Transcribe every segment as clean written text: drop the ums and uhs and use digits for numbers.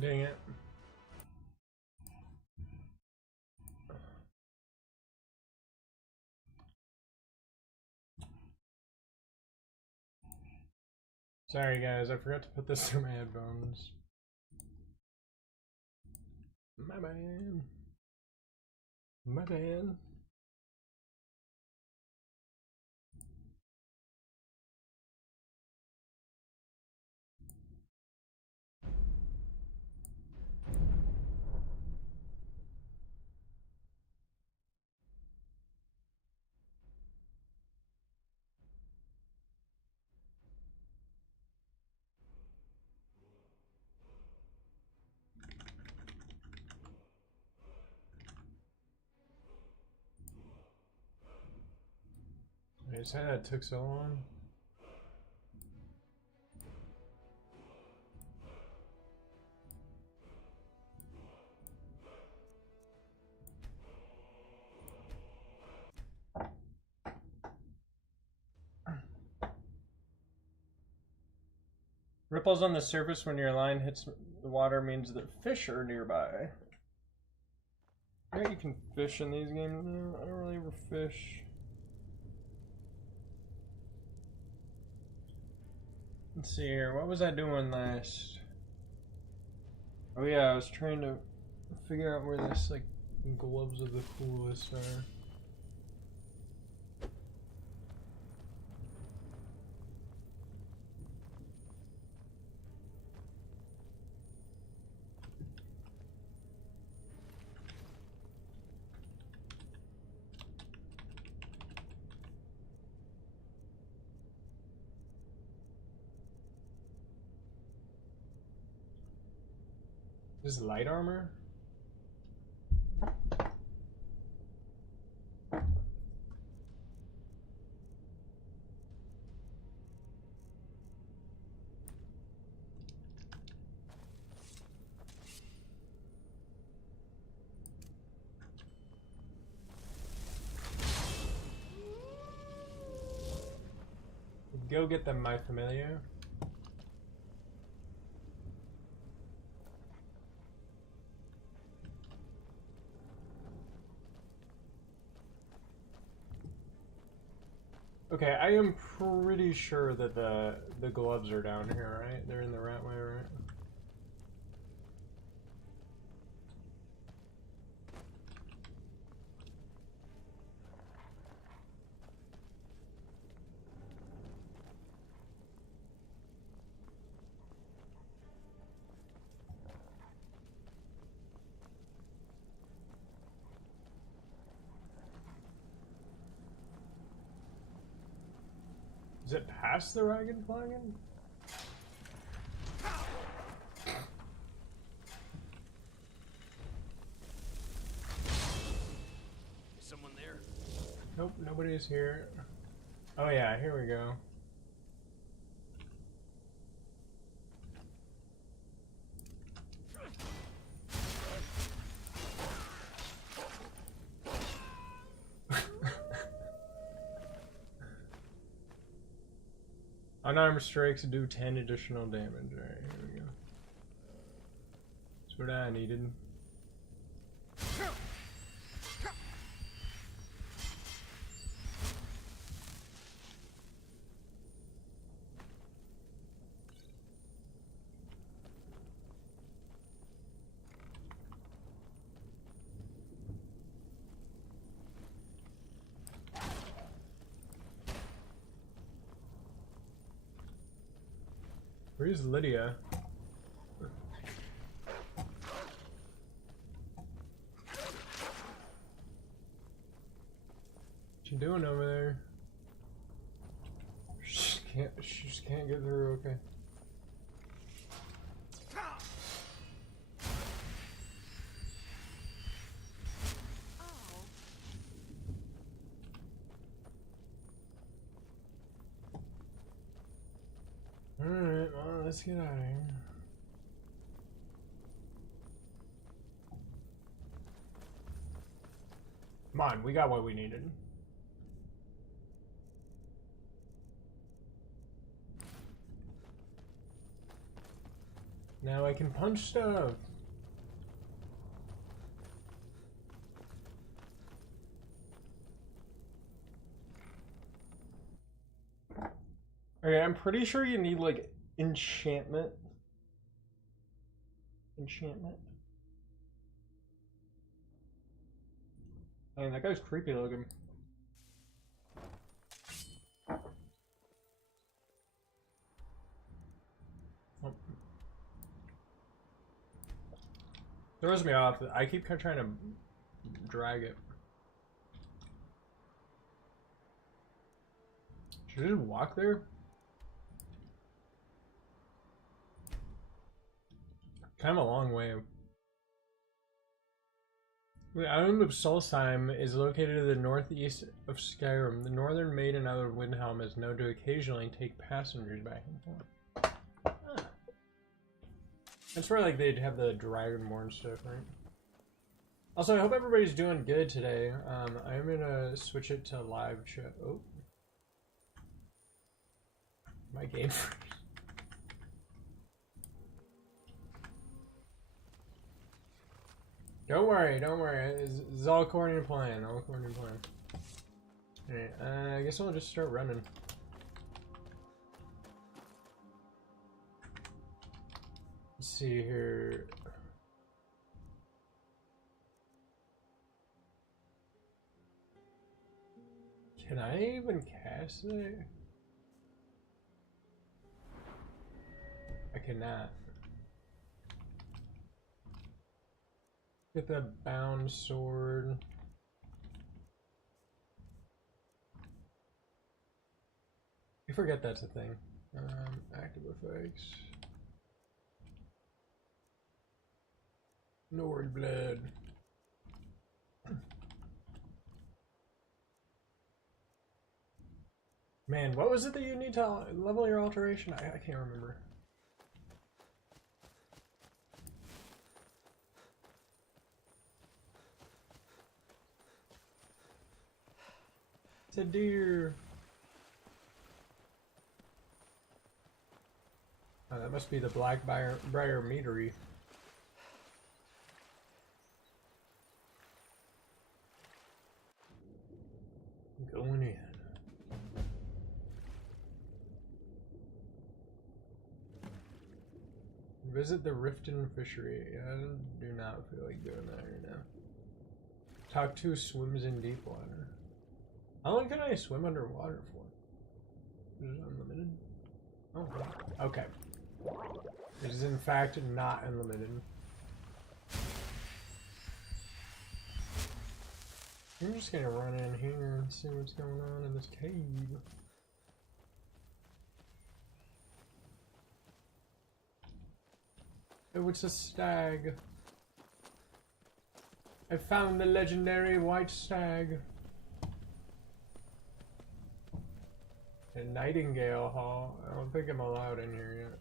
Dang it. Sorry guys, I forgot to put this through my headphones. My bad. My bad. I just had that took so long. Ripples on the surface when your line hits the water means that fish are nearby. Yeah, you can fish in these games now. I don't really ever fish. Let's see here. What was I doing last? Oh yeah, I was trying to figure out where this like gloves of the coolest are. This is light armor? Go get them, my familiar. Okay, I am pretty sure that the gloves are down here, right? They're in the right way, right? Is it past the Ragged Flagon? Is someone there? Nope, nobody's here. Oh yeah, here we go. Unarmed strikes do 10 additional damage. Alright, here we go. That's what I needed. Where's Lydia? What you doing over there? She just can't get through, okay. Alright, well, let's get out of here. Come on, we got what we needed. Now I can punch stuff. Okay, I'm pretty sure you need like enchantment. Enchantment. Man, that guy's creepy looking. Oh. Throws me off. I keep kind of trying to drag it. Should I just walk there? Kind of a long way. The island of Solstheim is located to the northeast of Skyrim. The northern maiden out of Windhelm is known to occasionally take passengers back and forth. Ah. That's where like they'd have the Dragonborn stuff, right? Also, I hope everybody's doing good today. I'm gonna switch it to live chat. Oh, my game first. Don't worry, don't worry. It's all according to plan. All according to plan. Alright, I guess I'll just start running. Let's see here. Can I even cast it? I cannot. Get that bound sword. You forget that's a thing. Active effects. Nord blood. Man, what was it that you need to level your alteration? I can't remember. It's a deer. Oh, that must be the Blackbriar meadery. Going in. Visit the Riften fishery. I do not feel like doing that right now. Talk to swims in deep water. How long can I swim underwater for? Is it unlimited? Oh, okay. It is in fact not unlimited. I'm just gonna run in here and see what's going on in this cave. Oh, it's a stag. I found the legendary white stag. A nightingale hall. I don't think I'm allowed in here yet.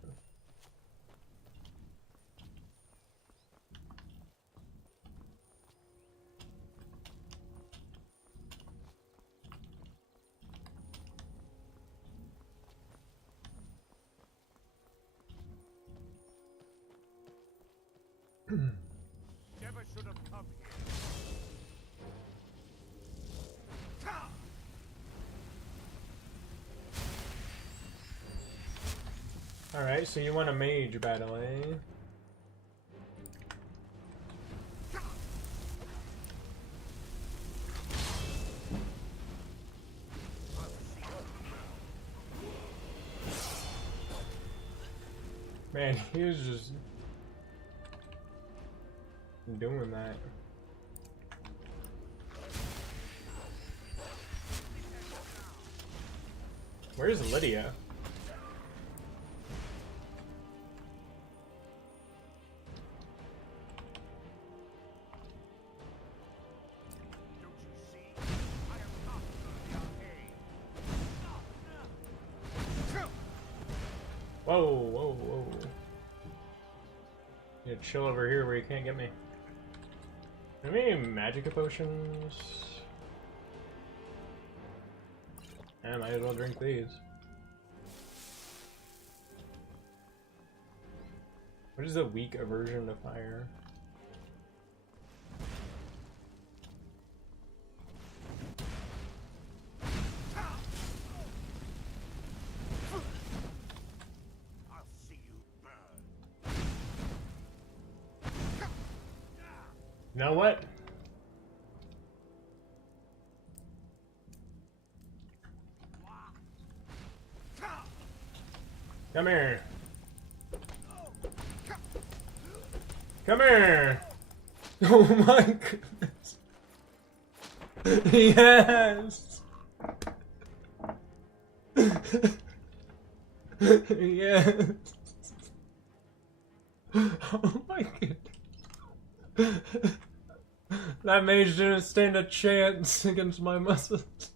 Never should have come here. Alright, so you want a mage battle, eh? Man, he was just doing that. Where's Lydia? Whoa, whoa, whoa. You chill over here where you can't get me. Have any magic potions? I might as well drink these. What is the weak aversion to fire? I'll see you burn. You know what? Come here. Come here. Oh my goodness. Yes. Yes. Oh my goodness. That mage didn't stand a chance against my muscles.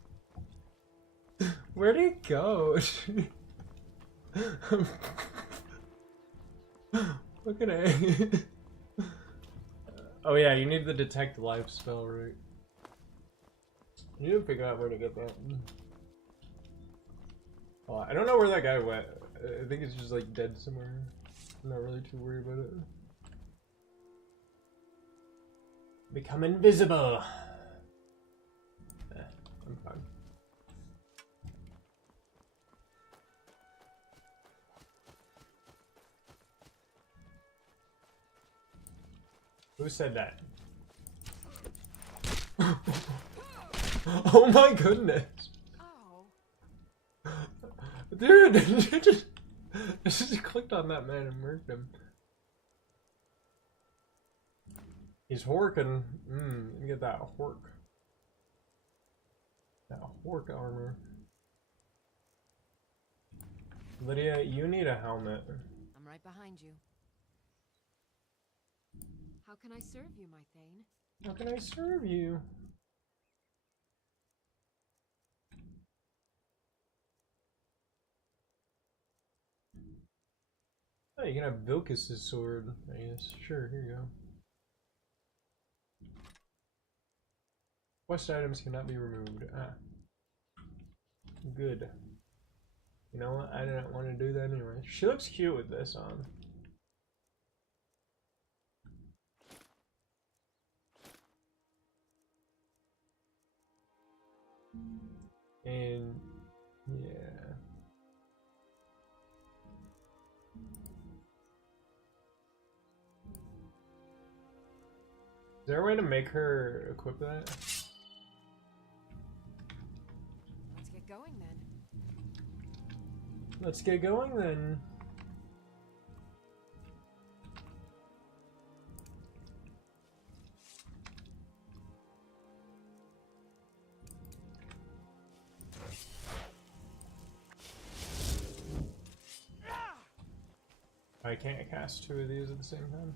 Where'd he go? Look at it. Oh yeah, you need the detect life spell, right? You need to figure out where to get that. Oh, I don't know where that guy went. I think he's just like dead somewhere. I'm not really too worried about it. Become invisible. I'm fine. Who said that? Oh my goodness! Oh. Dude, I just clicked on that man and murked him. He's horking. Let me get that hork. That hork armor. Lydia, you need a helmet. I'm right behind you. How can I serve you, my Thane? How can I serve you? Oh, you can have Vilkis's sword, I guess. Sure, here you go. Quest items cannot be removed. Ah. Good. You know what? I didn't want to do that anyway. She looks cute with this on. And yeah. Is there a way to make her equip that? Let's get going then. Let's get going then. I can't cast two of these at the same time.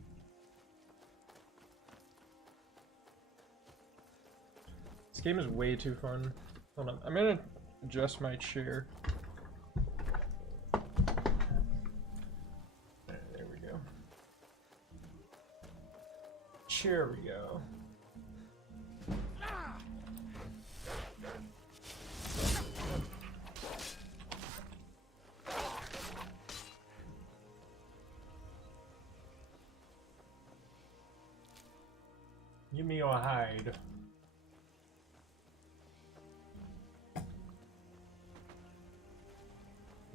This game is way too fun. Hold on, I'm gonna adjust my chair. There we go. Chair we go. Give me your hide.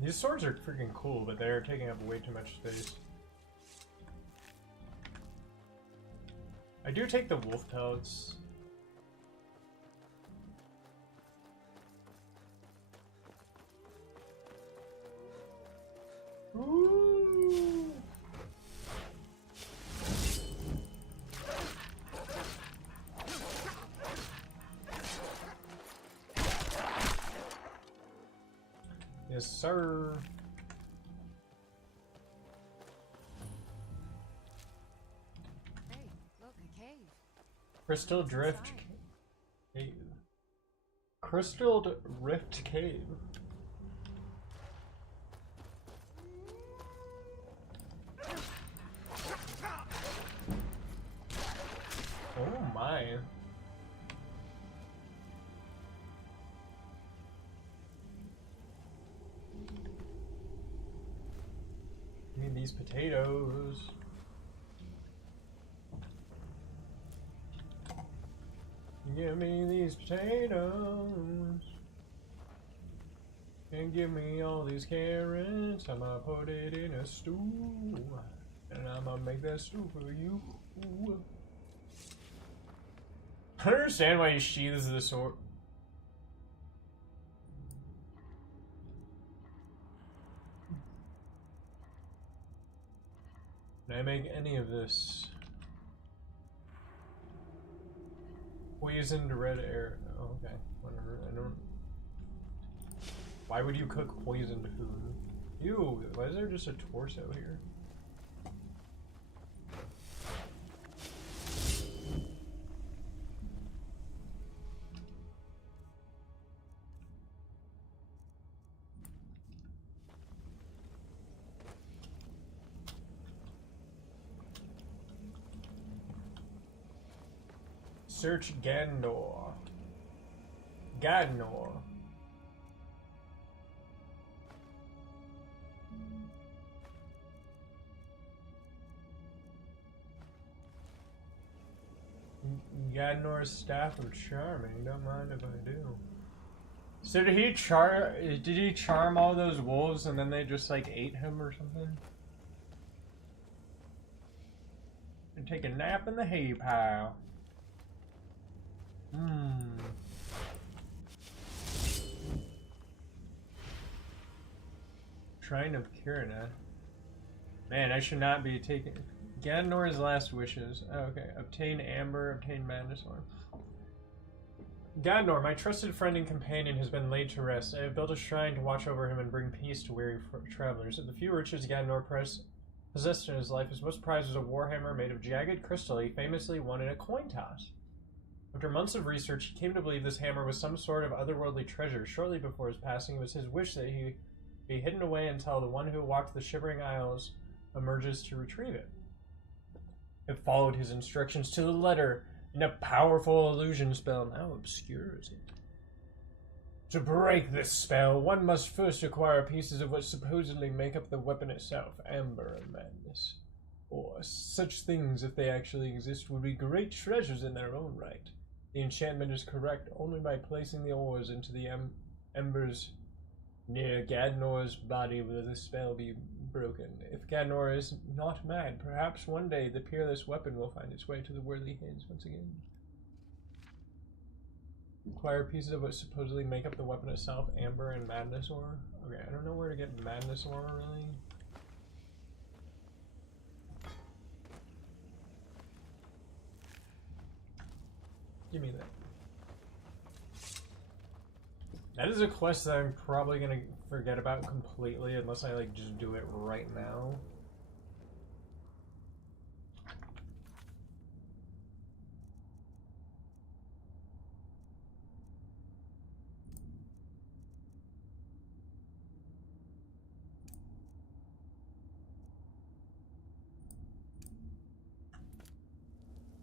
These swords are freaking cool, but they're taking up way too much space. I do take the wolf pellets. Ooh. Yes, sir. Hey, look, a cave. Crystal Drift Cave. Crystal Rift Cave. Oh my. Need these potatoes. Give me these potatoes. And give me all these carrots. I'ma put it in a stew. And I'ma make that stew for you. I don't understand why he sheathes the sword. Can I make any of this? Poisoned red air. Oh, okay, whatever. I don't. Why would you cook poisoned food? Ew, why is there just a torso here? Search Gandor. Gadnor. Gadnor's staff of charming. Don't mind if I do. So did he charm all those wolves and then they just like ate him or something? And take a nap in the hay pile. Shrine of Kirina. Man, I should not be taking Gadnor's last wishes. Oh, okay. Obtain amber, obtain madness orb. Gadnor, my trusted friend and companion, has been laid to rest. I have built a shrine to watch over him and bring peace to weary travelers. Of the few riches Gadnor possessed in his life, his most prized was a warhammer made of jagged crystal he famously won in a coin toss. After months of research, he came to believe this hammer was some sort of otherworldly treasure. Shortly before his passing, it was his wish that he be hidden away until the one who walked the Shivering Isles emerges to retrieve it. It followed his instructions to the letter in a powerful illusion spell now obscures it. To break this spell, one must first acquire pieces of what supposedly make up the weapon itself, amber and madness. Or such things, if they actually exist, would be great treasures in their own right. The enchantment is correct only by placing the ores into the embers near Gadnor's body will the spell be broken. If Gadnor is not mad, perhaps one day the peerless weapon will find its way to the worthy hands once again. Acquire pieces of what supposedly make up the weapon itself, amber and madness ore. Okay, I don't know where to get madness ore really. Give me that. That is a quest that I'm probably gonna forget about completely unless I like just do it right now.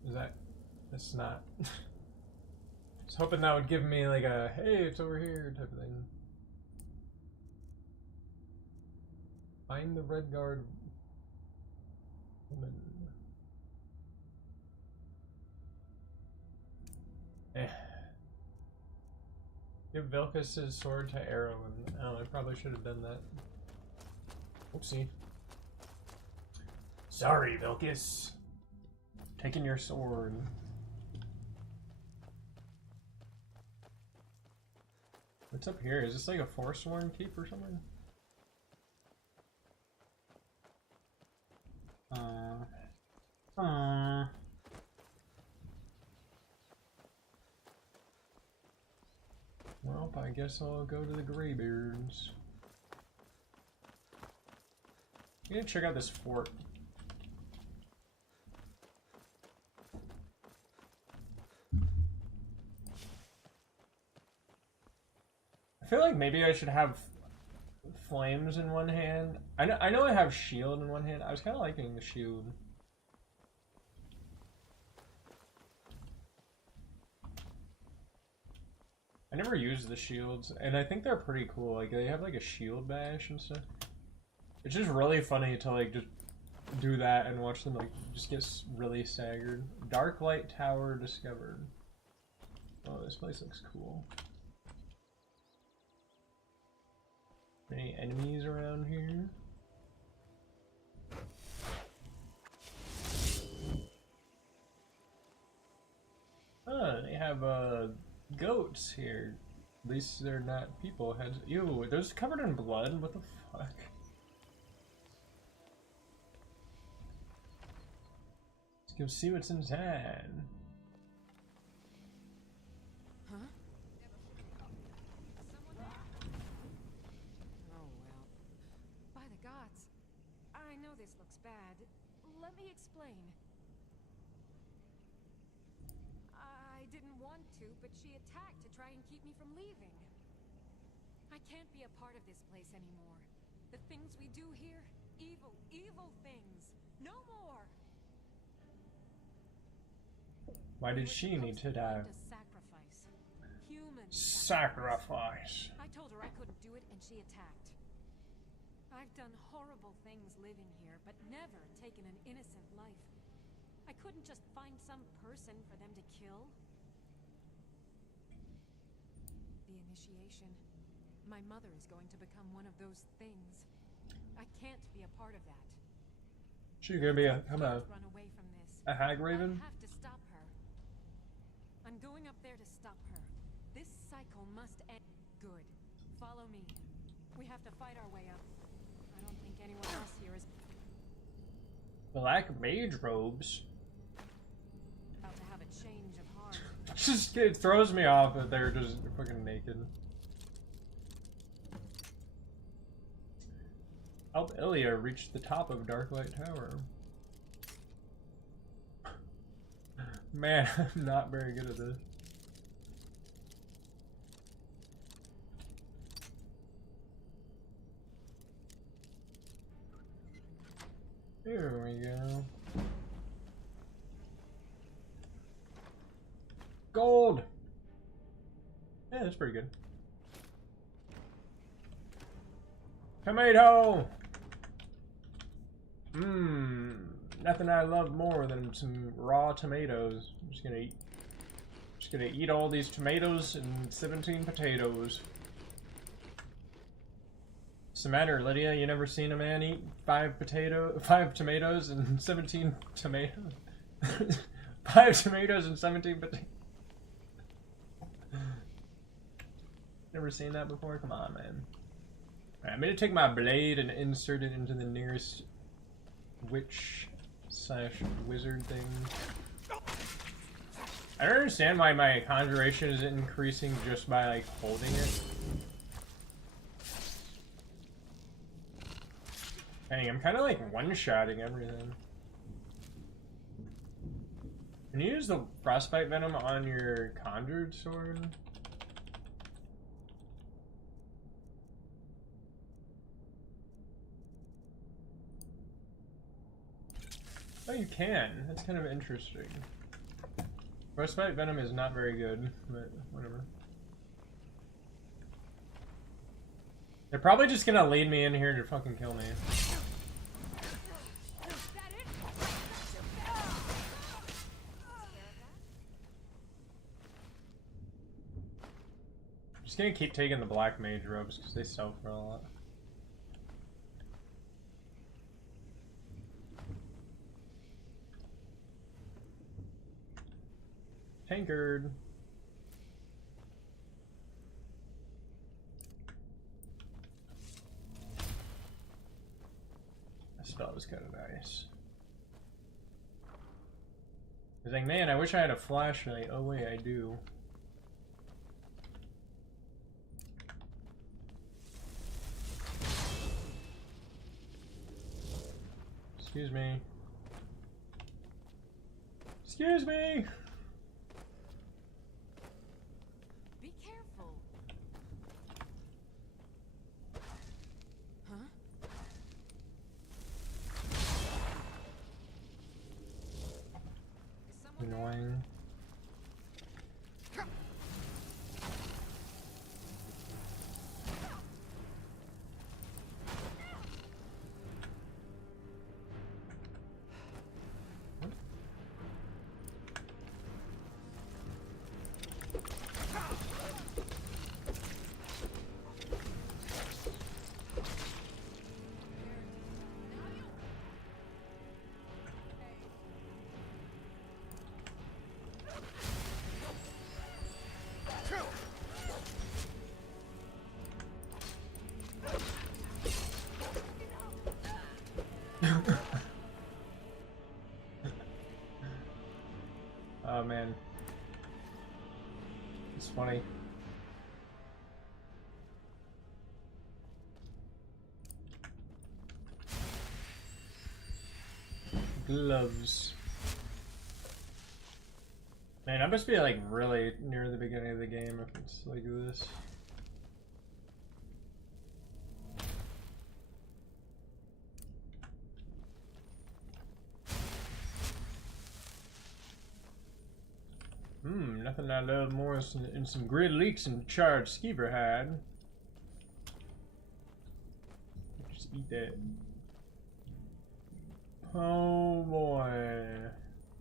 Is that? That's not. I was hoping that would give me like a, hey, it's over here type of thing. Find the Red Guard woman. Give Vilkas his sword to Arrowin. Oh, I probably should have done that. Oopsie. Sorry, Vilkas. Taking your sword. What's up here? Is this like a Forsworn keep or something? Well, I guess I'll go to the Greybeards. I'm gonna check out this fort. I feel like maybe I should have flames in one hand. I know I have shield in one hand. I was kind of liking the shield. I never used the shields, and I think they're pretty cool. Like, they have like a shield bash and stuff. It's just really funny to like just do that and watch them like just get really staggered. Dark light tower discovered. Oh, this place looks cool. Any enemies around here? Oh, they have goats here. At least they're not people heads. Ew, those covered in blood? What the fuck? Let's go see what's inside. Huh? Someone there? Oh well. By the gods. I know this looks bad. Let me explain. I didn't want to, but she attacked to try and keep me from leaving. I can't be a part of this place anymore. The things we do here, evil, evil things. No more. Why did she need to die? Sacrifice. Human Sacrifice. I told her I couldn't do it and she attacked. I've done horrible things living here, but never taken an innocent life. I couldn't just find some person for them to kill. The initiation. My mother is going to become one of those things. I can't be a part of that. She's gonna be a Run away from this. hag raven? I have to stop her. I'm going up there to stop her. This cycle must end. Good. Follow me. We have to fight our way up. I don't think anyone else here is Black mage robes. about to have a change of heart. Just it throws me off that they're just fucking naked. Help Ilya reach the top of Darklight Tower. Man, I'm not very good at this. Here we go. Gold! Yeah, that's pretty good. Tomato! Nothing I love more than some raw tomatoes. I'm just gonna eat all these tomatoes and 17 potatoes. What's the matter, Lydia? You never seen a man eat 5 tomatoes and 17 tomatoes? 5 tomatoes and 17 potatoes. Never seen that before? Come on, man. Alright, I'm gonna take my blade and insert it into the nearest witch/wizard thing. I don't understand why my conjuration isn't increasing just by like holding it. Dang, I'm kind of like one-shotting everything. Can you use the frostbite venom on your conjured sword? Oh, you can. That's kind of interesting. Frostbite venom is not very good, but whatever. They're probably just gonna lead me in here to fucking kill me. I'm just gonna keep taking the black mage robes because they sell for a lot. Tankard. That spell was kind of nice. I was like, man, I wish I had a flashlight. Oh wait, I do. Excuse me. Excuse me! Be careful. Huh? Is someone there? Annoying. Oh man. It's funny. Gloves. Man, I must be like really near the beginning of the game if it's like this. Nothing I love more than some grilled leeks and charred skeever hide. Just eat that. Oh boy.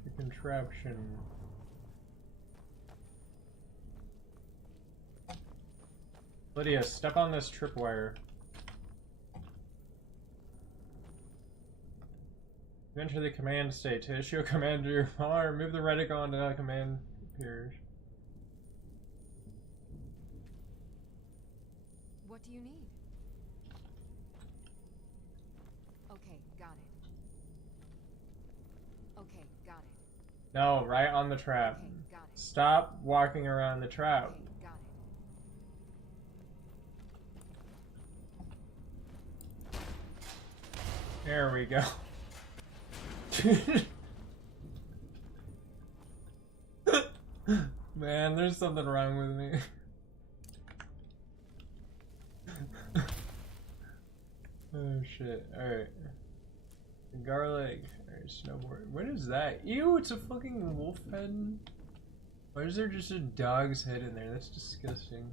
The contraption. Lydia, step on this tripwire. You enter the command state. To issue a command to your follower, remove the reticle until a command appears. What do you need? Okay, got it. Okay, got it. No, right on the trap. Okay, got it. Stop walking around the trap. Okay, got it. There we go. Man, there's something wrong with me. Oh shit. Alright. Garlic. Alright, snowboard. What is that? Ew, it's a fucking wolf head. Why is there just a dog's head in there? That's disgusting.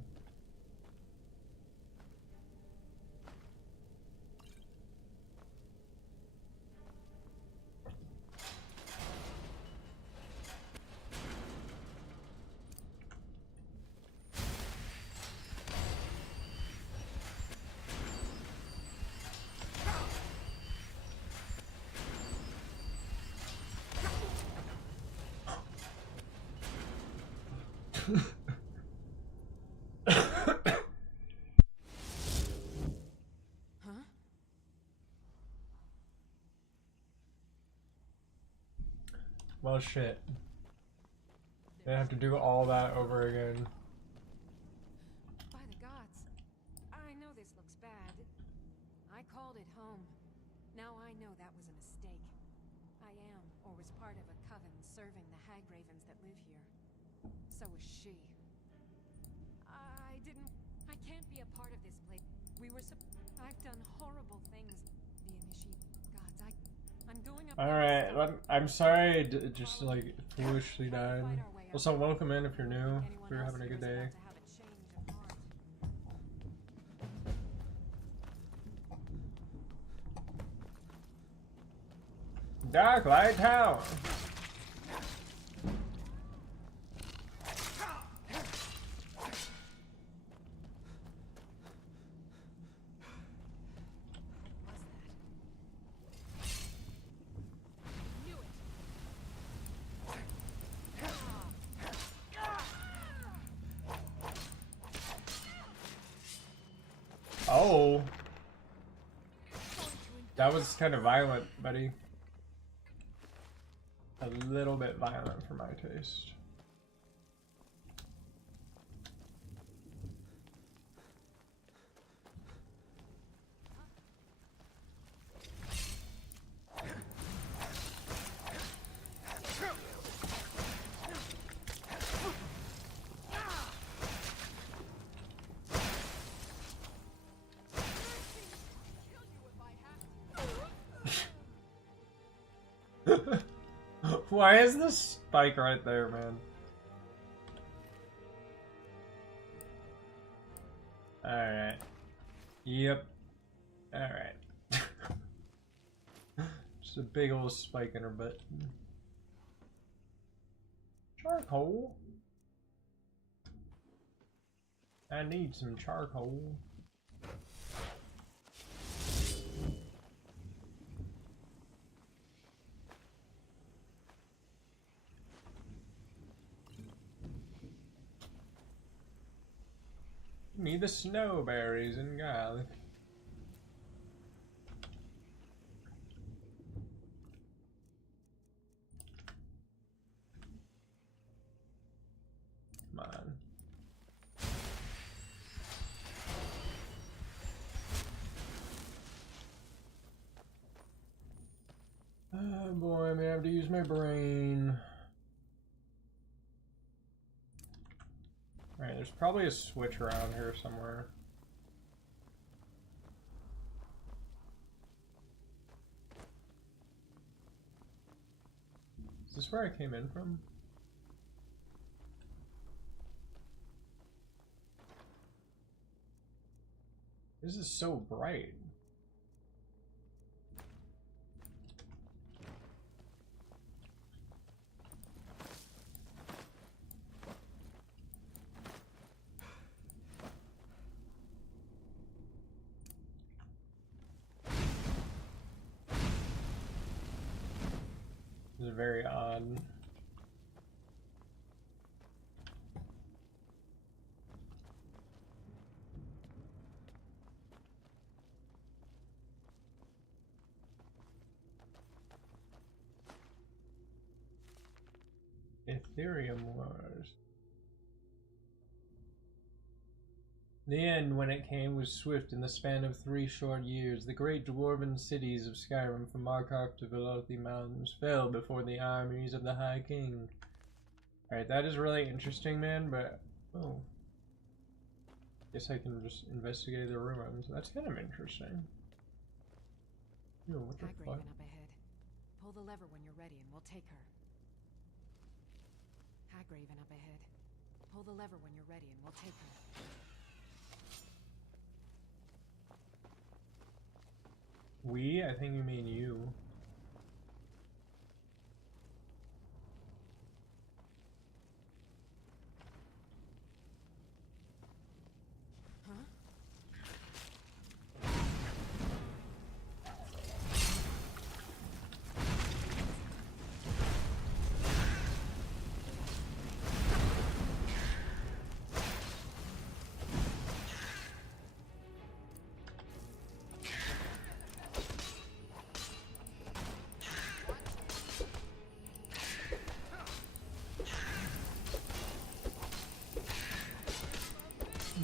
Huh? Well, shit. They have to do all that over again. By the gods. I know this looks bad. I called it home. Now I know that was a mistake. I am, or was part of a coven serving the hag ravens that live here. So was she. I can't be a part of this place. I've done horrible things. The initiate gods. I'm going up. Alright, I'm sorry I just like foolishly died. Also, welcome in if you're new, if you're having a good day. Dark Light Tower! Oh. That was kind of violent, buddy. A little bit violent for my taste. Why is this spike right there, man? Alright. Yep. Alright. Just a big old spike in her butt. Charcoal? I need some charcoal. Need the snowberries and garlic. Oh boy, I may have to use my brain. Alright, there's probably a switch around here somewhere. Is this where I came in from? This is so bright. This is very odd. Ethereum Wars. The end, when it came, was swift. In the span of 3 short years, the great dwarven cities of Skyrim, from Markarth to Velothi Mountains, fell before the armies of the High King. Alright, that is really interesting, man, but... Oh. Guess I can just investigate the ruins. That's kind of interesting. Yo, what the fuck? Up ahead. Pull the lever when you're ready and we'll take her. Hagraven up ahead. Pull the lever when you're ready and we'll take her. We? I think you mean you.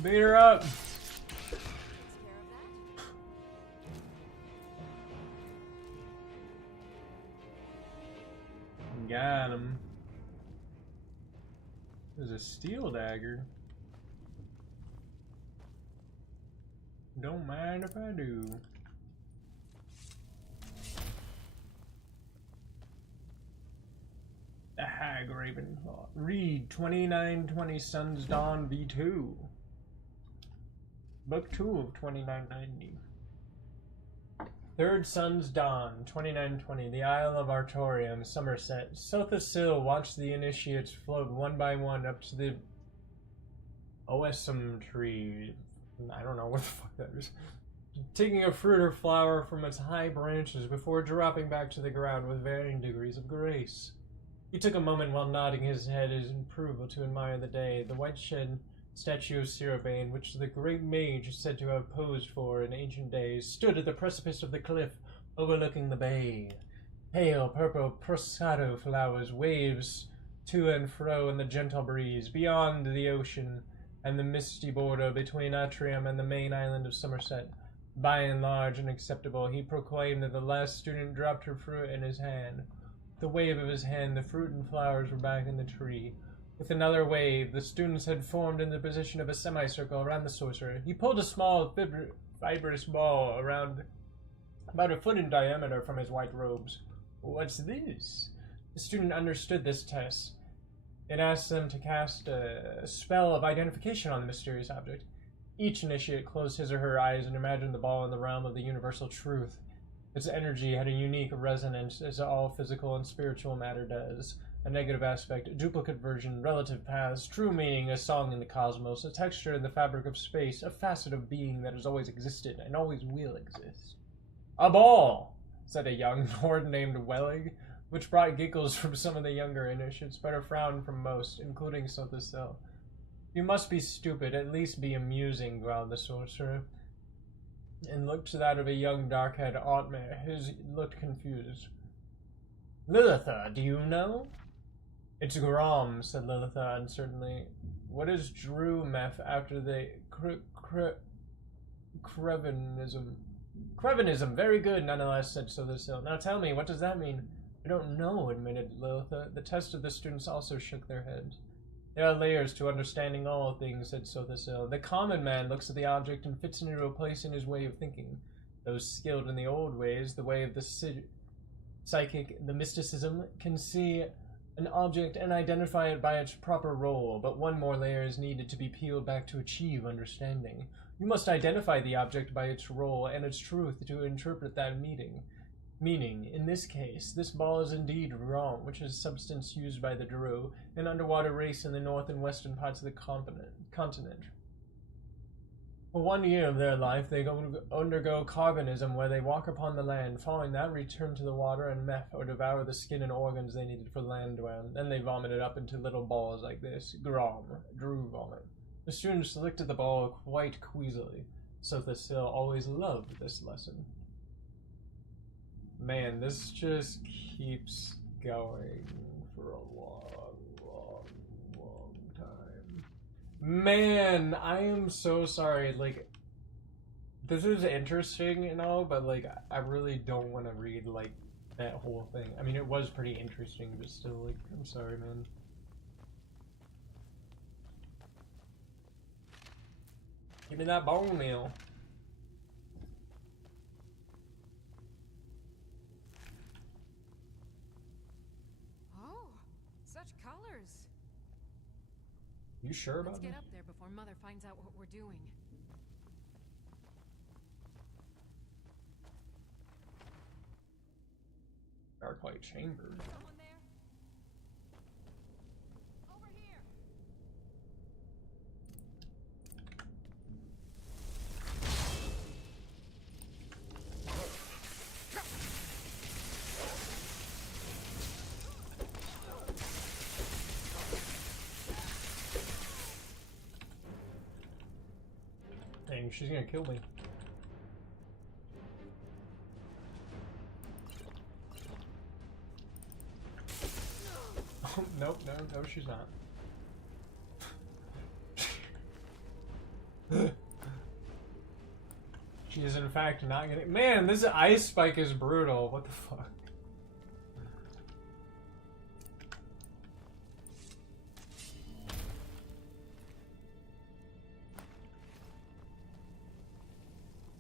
Beat her up. Got him. There's a steel dagger. Don't mind if I do. The Hagraven Claw. Read 2920 Sun's Dawn V2. Book 2 of 2990. Third Sun's Dawn, 2920. The Isle of Artorium, Somerset. Sotha Sil watched the initiates float one by one up to the Oessum tree. I don't know what the fuck that is. Taking a fruit or flower from its high branches before dropping back to the ground with varying degrees of grace. He took a moment while nodding his head as approval to admire the day. The white shed statue of Sirobane, which the great mage is said to have posed for in ancient days, stood at the precipice of the cliff overlooking the bay. Pale purple prosciutto flowers waves to and fro in the gentle breeze. Beyond the ocean and the misty border between Atrium and the main island of Somerset, by and large unacceptable, he proclaimed that the last student dropped her fruit in his hand. With the wave of his hand, the fruit and flowers were back in the tree. With another wave, the students had formed in the position of a semicircle around the sorcerer. He pulled a small, fibrous ball around about a foot in diameter from his white robes. What's this? The student understood this test. It asked them to cast a spell of identification on the mysterious object. Each initiate closed his or her eyes and imagined the ball in the realm of the universal truth. Its energy had a unique resonance, as all physical and spiritual matter does. A negative aspect, a duplicate version, relative paths, true meaning, a song in the cosmos, a texture in the fabric of space, a facet of being that has always existed and always will exist. A ball, said a young lord named Wellig, which brought giggles from some of the younger initiates, but a frown from most, including Sotha Sil. You must be stupid, at least be amusing, growled the sorcerer, and looked to that of a young dark-haired Otmare, who looked confused. Lilitha, do you know? It's Grom, said Lilitha uncertainly. What is Drew Meth after the Crevenism? Crevinism, very good, nonetheless, said Sothersill. Now tell me, what does that mean? I don't know, admitted Lilitha. The test of the students also shook their heads. There are layers to understanding all things, said Sothersill. The common man looks at the object and fits it into a place in his way of thinking. Those skilled in the old ways, the way of the psychic, the mysticism, can see an object and identify it by its proper role, but one more layer is needed to be peeled back to achieve understanding. You must identify the object by its role and its truth to interpret that meaning. In this case, this ball is indeed Rom, which is a substance used by the Drew, an underwater race in the north and western parts of the continent. For 1 year of their life, they undergo carbonism, where they walk upon the land. Following that, return to the water and meth, or devour the skin and organs they needed for land dwelling. Then they vomit it up into little balls like this. Grom, Drew vomit. The students looked at the ball quite queasily. Sothersill always loved this lesson. Man, this just keeps going for a long time. Man, I am so sorry. Like, this is interesting and all, but like, I really don't want to read like that whole thing. I mean, it was pretty interesting, but still, like, I'm sorry, man. Give me that bone meal. Oh, such colors. You sure about Let's that? get up there before Mother finds out what we're doing. Darklight chamber. Someone there? Over here. Dang, she's gonna kill me. Oh, nope, no, she's not. She is in fact not gonna. Man, this ice spike is brutal. What the fuck?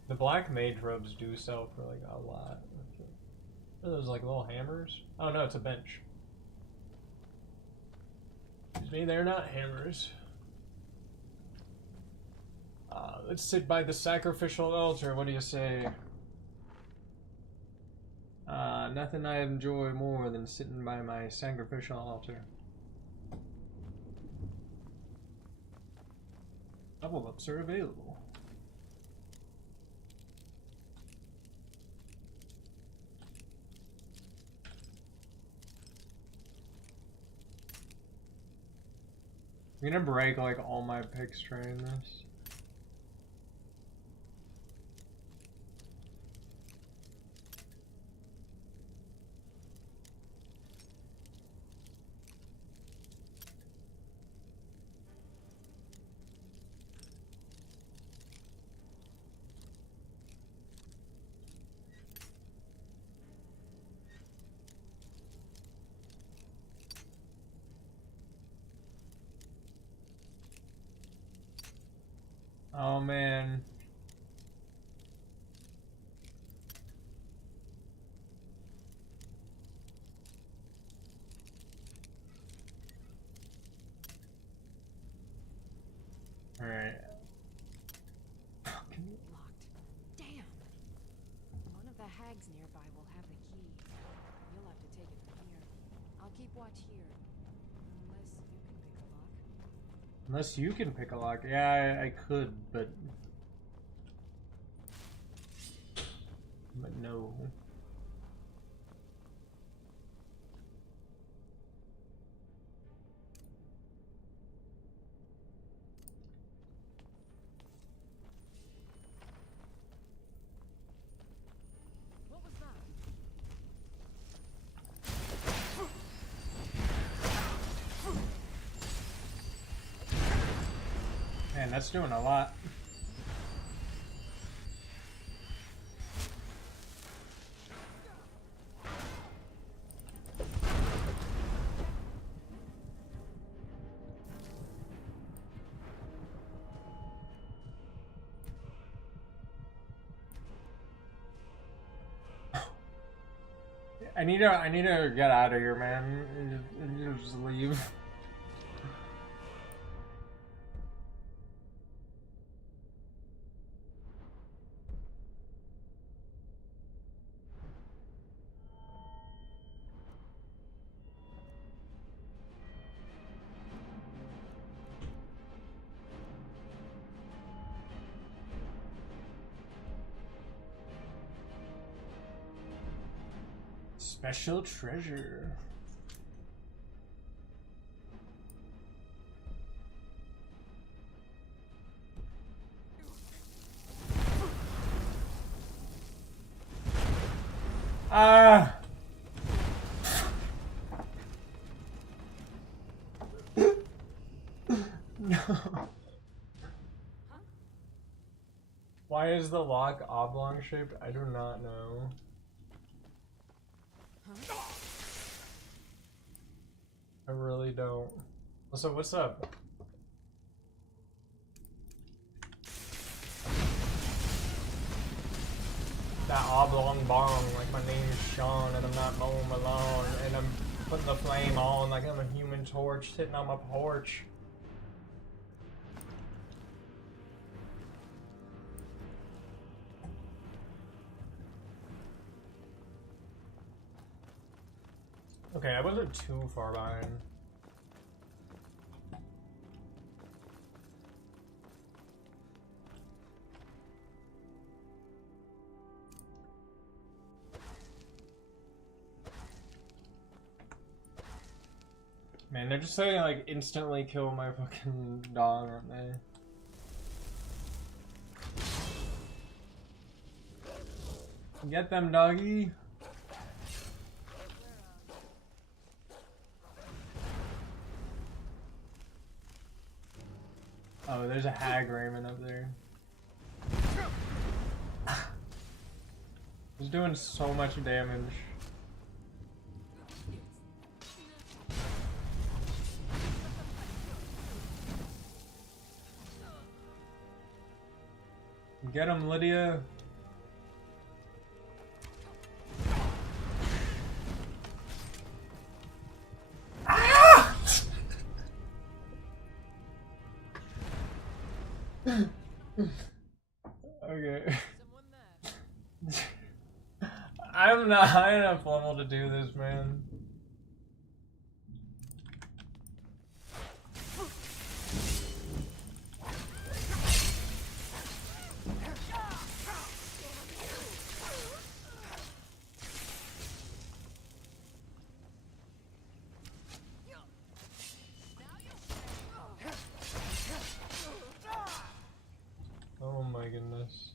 The black mage robes do sell for like a lot. What are those, like little hammers? Oh no, it's a bench. Excuse me, they're not hammers. Let's sit by the sacrificial altar. What do you say? Nothing I enjoy more than sitting by my sacrificial altar. Level ups are available. I'm gonna break like all my picks trying this. Oh man. All right. Locked. Damn. One of the hags nearby will have the key. You'll have to take it from here. I'll keep watch here. Unless you can pick a lock. Unless you can pick a lock. Yeah, I could, but no. What was that? Man, that's doing a lot. I need to get out of here, man. Just leave. Special treasure. Ah. No. Why is the lock oblong shaped? I do not know. I really don't. Also, what's up? That oblong bong, like my name is Sean and I'm not mowing my lawn and I'm putting the flame on like I'm a human torch sitting on my porch. Okay, I wasn't too far behind. Man, they're just saying like instantly kill my fucking dog, aren't they? Get them, doggy. Oh, there's a hag Raymond up there. He's doing so much damage. Get him, Lydia. Ah! Okay. I'm not high enough level to do this, man. Oh my goodness.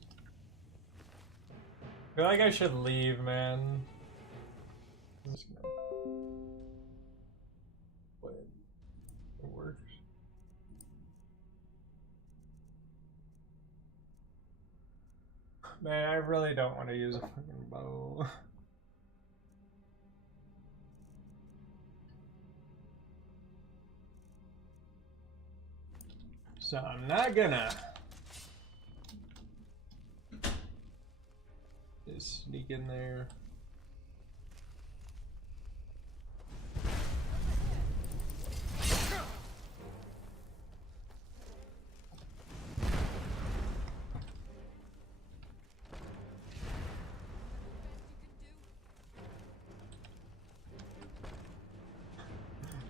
I feel like I should leave, man. Wait, it works. Man, I really don't want to use a fucking bow. So I'm not gonna just sneak in there.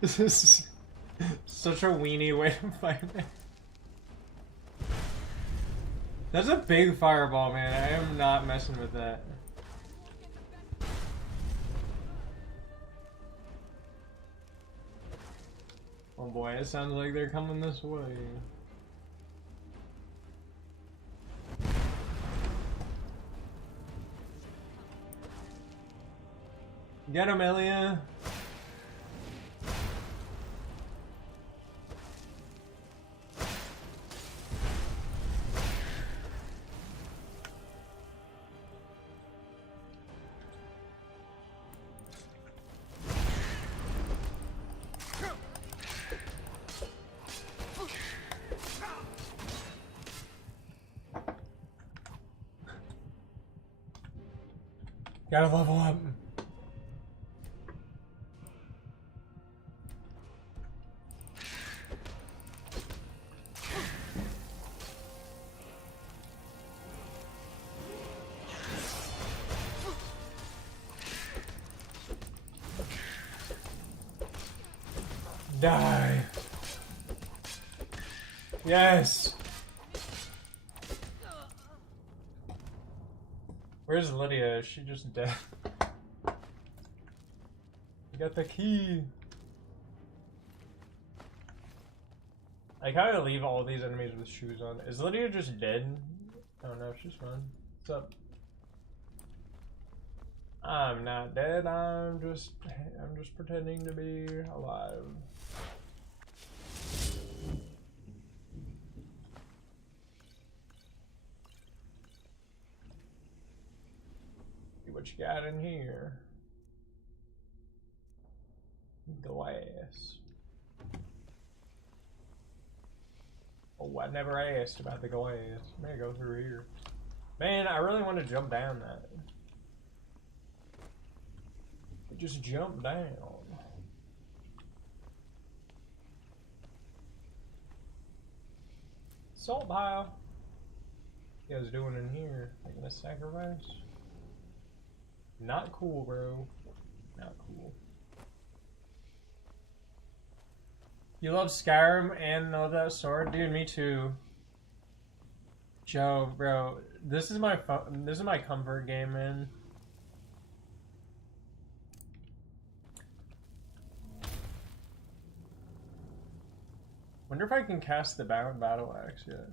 This is such a weenie way to fight it. That's a big fireball, man. I am not messing with that. Oh boy, it sounds like they're coming this way. Get him, Ilya. Gotta level up. Die. Yes. Where's Lydia? Is she just dead? You got the key. I kind of leave all these enemies with shoes on. Is Lydia just dead? Oh no, she's fine. What's up? I'm not dead. I'm just pretending to be alive. See what you got in here. Glass. Oh, I never asked about the glass. May I go through here? Man, I really want to jump down that. Just jump down. Salt pile. What you guys doing in here? Making a sacrifice? Not cool, bro. Not cool. You love Skyrim and know that sword? Dude, me too. Joe, bro, this is my comfort game, man. Wonder if I can cast the battle axe yet.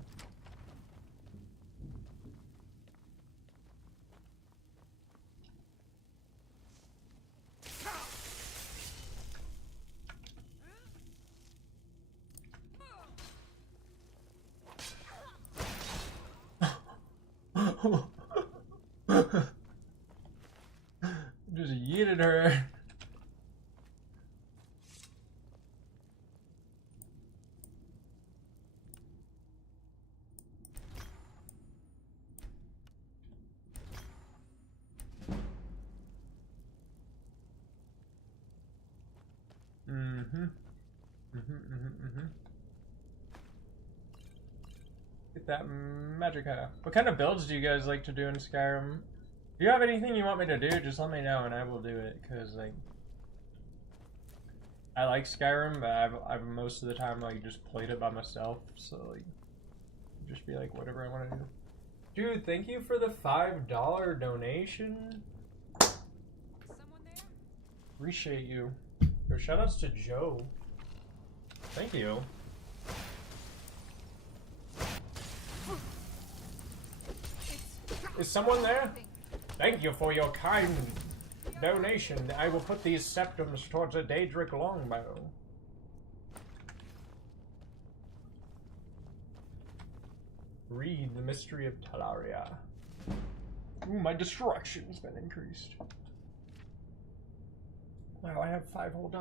Just yeeted her. Get that magica. What kind of builds do you guys like to do in Skyrim? If you have anything you want me to do, just let me know and I will do it. Cause like, I like Skyrim, but I've most of the time like just played it by myself. So like, just be like whatever I want to do. Dude, thank you for the $5 donation. Someone there? Appreciate you. Yo, shoutouts to Joe. Thank you. Is someone there? Thank you for your kind donation. I will put these septums towards a Daedric longbow. Read the mystery of Talaria. Ooh, my destruction's been increased. Wow, I have $5 whole.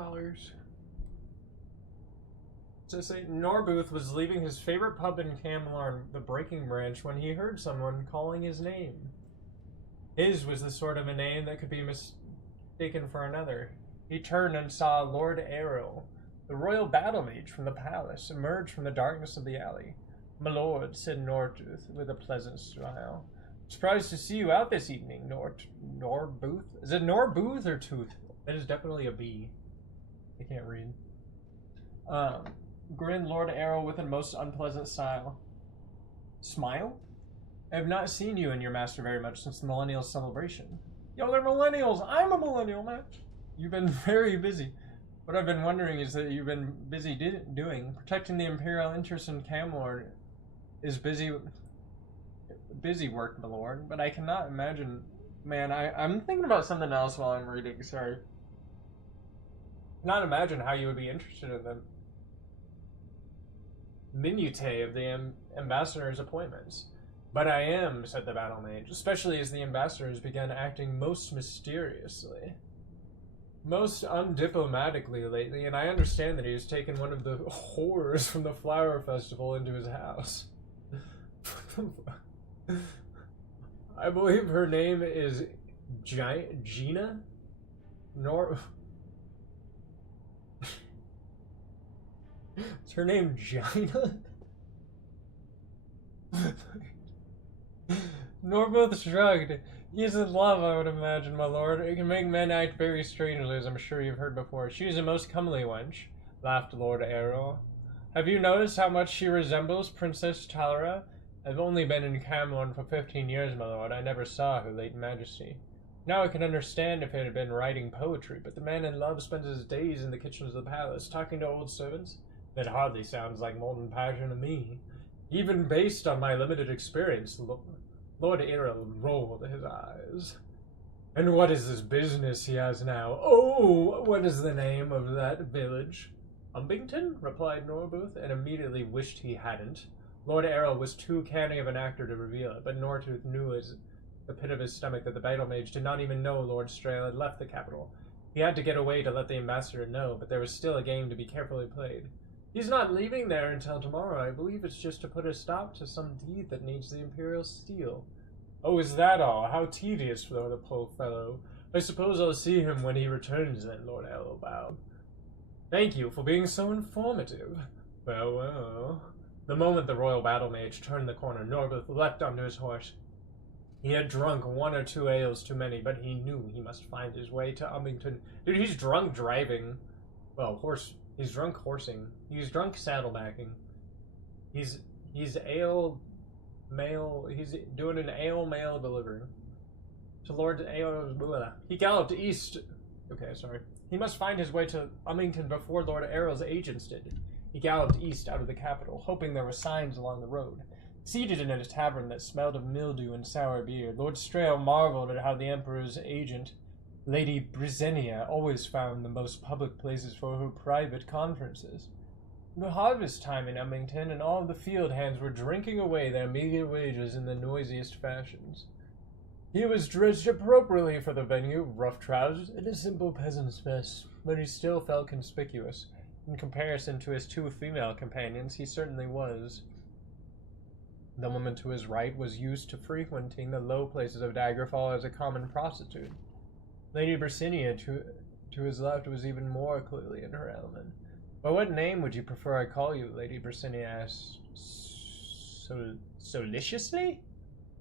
So say Norbuth was leaving his favorite pub in Camlorn, the Breaking Branch, when he heard someone calling his name. His was the sort of a name that could be mistaken for another. He turned and saw Lord Errol, the royal battle mage from the palace, emerge from the darkness of the alley. "My lord," said Norbuth with a pleasant smile. "Surprised to see you out this evening, Norbuth. Is it Norbuth or Tooth? That is definitely a B. I can't read. Grinned Lord Errol with a most unpleasant smile. I have not seen you and your master very much since the Millennial celebration. Yo, they're millennials! I'm a millennial, man! You've been very busy. What I've been wondering is that you've been busy doing. Protecting the Imperial interests in Camlord is busy work, my lord, but I cannot imagine... Man, I'm thinking about something else while I'm reading, sorry. Not imagine how you would be interested in them. Minutiae of the ambassador's appointments. But I am, said the battle mage, especially as the ambassador has begun acting most mysteriously. Most undiplomatically lately, and I understand that he has taken one of the whores from the flower festival into his house. I believe her name is Gina? Is her name Gina? Norbuth shrugged. He is in love, I would imagine, my lord. It can make men act very strangely, as I'm sure you've heard before. She is a most comely wench. laughed Lord Errol. Have you noticed how much she resembles Princess Talara? I've only been in Camelon for 15 years, my lord. I never saw her late majesty. Now I can understand if it had been writing poetry, but the man in love spends his days in the kitchens of the palace, talking to old servants. That hardly sounds like molten passion to me. Even based on my limited experience, Lord Errol rolled his eyes. And what is this business he has now? Oh, what is the name of that village? Umbington, replied Norbooth, and immediately wished he hadn't. Lord Errol was too canny of an actor to reveal it, but Nortooth knew as the pit of his stomach that the battle mage did not even know Lord Strail had left the capital. He had to get away to let the ambassador know, but there was still a game to be carefully played. He's not leaving there until tomorrow. I believe it's just to put a stop to some deed that needs the Imperial steel. Oh, is that all? How tedious for the poor fellow. I suppose I'll see him when he returns then, Lord Errol bowed. Thank you for being so informative. Well, well. The moment the royal battle mage turned the corner, Norbooth leapt onto his horse. He had drunk 1 or 2 ales too many, but he knew he must find his way to Umbington. Dude, he's drunk driving. Well, he's drunk horsing. He's drunk saddlebacking. He's ale mail. He's doing an ale mail delivery to Lord Ale. He galloped east. Okay, sorry. He must find his way to Umbington before Lord Errol's agents did. He galloped east out of the capital, hoping there were signs along the road. Seated in a tavern that smelled of mildew and sour beer, Lord Strail marveled at how the Emperor's agent, Lady Brisenia, always found the most public places for her private conferences. It was harvest time in Umbington, and all the field hands were drinking away their meager wages in the noisiest fashions. He was dressed appropriately for the venue, rough trousers and a simple peasant's vest, but he still felt conspicuous. In comparison to his 2 female companions, he certainly was. The woman to his right was used to frequenting the low places of Daggerfall as a common prostitute. Lady Brisenia to his left was even more clearly in her element. By what name would you prefer I call you? Lady Brisenia asked. Soliciously?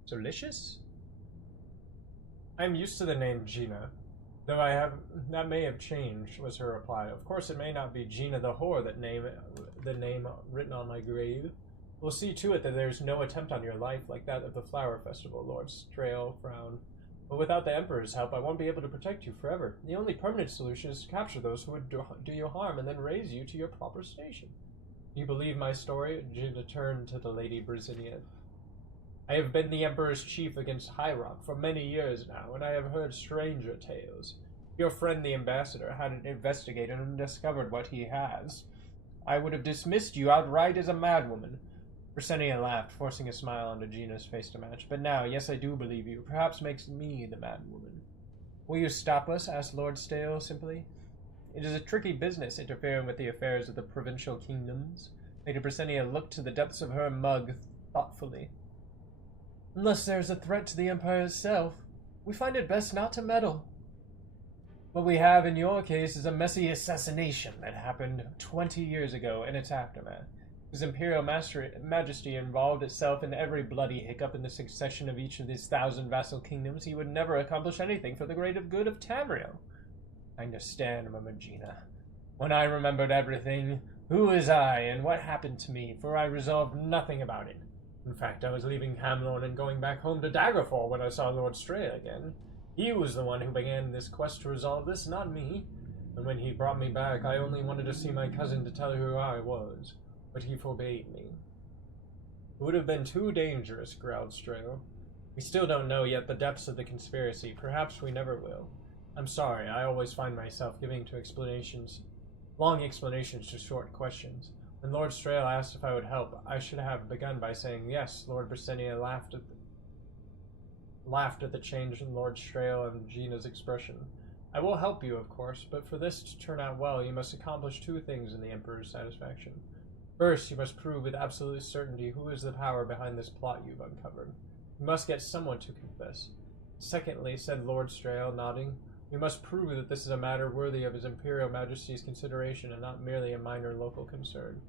Solicious? I'm used to the name Gina, though that may have changed, was her reply. Of course it may not be Gina the whore the name written on my grave. We'll see to it that there's no attempt on your life like that of the Flower Festival, Lord Strail frowned. But without the Emperor's help, I won't be able to protect you forever. The only permanent solution is to capture those who would do you harm and then raise you to your proper station. You believe my story? Gina turned to the Lady Brisenia. I have been the Emperor's chief against High Rock for many years now, and I have heard stranger tales. Your friend the ambassador hadn't investigated and discovered what he has. I would have dismissed you outright as a madwoman. Brisenia laughed, forcing a smile onto Gina's face to match. But now, yes, I do believe you. Perhaps makes me the madwoman. Will you stop us? Asked Lord Stale simply. It is a tricky business interfering with the affairs of the provincial kingdoms. Lady Brisenia looked to the depths of her mug thoughtfully. Unless there is a threat to the Empire itself, we find it best not to meddle. What we have in your case is a messy assassination that happened 20 years ago and its aftermath. His Imperial Majesty involved itself in every bloody hiccup in the succession of each of his 1,000 vassal kingdoms. He would never accomplish anything for the greater good of Tamriel. I understand, murmured Gina. When I remembered everything, who was I and what happened to me, for I resolved nothing about it. In fact, I was leaving Camelon and going back home to Daggerfall when I saw Lord Stray again. He was the one who began this quest to resolve this, not me. And when he brought me back, I only wanted to see my cousin to tell her who I was. But he forbade me. It would have been too dangerous, growled Strail. We still don't know yet the depths of the conspiracy. Perhaps we never will. I'm sorry, I always find myself giving long explanations to short questions. When Lord Strail asked if I would help, I should have begun by saying yes. Lord Brisenia laughed at the change in Lord Strail and Gina's expression. I will help you, of course, but for this to turn out well, you must accomplish 2 things in the Emperor's satisfaction. First, you must prove with absolute certainty who is the power behind this plot you've uncovered. You must get someone to confess. Secondly, said Lord Strail, nodding, we must prove that this is a matter worthy of His Imperial Majesty's consideration and not merely a minor local concern.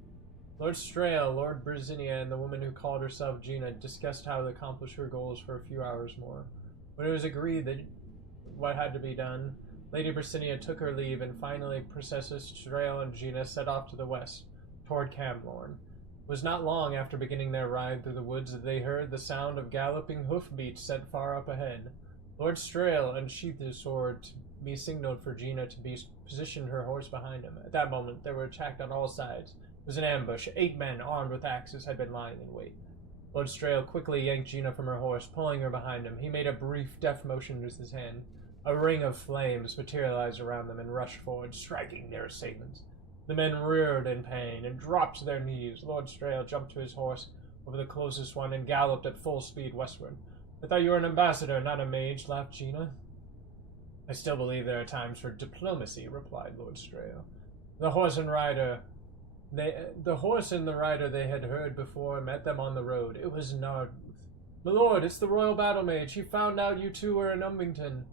Lord Strail, Lord Brisenia, and the woman who called herself Gina discussed how to accomplish her goals for a few hours more. When it was agreed that what had to be done, Lady Bricinnia took her leave, and finally Princesses Trail and Gina set off to the west, toward Camlorn. It was not long after beginning their ride through the woods that they heard the sound of galloping hoofbeats set far up ahead. Lord Strail unsheathed his sword to be signaled for Gina to position her horse behind him. At that moment, they were attacked on all sides. It was an ambush. 8 men, armed with axes, had been lying in wait. Lord Strail quickly yanked Gina from her horse, pulling her behind him. He made a brief, deft motion with his hand. A ring of flames materialized around them and rushed forward, striking their assailants. The men reared in pain and dropped to their knees. Lord Strail jumped to his horse over the closest one and galloped at full speed westward. I thought you were an ambassador, not a mage, laughed Gina. I still believe there are times for diplomacy, replied Lord Strail. The horse and the rider they had heard before met them on the road. It was Narbuth. My lord, it's the royal battle mage. He found out you two were in Umbington.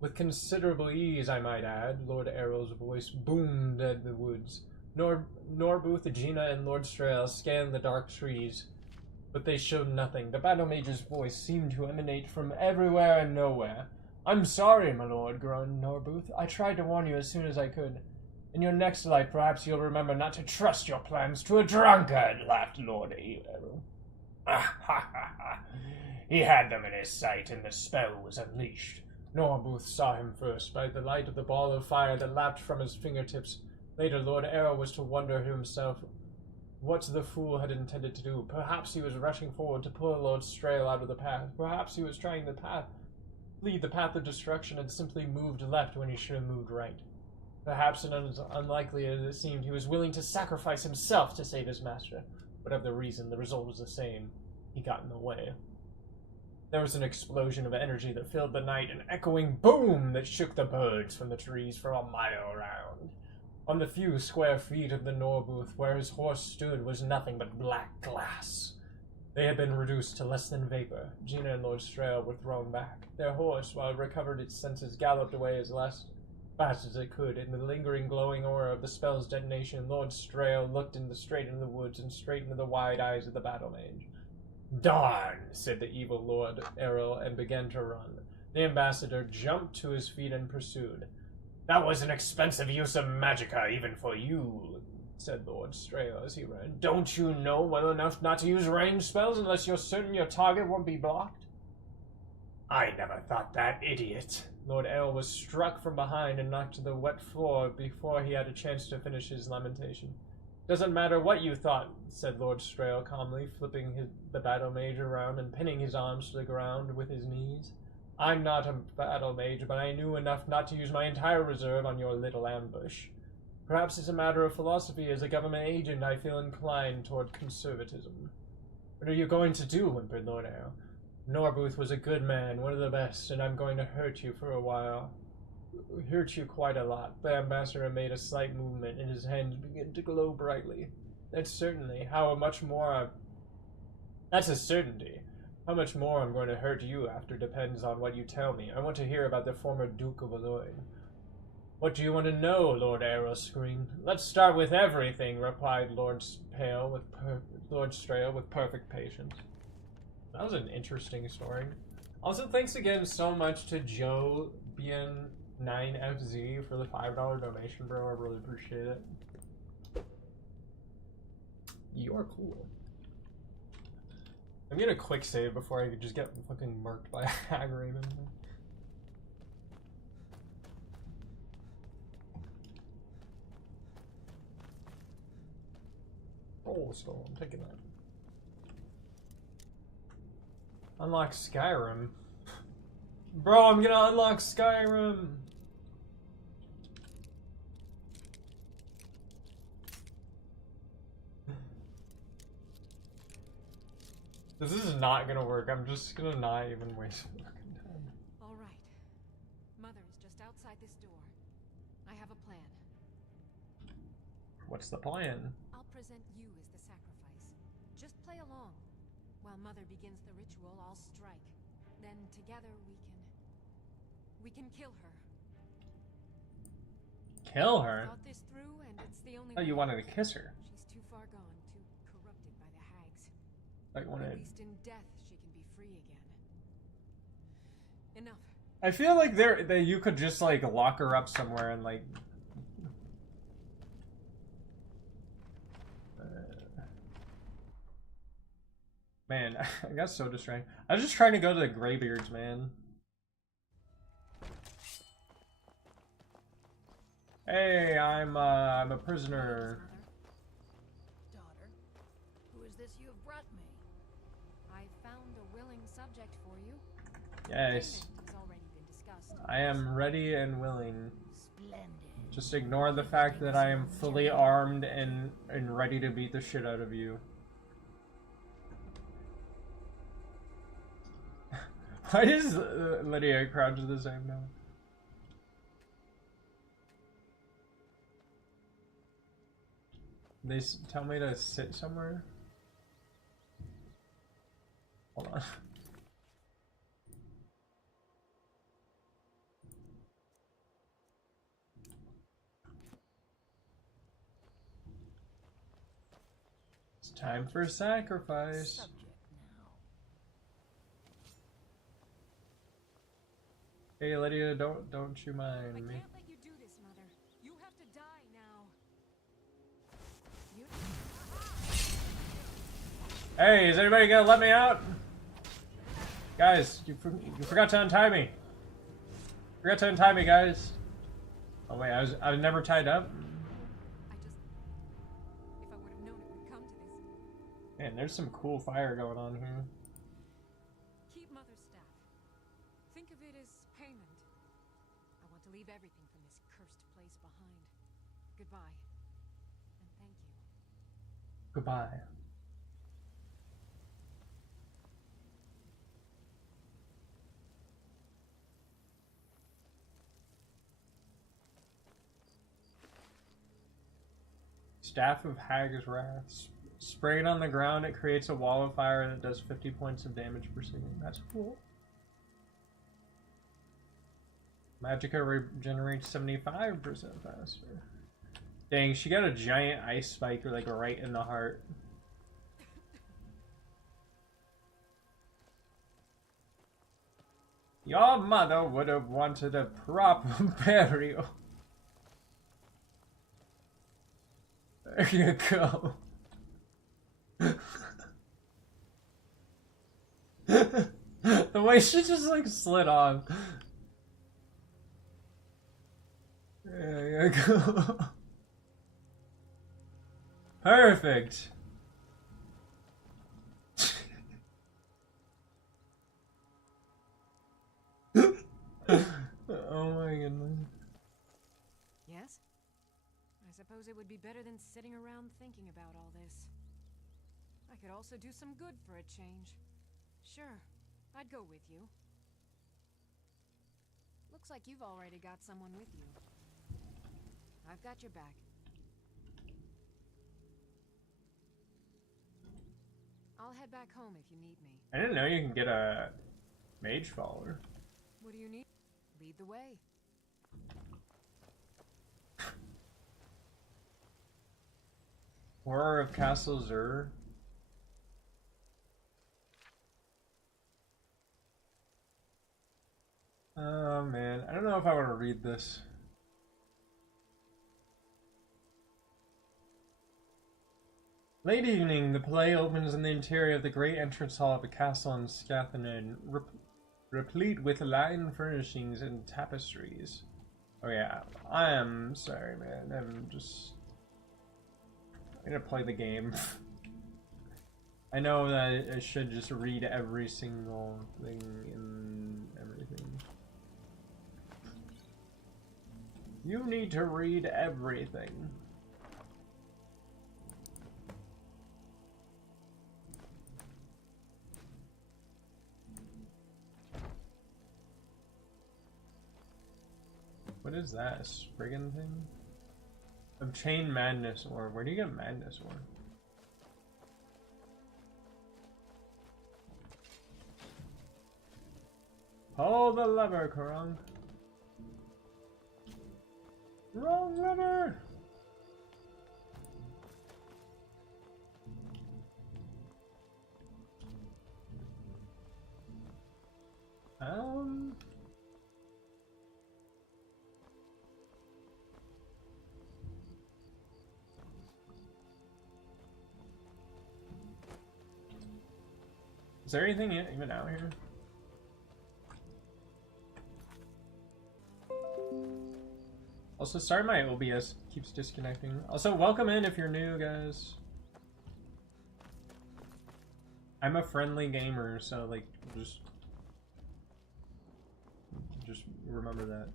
With considerable ease, I might add. Lord Errol's voice boomed at the woods. Narbuth, Gina, and Lord Strail scanned the dark trees, but they showed nothing. The battle mage's voice seemed to emanate from everywhere and nowhere. I'm sorry, my lord, groaned Narbuth. I tried to warn you as soon as I could. In your next life, perhaps you'll remember not to trust your plans to a drunkard, laughed Lord Errol. Ah, ha, ha, ha. He had them in his sight, and the spell was unleashed. Narbuth saw him first, by the light of the ball of fire that lapped from his fingertips. Later, Lord Errol was to wonder himself what the fool had intended to do. Perhaps he was rushing forward to pull Lord Strail out of the path. Perhaps he was trying to lead the path of destruction and simply moved left when he should have moved right. Perhaps, and as unlikely as it seemed, he was willing to sacrifice himself to save his master. Whatever the reason, the result was the same. He got in the way. There was an explosion of energy that filled the night, an echoing boom that shook the birds from the trees for a mile around. On the few square feet of the Narbuth where his horse stood was nothing but black glass. They had been reduced to less than vapor. Gina and Lord Strail were thrown back. Their horse, while it recovered its senses, galloped away as fast as it could. In the lingering glowing aura of the spell's detonation, Lord Strail looked straight into the woods and straight into the wide eyes of the battle mage. Darn, said the evil Lord Errol, and began to run. The ambassador jumped to his feet and pursued. That was an expensive use of magicka, even for you, said Lord Strail as he ran. Don't you know well enough not to use ranged spells unless you're certain your target won't be blocked? I never thought that, idiot. Lord Errol was struck from behind and knocked to the wet floor before he had a chance to finish his lamentation. Doesn't matter what you thought, said Lord Strail calmly, flipping the battle mage around and pinning his arms to the ground with his knees. I'm not a battle mage, but I knew enough not to use my entire reserve on your little ambush. Perhaps it's a matter of philosophy. As a government agent, I feel inclined toward conservatism. What are you going to do? Whimpered Lord Errol. Narbuth was a good man, one of the best, and I'm going to hurt you for a while. Hurt you quite a lot. The ambassador made a slight movement, and his hands began to glow brightly. That's a certainty. How much more I'm going to hurt you after depends on what you tell me. I want to hear about the former Duke of Aloyne. What do you want to know? Lord Errol screamed. Let's start with everything, replied Lord Strail with perfect patience. That was an interesting story. Also, thanks again so much to Joe BN9FZ for the $5 donation, bro. I really appreciate it. You're cool. I'm gonna quick save before I could just get fucking murked by Hag Raymond. Oh, still, I'm taking that. Unlock Skyrim. Bro, I'm gonna unlock Skyrim! This is not gonna work. I'm just gonna not even waste fucking time. Alright. Mother is just outside this door. I have a plan. What's the plan? I'll present you as the sacrifice. Just play along. While Mother begins the ritual, I'll strike. Then together we can kill her. Kill her? Thought this through, and it's the only Oh, you way. wanted to kiss her. She's too far gone, too corrupted by the hags. I wanted... At least in death, she can be free again. Enough. I feel like that you could just like lock her up somewhere and like. Man, I got so distracted. I was just trying to go to the Greybeards, man. Hey, I'm a prisoner. Daughter, who is this you have brought me? I found a willing subject for you. Yes, Payment has already been discussed. I am ready and willing. Splendid. Just ignore the fact that I am fully armed and ready to beat the shit out of you. Why is Lydia crouched the same now? They tell me to sit somewhere? Hold on. It's time for sacrifice. Subject now. Hey Lydia, don't you I mind me? can't let you do this, Mother. You have to die now. You... Hey, is anybody gonna let me out? Guys, you forgot to untie me. Forgot to untie me, guys. Oh wait, I was never tied up. if I would have known it would come to this. Man, there's some cool fire going on here. Keep Mother's staff. Think of it as payment. I want to leave everything from this cursed place behind. Goodbye. And thank you. Goodbye. Staff of Hag's Wrath. Sprayed on the ground, it creates a wall of fire that does 50 points of damage per second. That's cool. Magicka regenerates 75% faster. Dang, she got a giant ice spike like right in the heart. Your mother would have wanted a proper burial. There you go. The way she just like slid off. There you go. Perfect. Oh my goodness. Yes? I suppose it would be better than sitting around thinking about all this. I could also do some good for a change. Sure, I'd go with you. Looks like you've already got someone with you. I've got your back. I'll head back home if you need me. I didn't know you can get a mage follower. What do you need? Lead the way. Horror of Castle Zur. Oh man, I don't know if I want to read this. Late evening, the play opens in the interior of the great entrance hall of a castle in Scathanen, replete with Latin furnishings and tapestries. Oh yeah, I am sorry, man. I'm gonna play the game. I know that I should just read every single thing in everything. You need to read everything. What is that? A Spriggan thing? Obtain Madness Ore. Where do you get Madness Ore? Pull the lever, Karung. Wrong lever! Is there anything even out here? Also, sorry my OBS keeps disconnecting. Also, welcome in if you're new, guys. I'm a friendly gamer, so like, just remember that.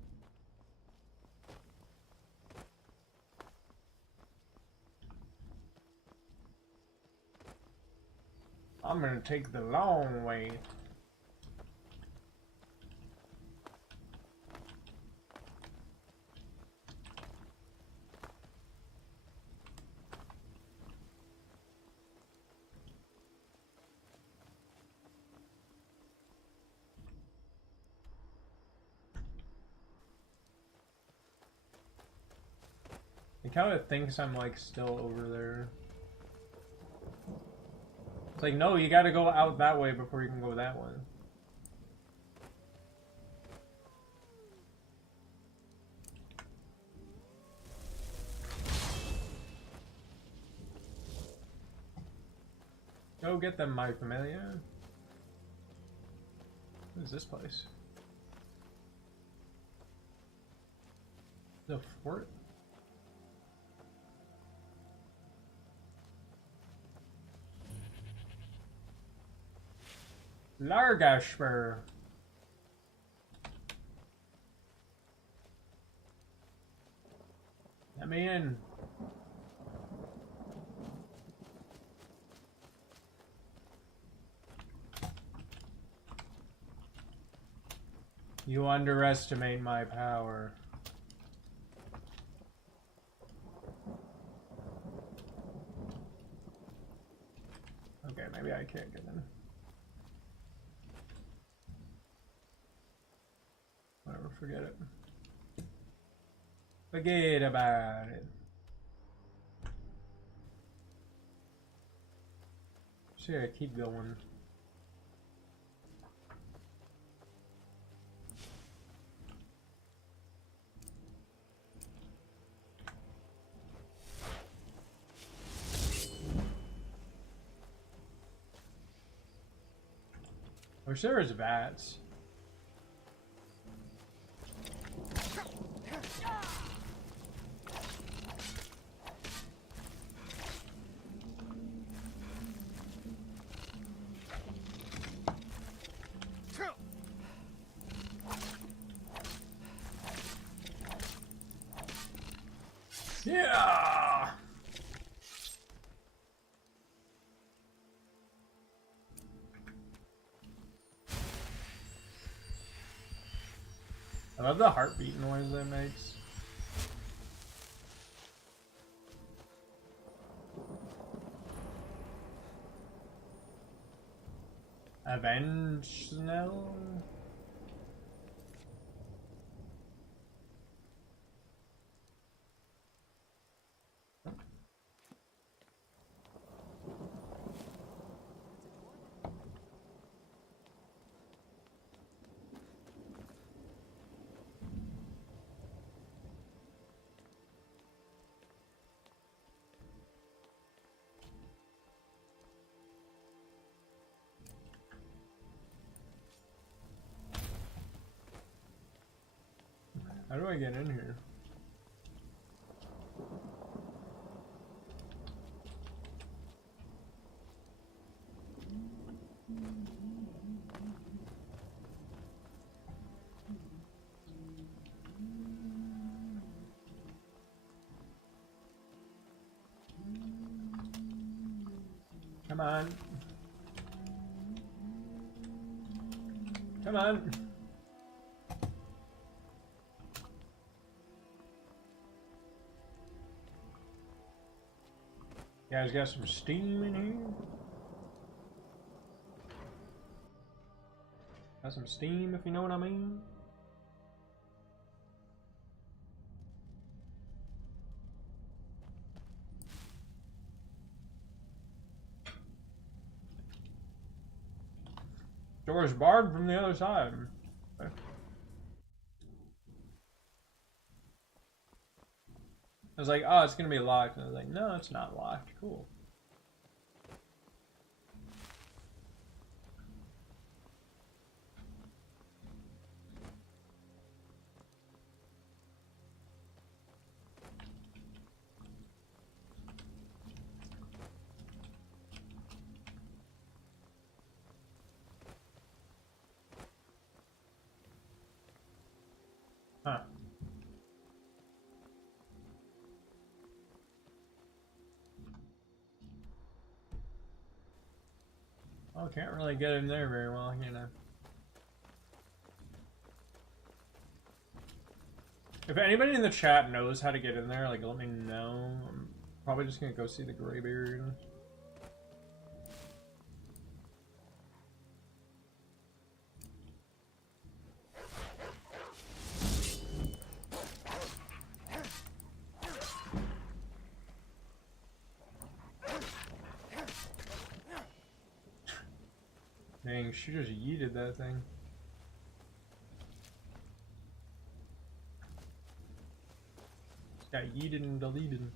I'm gonna take the long way. It kind of thinks I'm like still over there. It's like, no, you gotta go out that way before you can go that one. Go get them, my familiar. What is this place? The fort? Largashper. Let me in. You underestimate my power. Okay, maybe I can't get in. Whatever, forget it. Forget about it. So yeah, keep going. I wish there was bats. Yeah! I love the heartbeat noise that makes. Avenge Snell? How do I get in here? Come on. Come on. You guys got some steam in here? Got some steam, if you know what I mean? Door's barred from the other side. Okay. I was like, oh, it's gonna be locked. And I was like, no, it's not locked. Cool. Oh, can't really get in there very well, you know. If anybody in the chat knows how to get in there, like, let me know. I'm probably just gonna go see the Greybeard. Dang, she just yeeted that thing. Just got yeeted and deleted.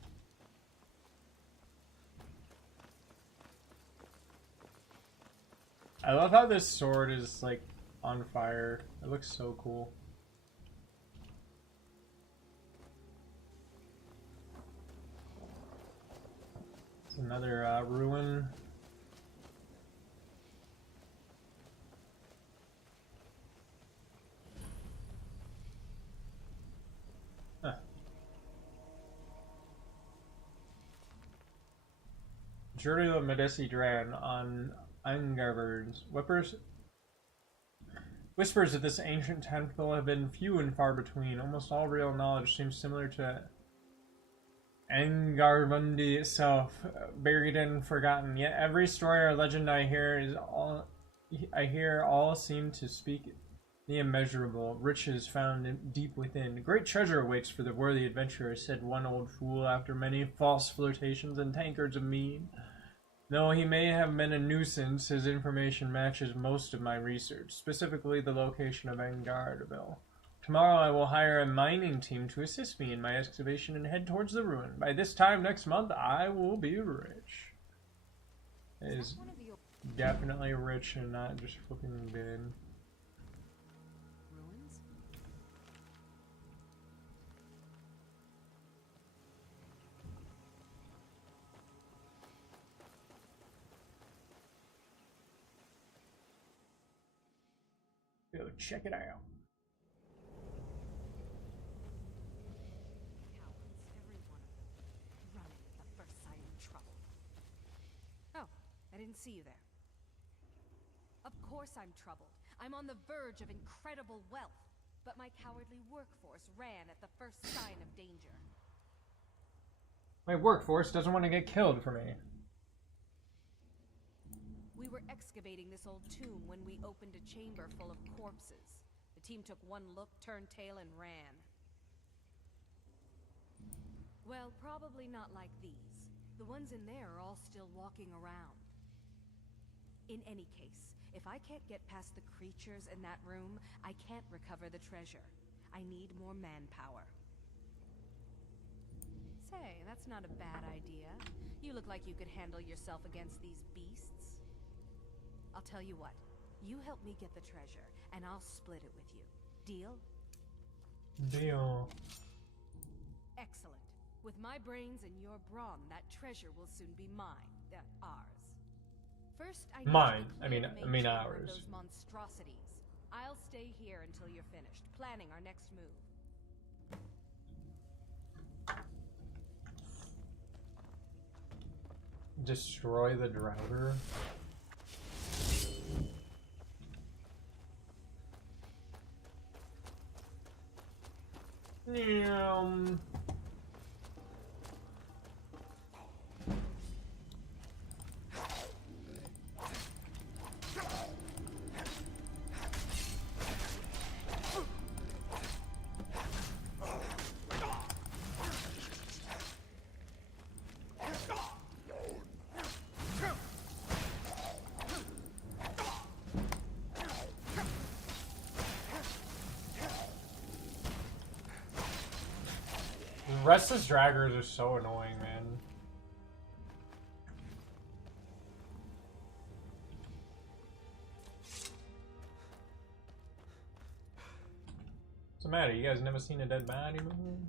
I love how this sword is like on fire. It looks so cool. It's another ruin. Huh. Jury of Medici Dran on Angarver's Whispers of this ancient temple have been few and far between. Almost all real knowledge seems similar to Angarmundi itself, buried and forgotten. Yet every story or legend I hear all seem to speak the immeasurable riches found deep within. Great treasure awaits for the worthy adventurer, said one old fool after many false flirtations and tankards of mead. Though he may have been a nuisance, his information matches most of my research, specifically the location of Angardville. Tomorrow I will hire a mining team to assist me in my excavation and head towards the ruin. By this time next month, I will be rich. It is definitely rich and not just fucking dead. Ruins? Go check it out. I didn't see you there. Of course I'm troubled. I'm on the verge of incredible wealth, but my cowardly workforce ran at the first sign of danger. My workforce doesn't want to get killed for me. We were excavating this old tomb when we opened a chamber full of corpses. The team took one look, turned tail, and ran. Well, probably not like these. The ones in there are all still walking around. In any case, if I can't get past the creatures in that room, I can't recover the treasure. I need more manpower. Say, that's not a bad idea. You look like you could handle yourself against these beasts. I'll tell you what. You help me get the treasure, and I'll split it with you. Deal? Deal. Excellent. With my brains and your brawn, that treasure will soon be mine. Ours. First, I need mine. to I mean ours. Those monstrosities. I'll stay here until you're finished, planning our next move. Destroy the driver. Restless draggers are so annoying, man. What's the matter? You guys never seen a dead body before?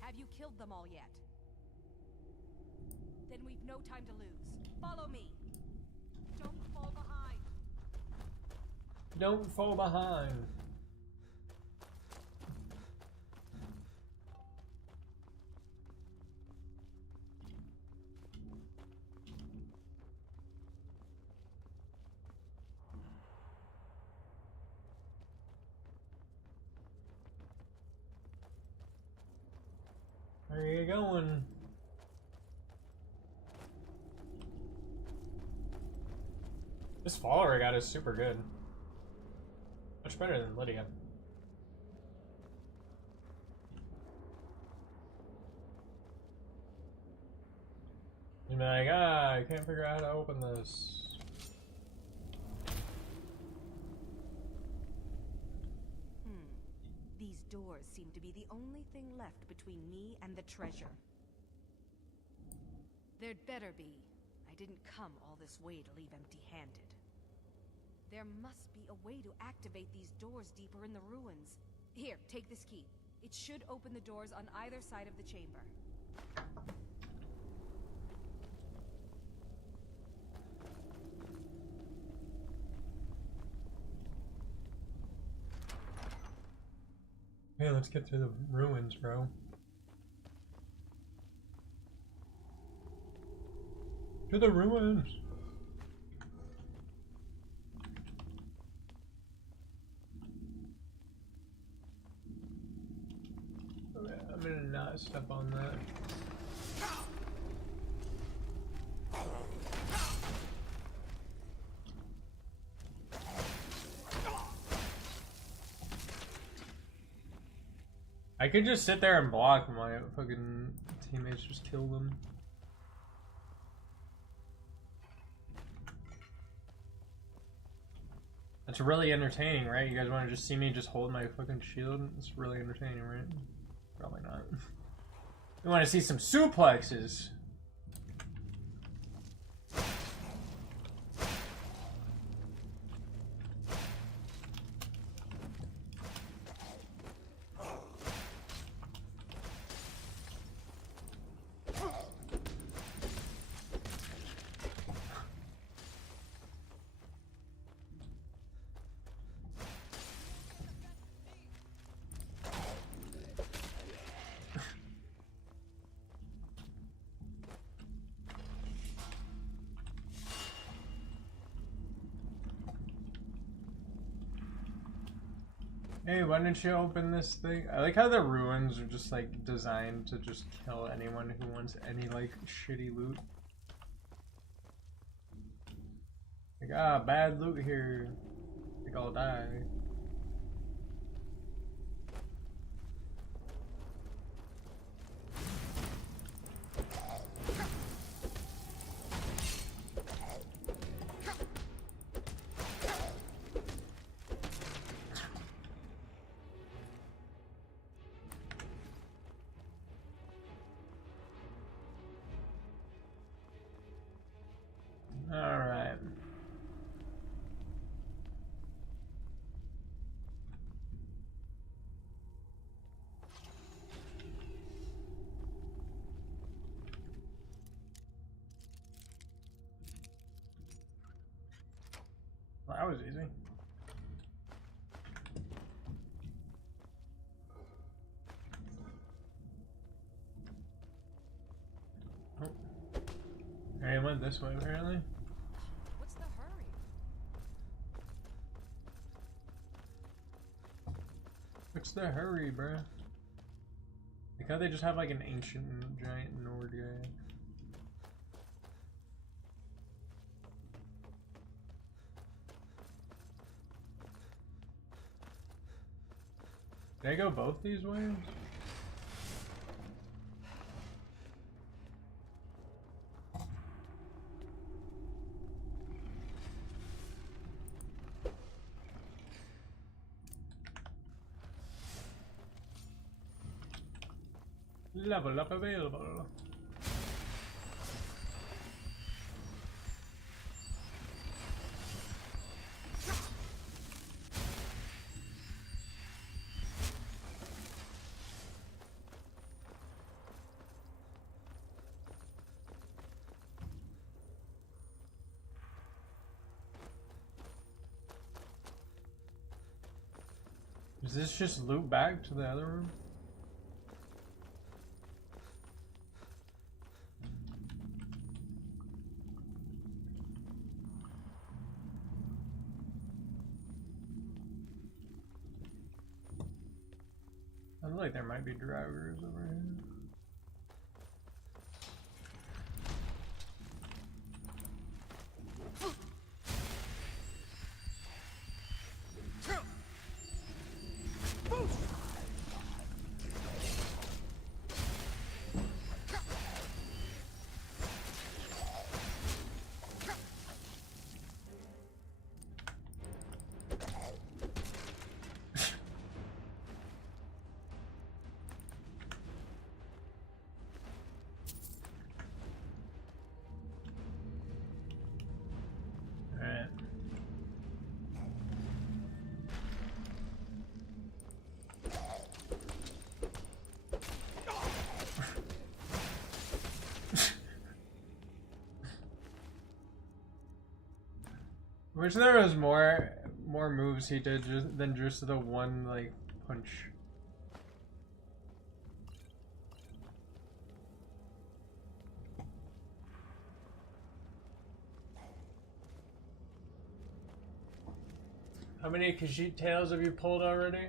Have you killed them all yet? Then we've no time to lose. Follow me. Don't fall behind. Don't fall behind. Where are you going? This follower I got is super good. Much better than Lydia. You'd be like, I can't figure out how to open this. These doors seem to be the only thing left between me and the treasure. There'd better be. I didn't come all this way to leave empty-handed. There must be a way to activate these doors deeper in the ruins. Here, take this key. It should open the doors on either side of the chamber. Hey, let's get to the ruins, bro. To the ruins! Okay, I'm gonna not step on that. I could just sit there and block my fucking teammates, just kill them. That's really entertaining, right? You guys want to just see me just hold my fucking shield? It's really entertaining, right? Probably not. You want to see some suplexes? Hey, why didn't you open this thing? I like how the ruins are just like designed to just kill anyone who wants any like shitty loot. Like, bad loot here. I think I'll die. Alright. Well, that was easy. Oh. Hey, it went this way apparently. What's the hurry? What's the hurry, bruh? Like how they just have like an ancient giant Nord guy. Did I go both these ways? Level up available. Does this just loop back to the other room? I feel like there might be drivers over here. Wish there was more moves he did than just the one like punch. How many Khajiit tails have you pulled already?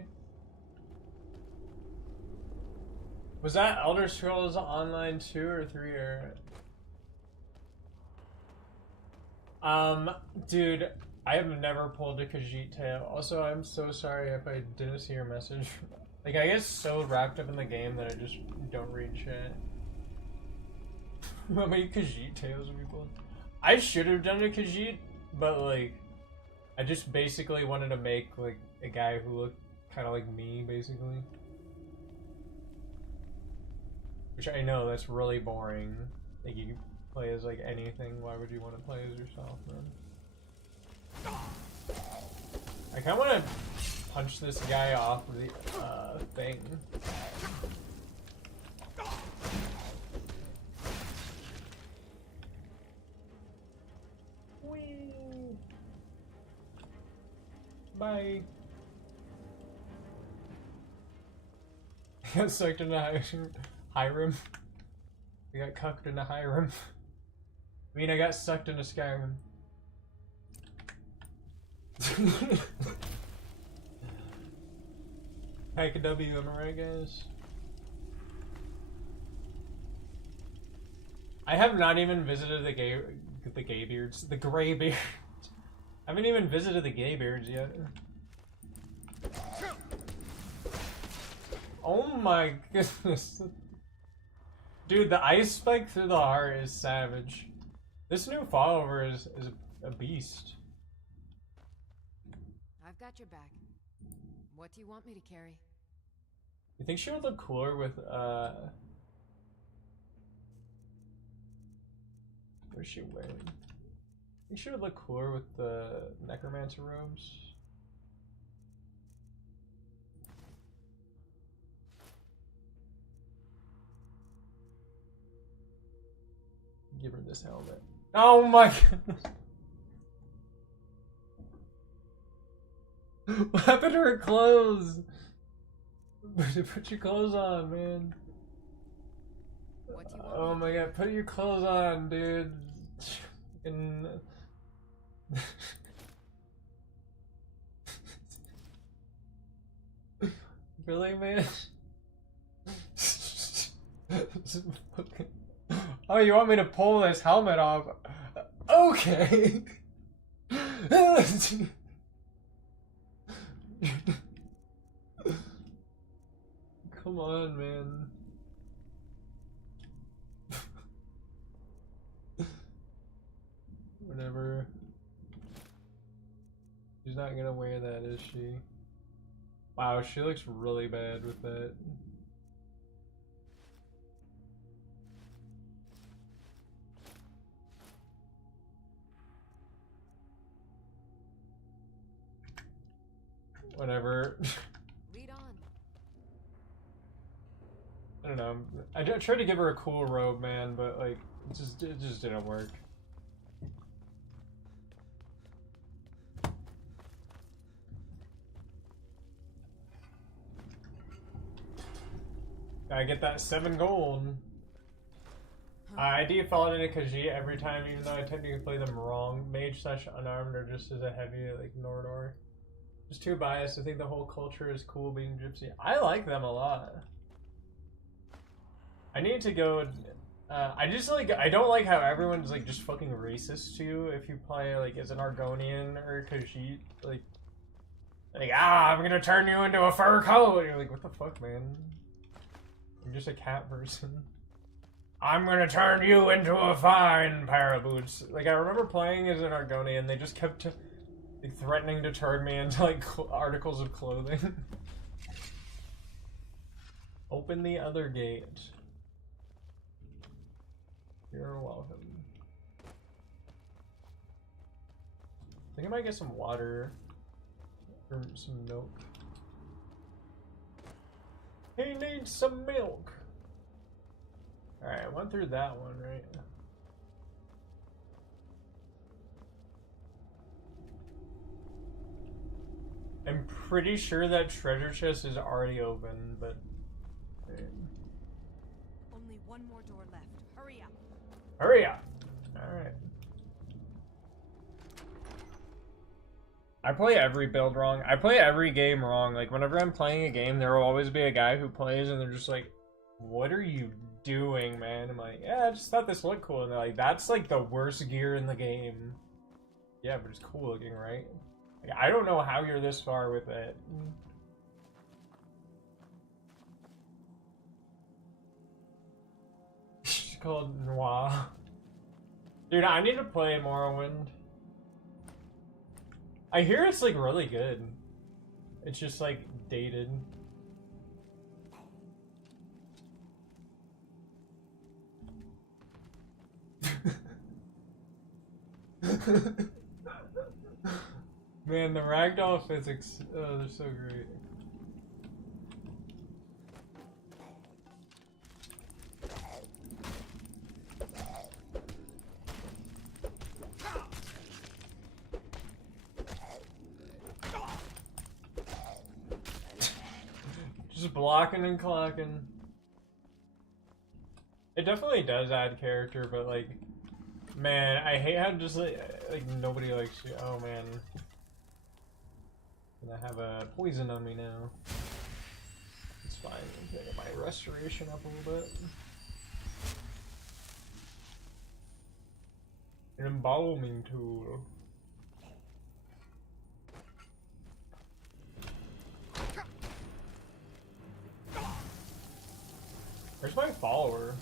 Was that Elder Scrolls Online 2 or 3 or? Dude, I have never pulled a Khajiit tail. Also, I'm so sorry if I didn't see your message. Like, I get so wrapped up in the game that I just don't read shit. How many Khajiit tails have you pulled? I should have done a Khajiit, but like, I just basically wanted to make like a guy who looked kind of like me, basically. Which I know that's really boring. Like you can play as like anything. Why would you want to play as yourself, man? I kind of want to punch this guy off the thing. Whee! Bye. Got sucked into Skyrim. I got cucked into Skyrim. I mean, I got sucked into Skyrim. Pack a W, am I right, guys? I have not even visited the Graybeards. The Graybeards. I haven't even visited the Graybeards yet. Oh my goodness. Dude, the ice spike through the heart is savage. This new follower is a beast. I've got your back. What do you want me to carry? You think she would look cooler with, what is she wearing? I think she would look cooler with the necromancer robes. Give her this helmet. Oh my goodness. What happened to her clothes? Put your clothes on, man. What do you want? Oh my god, put your clothes on, dude. And really, man? Oh, you want me to pull this helmet off? Okay. Come on, man. Whatever. She's not gonna wear that, is she? Wow, she looks really bad with that. Whatever. Lead on. I don't know. I tried to give her a cool robe, man, but like, it just didn't work. Gotta get that 7 gold. I default into Khajiit every time, even though I technically play them wrong. Mage / unarmed or just as a heavy like Nordor. Just too biased. I think the whole culture is cool being gypsy. I like them a lot. I need to go. I just like. I don't like how everyone's like just fucking racist to you if you play like as an Argonian or Khajiit. Like, I'm gonna turn you into a fur coat. And you're like, what the fuck, man? I'm just a cat person. I'm gonna turn you into a fine pair of boots. Like, I remember playing as an Argonian, they just kept like, threatening to turn me into like articles of clothing. Open the other gate. You're welcome. I think I might get some water or some milk. He needs some milk. Alright, I went through that one, right? pretty sure that treasure chest is already open, but... Only one more door left. Hurry up. Hurry up! Alright. I play every build wrong. I play every game wrong. Like, whenever I'm playing a game, there will always be a guy who plays and they're just like, what are you doing, man? I'm like, yeah, I just thought this looked cool. And they're like, that's like the worst gear in the game. Yeah, but it's cool looking, right? Like, I don't know how you're this far with it. It's called Noir. Dude, I need to play Morrowind. I hear it's like really good. It's just like dated. Man, the ragdoll physics, oh, they're so great. Just blocking and clocking. It definitely does add character, but like, man, I hate how just like nobody likes you. Oh man, I have a poison on me now. It's fine. I'm getting my restoration up a little bit. An embalming tool. Where's my follower?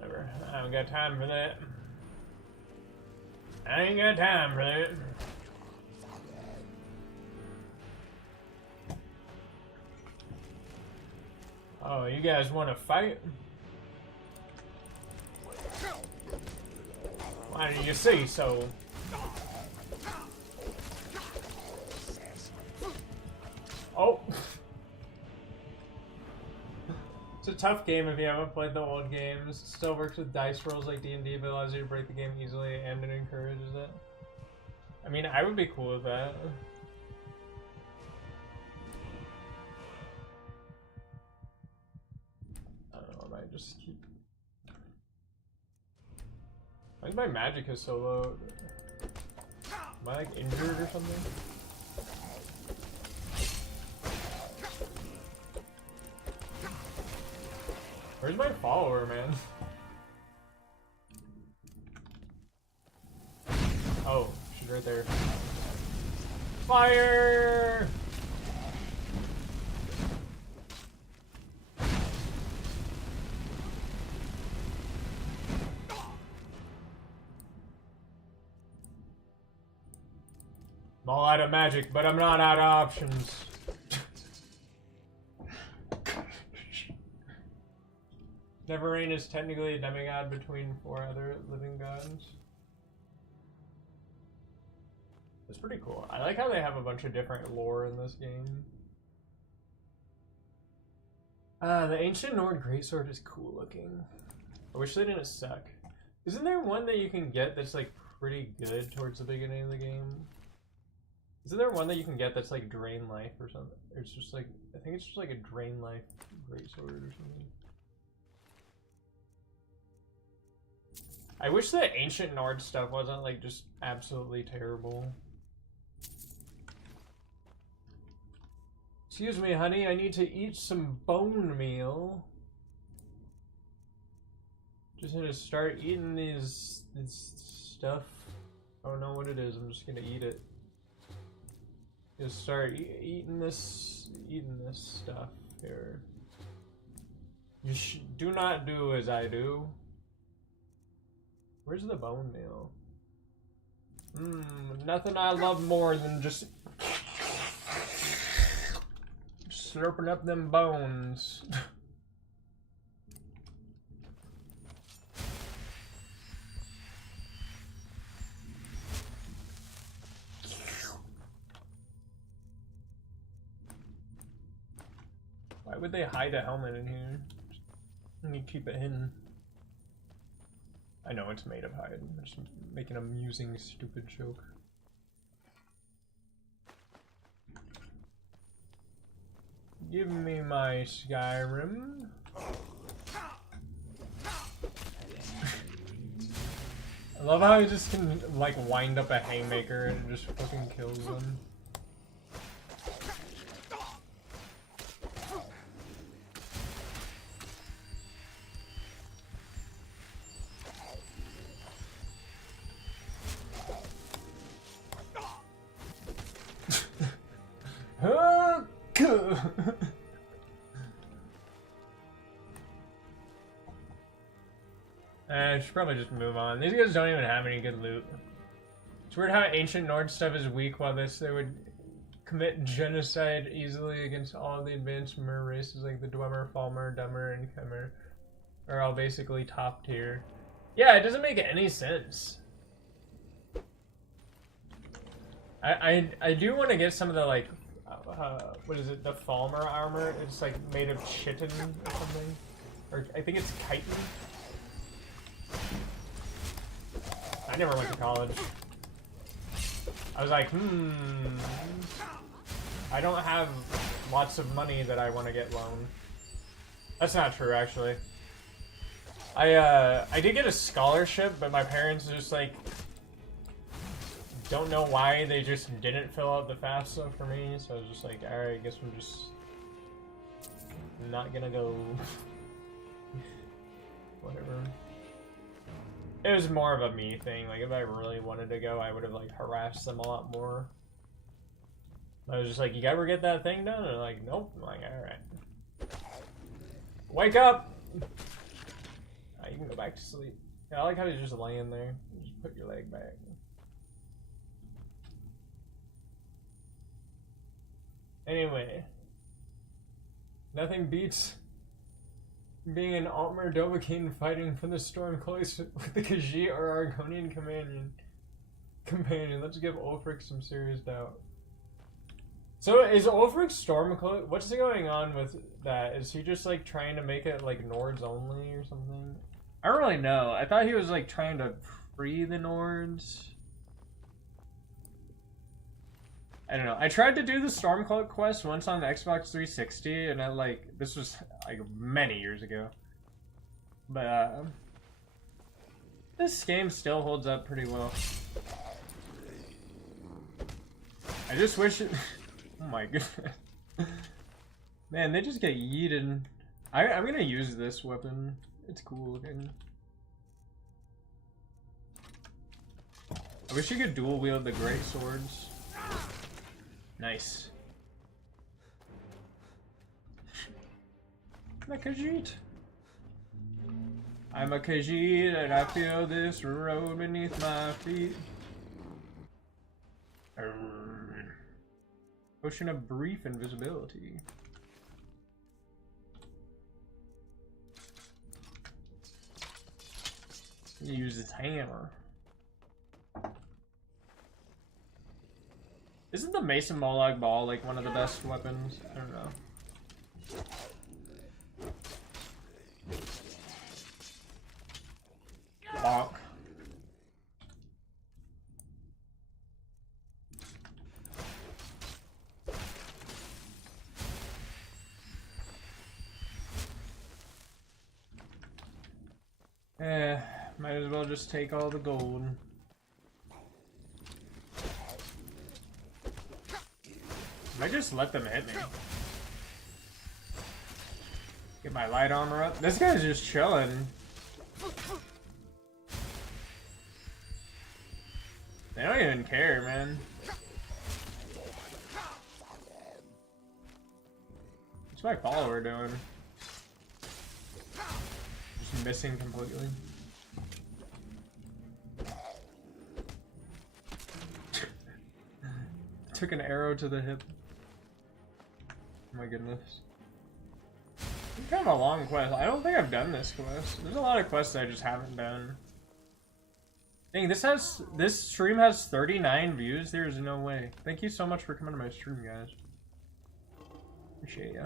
Never. I don't got time for that. I ain't got time for that. Oh, you guys want to fight? Why do you say so? Oh! It's a tough game if you haven't played the old games. It still works with dice rolls like D&D, but allows you to break the game easily, and it encourages it. I mean, I would be cool with that. I don't know, I might just keep... Why is my magic is so low? Am I like injured or something? Where's my follower, man? Oh, she's right there. Fire! I'm all out of magic, but I'm not out of options. Neverrain is technically a demigod between 4 other living gods. It's pretty cool. I like how they have a bunch of different lore in this game. The Ancient Nord Greatsword is cool looking. I wish they didn't suck. Isn't there one that you can get that's like pretty good towards the beginning of the game? Isn't there one that you can get that's like drain life or something? Or it's just like, I think it's just like a drain life greatsword or something. I wish the Ancient Nord stuff wasn't like just absolutely terrible. Excuse me, honey, I need to eat some bone meal. Just gonna start eating this stuff. I don't know what it is, I'm just gonna eat it. Just start eating this stuff here. You do not do as I do. Where's the bone meal? Nothing I love more than just slurping up them bones. Why would they hide a helmet in here? You keep it hidden. I know it's made of hide. I'm just making an amusing, stupid joke. Give me my Skyrim. I love how he just can, like, wind up a haymaker and it just fucking kills them. I should probably just move on. These guys don't even have any good loot. It's weird how ancient Nord stuff is weak, while they would commit genocide easily against all the advanced mer races like the Dwemer, Falmer, Dummer, and Khmer are all basically top tier. Yeah, it doesn't make any sense. I do want to get some of the, like, what is it, the Falmer armor? It's like made of chitin or something. Or I think it's chitin. I never went to college. I was like, I don't have lots of money that I want to get loaned. That's not true, actually. I did get a scholarship, but my parents just, like, don't know why they just didn't fill out the FAFSA for me, so I was just like, alright, I guess I'm just not gonna go. Whatever. It was more of a me thing. Like, if I really wanted to go, I would have, like, harassed them a lot more. I was just like, you ever get that thing done? And they're like, nope. I'm like, alright. Wake up! You can go back to sleep. Yeah, I like how he's just laying there. Just put your leg back. Anyway. Nothing beats being an Altmer Dovahkiin fighting for the Stormcloaks with the Khajiit or Argonian companion. Let's give Ulfric some serious doubt. So is Ulfric Stormcloak? What's going on with that? Is he just like trying to make it like Nords only or something? I don't really know. I thought he was like trying to free the Nords. I don't know. I tried to do the Stormcloak quest once on the Xbox 360, and I like this was like many years ago. But this game still holds up pretty well. I just wish it. Oh my goodness, man! They just get yeeted. I'm gonna use this weapon. It's cool looking. I wish you could dual wield the great swords. Nice. I'm a Khajiit. I'm a Khajiit and I feel this road beneath my feet. Potion of brief invisibility. Use its hammer. Isn't the Mason Molag Ball like one of the best weapons? I don't know. Bonk. Might as well just take all the gold. I just let them hit me. Get my light armor up. This guy's just chilling. They don't even care, man. What's my follower doing? Just missing completely. Took an arrow to the hip. Oh my goodness. It's kind of a long quest. I don't think I've done this quest. There's a lot of quests I just haven't done. Dang, this stream has 39 views. There's no way. Thank you so much for coming to my stream, guys. Appreciate ya.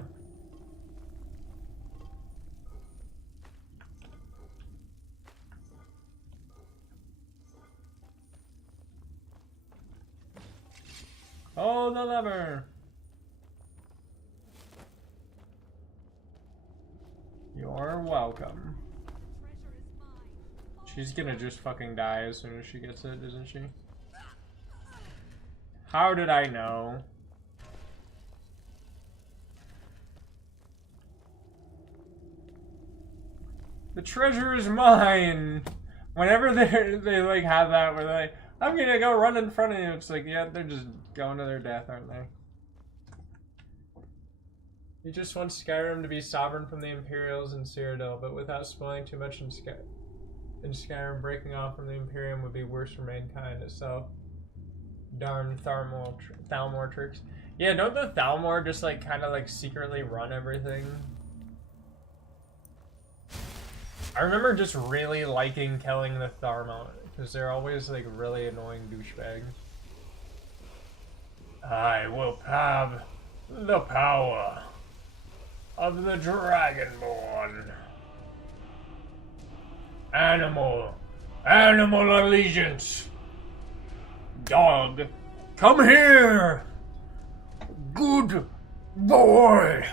Pull the lever. You're welcome. Treasure is mine. She's gonna just fucking die as soon as she gets it, isn't she? How did I know? The treasure is mine! Whenever they like have that where they're like, I'm gonna go run in front of you, it's like, yeah, they're just going to their death, aren't they? You just want Skyrim to be sovereign from the Imperials in Cyrodiil, but without spoiling too much in Skyrim, breaking off from the Imperium would be worse for mankind itself. Darn Thalmor tricks. Yeah, don't the Thalmor just like kind of like secretly run everything? I remember just really liking killing the Thalmor because they're always like really annoying douchebags. I will have the power of the Dragonborn. Animal allegiance. Dog, come here. Good boy.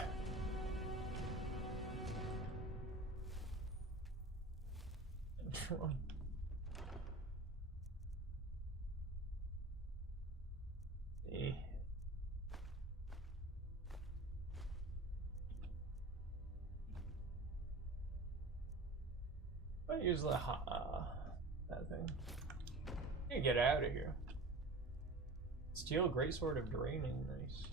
I use the that thing. You get out of here. Steel greatsword of draining, nice.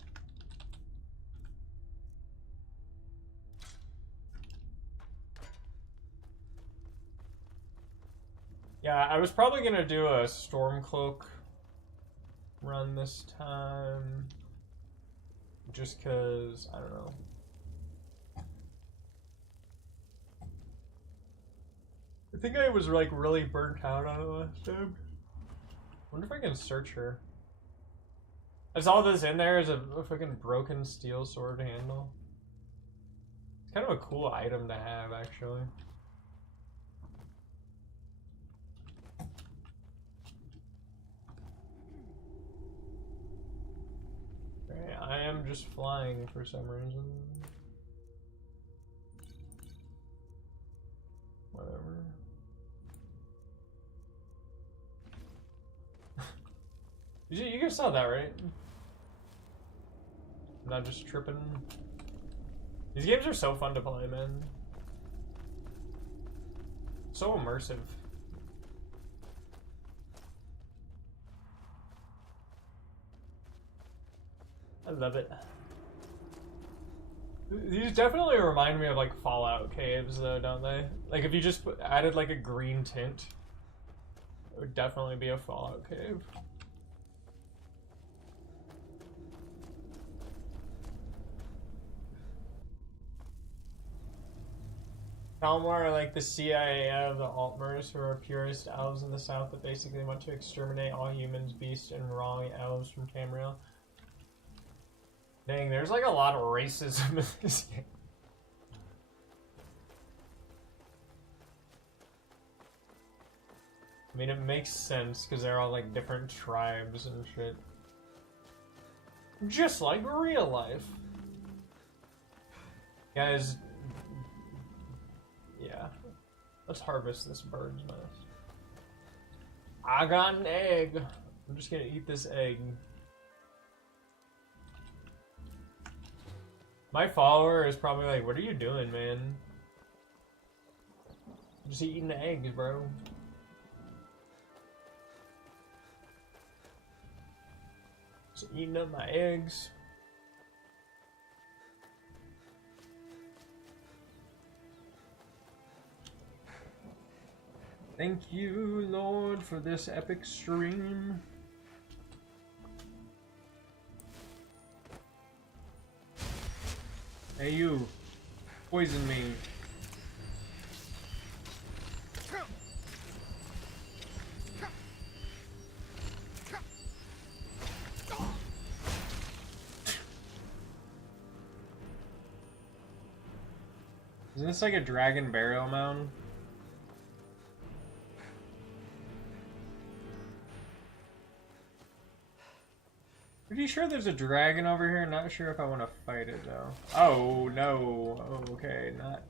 Yeah, I was probably gonna do a Stormcloak run this time. Just cause, I don't know. I think I was like really burnt out on it last time. Wonder if I can search her. Is all this in there is a fucking broken steel sword handle? It's kind of a cool item to have, actually. Okay, I am just flying for some reason. Whatever. You guys saw that, right? I'm not just tripping. These games are so fun to play, man. So immersive. I love it. These definitely remind me of like Fallout caves though, don't they? Like if you just added like a green tint, it would definitely be a Fallout cave. Thalmor are like the CIA of the Altmers, who are purist elves in the south that basically want to exterminate all humans, beasts, and wrong elves from Tamriel. Dang, there's like a lot of racism in this game. I mean, it makes sense because they're all like different tribes and shit. Just like real life. Guys, yeah. Let's harvest this bird's nest. I got an egg. I'm just gonna eat this egg. My follower is probably like, what are you doing, man? I'm just eating the eggs, bro. Just eating up my eggs. Thank you, Lord, for this epic stream. Hey, you. Poison me. Isn't this like a dragon burial mound? Pretty sure there's a dragon over here. Not sure if I want to fight it though. Oh no. Oh, okay, not.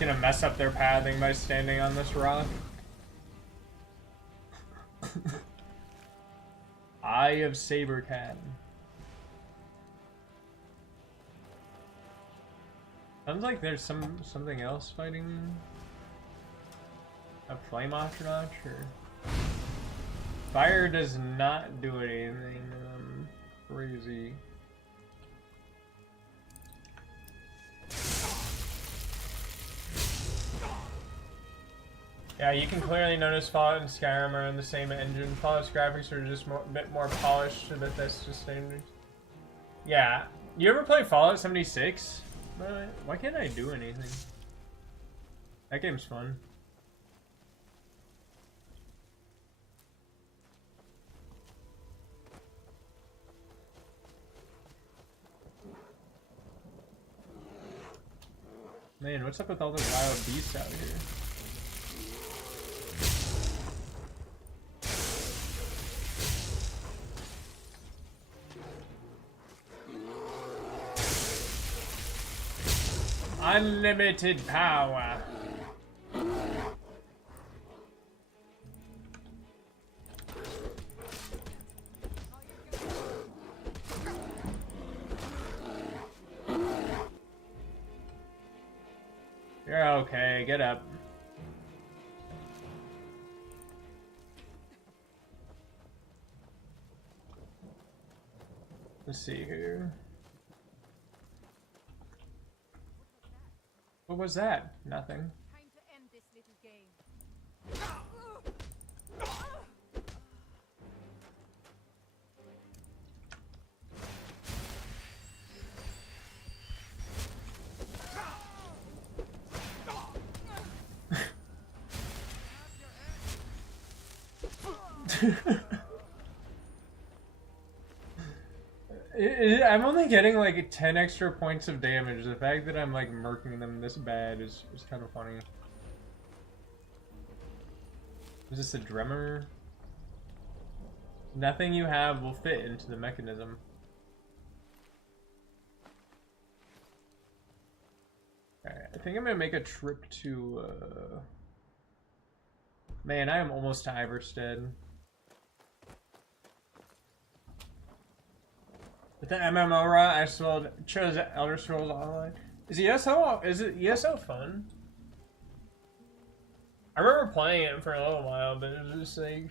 Gonna mess up their pathing by standing on this rock. Eye of Saber Cat. Sounds like there's something else fighting a flame astronaut, or fire does not do anything crazy. Yeah, you can clearly notice Fallout and Skyrim are in the same engine. Fallout's graphics are just a bit more polished to Bethesda standards. Yeah, you ever play Fallout 76? Why can't I do anything? That game's fun. Man, what's up with all the wild beasts out here? Unlimited power. You're okay, get up. Let's see here. What was that? Nothing. Time to end this little game. I'm only getting like 10 extra points of damage. The fact that I'm like murking them this bad is kind of funny. Is this a drummer? Nothing you have will fit into the mechanism. Alright, I think I'm gonna make a trip to man, I am almost to Iverstead. With the MMO run, I still chose Elder Scrolls Online. Is it ESO fun? I remember playing it for a little while, but it was just like,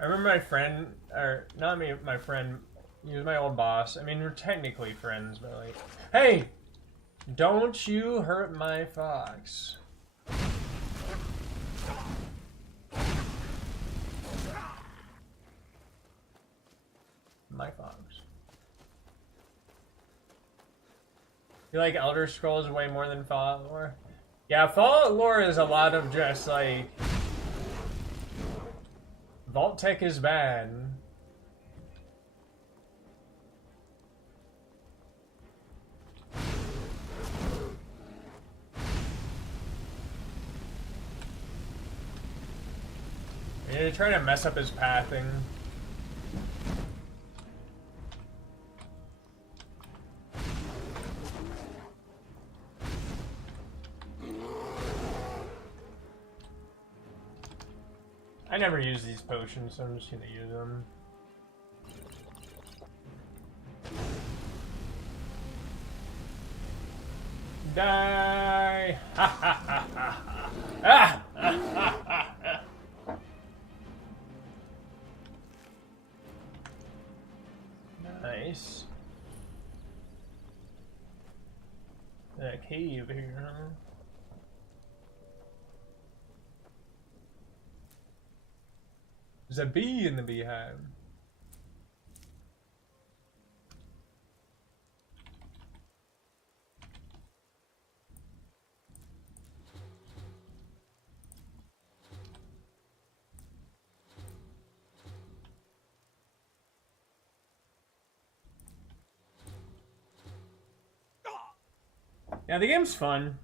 I remember my friend, or not me, my friend, he was my old boss. I mean, we're technically friends, but like, hey, don't you hurt my fox. My fox. You like Elder Scrolls way more than Fallout lore? Yeah, Fallout lore is a lot of just like Vault Tech is bad. You're trying to mess up his pathing. I never use these potions, so I'm just gonna use them. Die! Ha ha ha ha ha! Ah! Ha ha ha ha! Nice. That cave here, huh? There's a bee in the beehive. Yeah, the game's fun.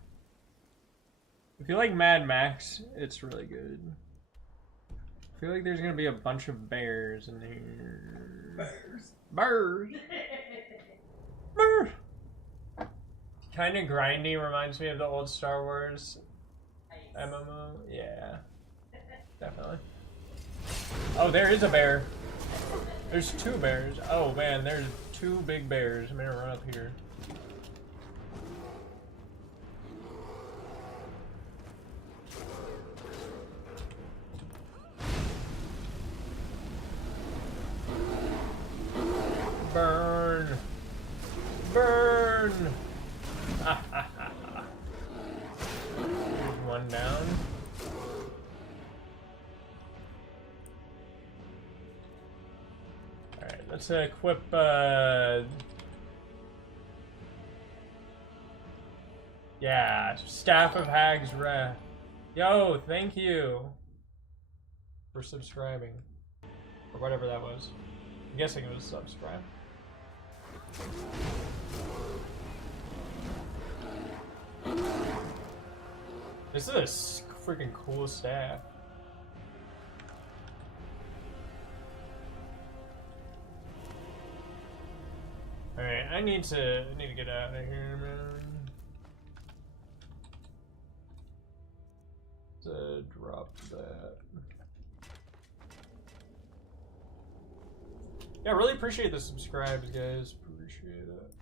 If you like Mad Max, it's really good. I feel like there's gonna be a bunch of bears in here. Bears. Bears. Bears. Kind of grindy, reminds me of the old Star Wars MMO. Yeah, definitely. Oh, there is a bear. There's two bears. Oh man, there's two big bears. I'm gonna run up here. Burn! Burn! There's one down. Alright, let's equip, yeah, Staff of Hag's Wrath. Yo, thank you for subscribing. Or whatever that was. I'm guessing it was subscribe. This is a freaking cool staff. Alright, I need to get out of here, man. To drop that. Yeah, really appreciate the subscribes, guys. Appreciate it.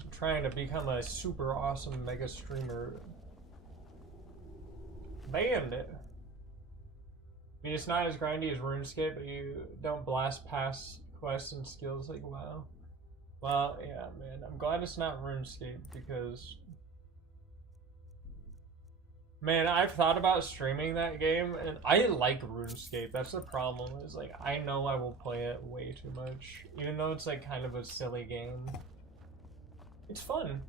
I'm trying to become a super awesome mega streamer. Bandit. I mean, it's not as grindy as RuneScape, but you don't blast past quests and skills like WoW. Well, yeah, man. I'm glad it's not RuneScape because... Man, I've thought about streaming that game, and I like RuneScape. That's the problem, is like, I know I will play it way too much. Even though it's like kind of a silly game. It's fun.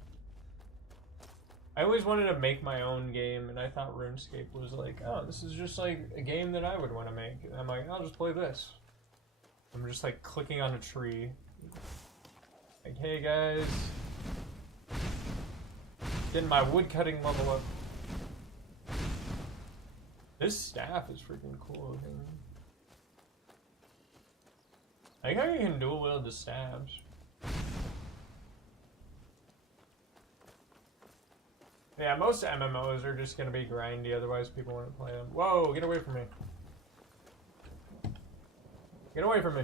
I always wanted to make my own game, and I thought RuneScape was like, oh, this is just like a game that I would want to make. And I'm like, I'll just play this. I'm just like clicking on a tree. Like, hey guys. Getting my woodcutting level up. This staff is freaking cool looking. I like how you can dual wield the staffs. Yeah, most MMOs are just gonna be grindy, otherwise people wouldn't play them. Whoa, get away from me. Get away from me.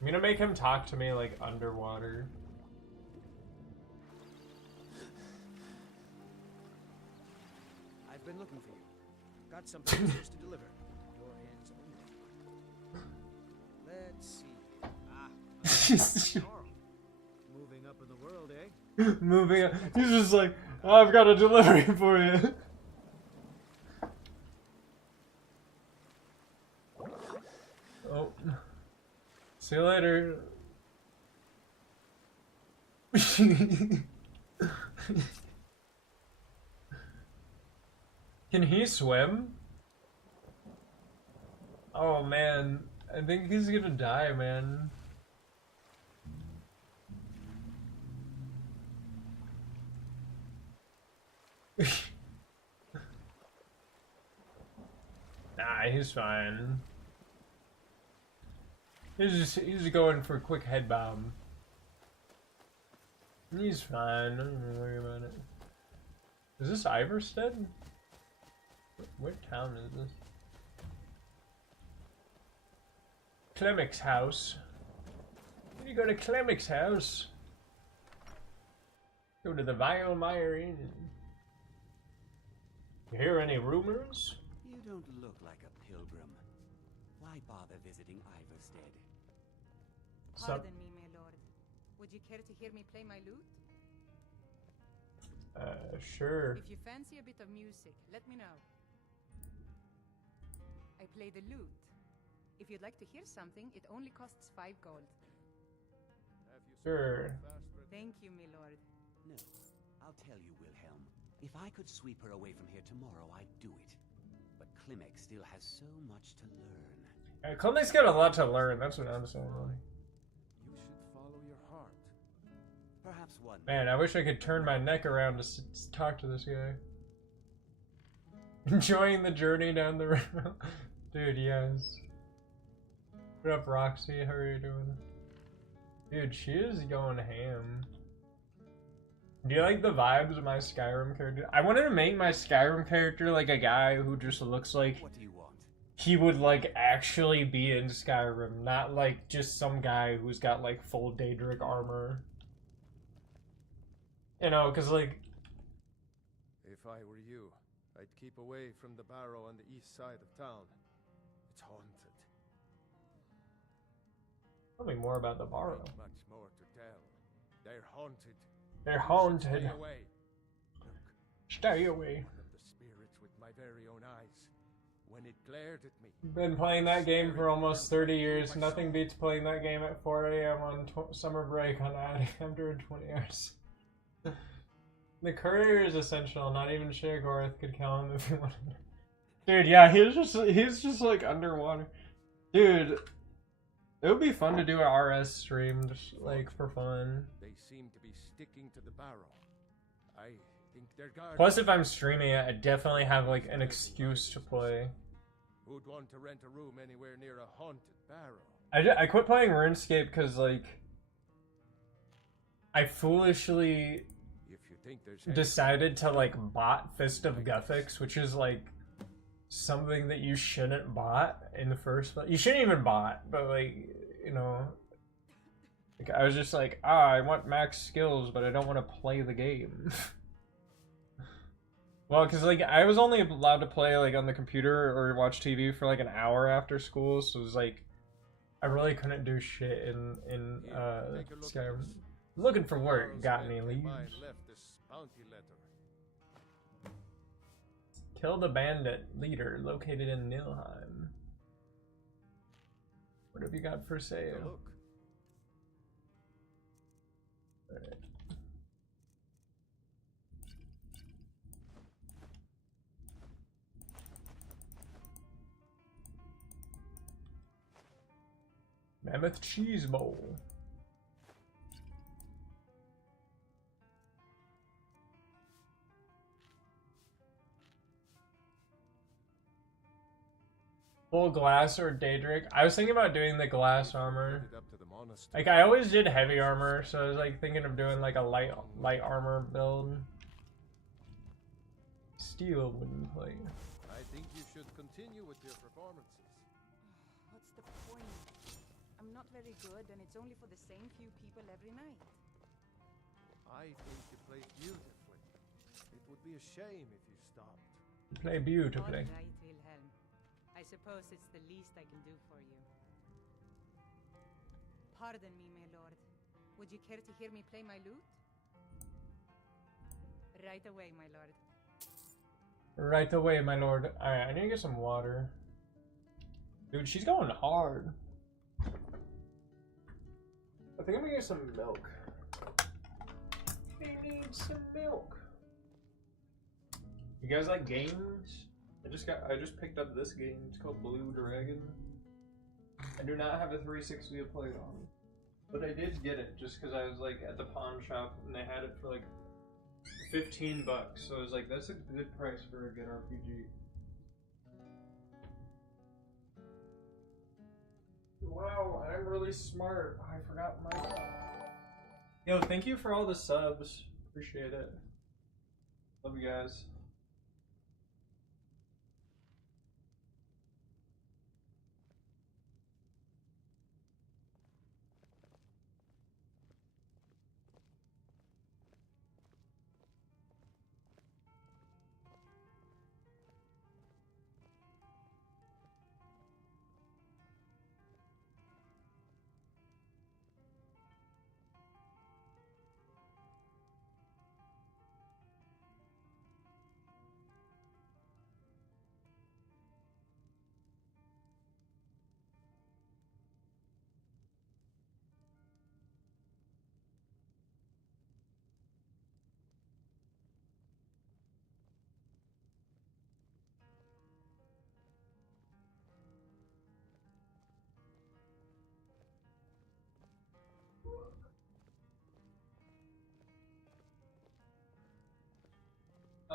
I'm gonna make him talk to me like underwater. I've been looking for you. Got some packages to deliver. Your hands only. Let's see. Moving up in the world, eh? Moving up. He's just like, oh, I've got a delivery for you. Oh. See you later. Can he swim? Oh man, I think he's gonna die, man. Nah, he's fine. He's just going for a quick head bomb. He's fine, don't even worry about it. Is this Iverstead? What town is this? Clemic's house. When you go to Clemic's house, go to the Vilemeyer Inn. You hear any rumors? You don't look like a pilgrim. Why bother visiting Iverstead? Pardon me, my lord. Would you care to hear me play my lute? Sure. If you fancy a bit of music, let me know. I play the lute. If you'd like to hear something, it only costs 5 gold. Sure. Thank you, my lord. No, I'll tell you, Wilhelm. If I could sweep her away from here tomorrow, I'd do it. But Klimek still has so much to learn. Chloe's got a lot to learn. That's what I'm saying. You should follow your heart. Perhaps one. Man, I wish I could turn my neck around to talk to this guy. Enjoying the journey down the road. Dude, yes. What up, Roxy? How are you doing? Dude, she is going ham. Do you like the vibes of my Skyrim character? I wanted to make my Skyrim character like a guy who just looks like What do you want? he would like actually be in Skyrim, not like just some guy who's got like full Daedric armor. You know, cause like If I were you, I'd keep away from the barrow on the east side of town. It's haunted. tell me more about the Barrow. Not much more to tell. They're haunted. They're You should haunted. Stay away. Look, Stay away. one of the spirits with my very own eyes. When it glared at me, Been playing that game for almost 30 years. Nothing beats playing that game at 4 a.m. on summer break on after 20 hours. The courier is essential. Not even Shagorth could kill him if he wanted. Dude, yeah, he's just like underwater. Dude, it would be fun to do an RS stream just like for fun. they seem to be sticking to the barrow. I think they're guarded. Plus, if I'm streaming it, I definitely have like an excuse to play. Who'd want to rent a room anywhere near a haunted barrow? I quit playing RuneScape because like I foolishly If you think there's any- decided to like bot Fist of Guthix, which is like something that you shouldn't bot in the first place. You shouldn't even bot, but like, you know, like I was just like, I want max skills, but I don't want to play the game. Well, because like I was only allowed to play like on the computer or watch TV for like an hour after school, so it was like I really couldn't do shit in Take a look at Skyrim. this. Looking for work. Barrow's Got men any came leads? by and left this bounty letter. Kill the bandit leader located in Nilheim. What have you got for Take a sale? look. Alright. Mammoth cheese bowl. Full glass or Daedric? I was thinking about doing the glass armor. Headed up to the monastery. Like I always did heavy armor, so I was like thinking of doing like a light armor build. Steel wooden plate. I think you should continue with your performances. What's the point? I'm not very good, and it's only for the same few people every night. I think you play beautifully. It would be a shame if you stopped. Play beautifully. All right, Wilhelm. I suppose it's the least I can do for you. Pardon me, my lord. Would you care to hear me play my lute? Right away, my lord. Right away, my lord. Alright, I need to get some water. Dude, she's going hard. I think I'm gonna get some milk. I need some milk. You guys like games? I just picked up this game. It's called Blue Dragon. I do not have a 360 to play it on, but I did get it just because I was like at the pawn shop and they had it for like $15. So I was like, that's a good price for a good RPG. Wow, I'm really smart. I forgot my. Yo, thank you for all the subs. Appreciate it. Love you guys.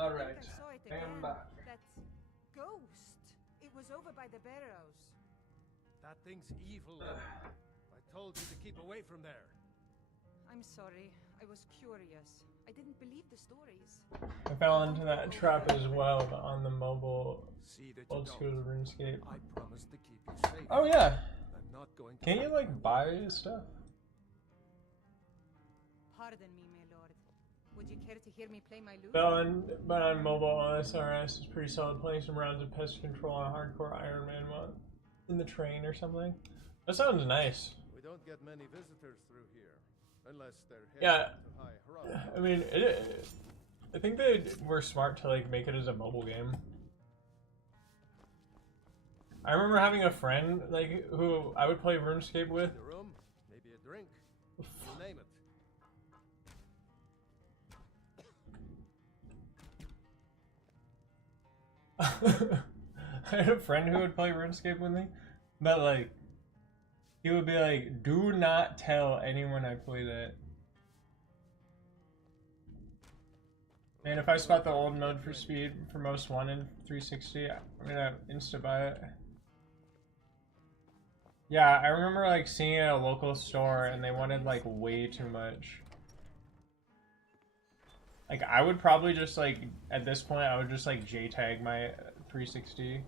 Alright, I saw it I am again. back. That ghost. It was over by the barrows. That thing's evil. I told you to keep away from there. I'm sorry. I was curious. I didn't believe the stories. I fell into that trap as well, but on the mobile See that you old school don't. RuneScape. I promise to keep you safe. Oh yeah, I'm not going to can't you break like my buy stuff? Pardon me, my lord. Would you care to hear me play my lute? But on mobile OSRS is pretty solid. Playing some rounds of pest control on hardcore Iron Man mod in the train or something. That sounds nice. We don't get many visitors through here, unless they're Yeah. headed to High Hurrah. I mean, I think they were smart to like make it as a mobile game. I remember having a friend like who I would play RuneScape with. The room, maybe a drink. You name it. I had a friend who would play RuneScape with me, but like, he would be like, "Do not tell anyone I play that." And if I spot the old mode for speed for most one in 360, I'm gonna insta buy it. Yeah, I remember like seeing it at a local store and they wanted like way too much. Like I would probably just like, at this point, I would just like JTAG my 360.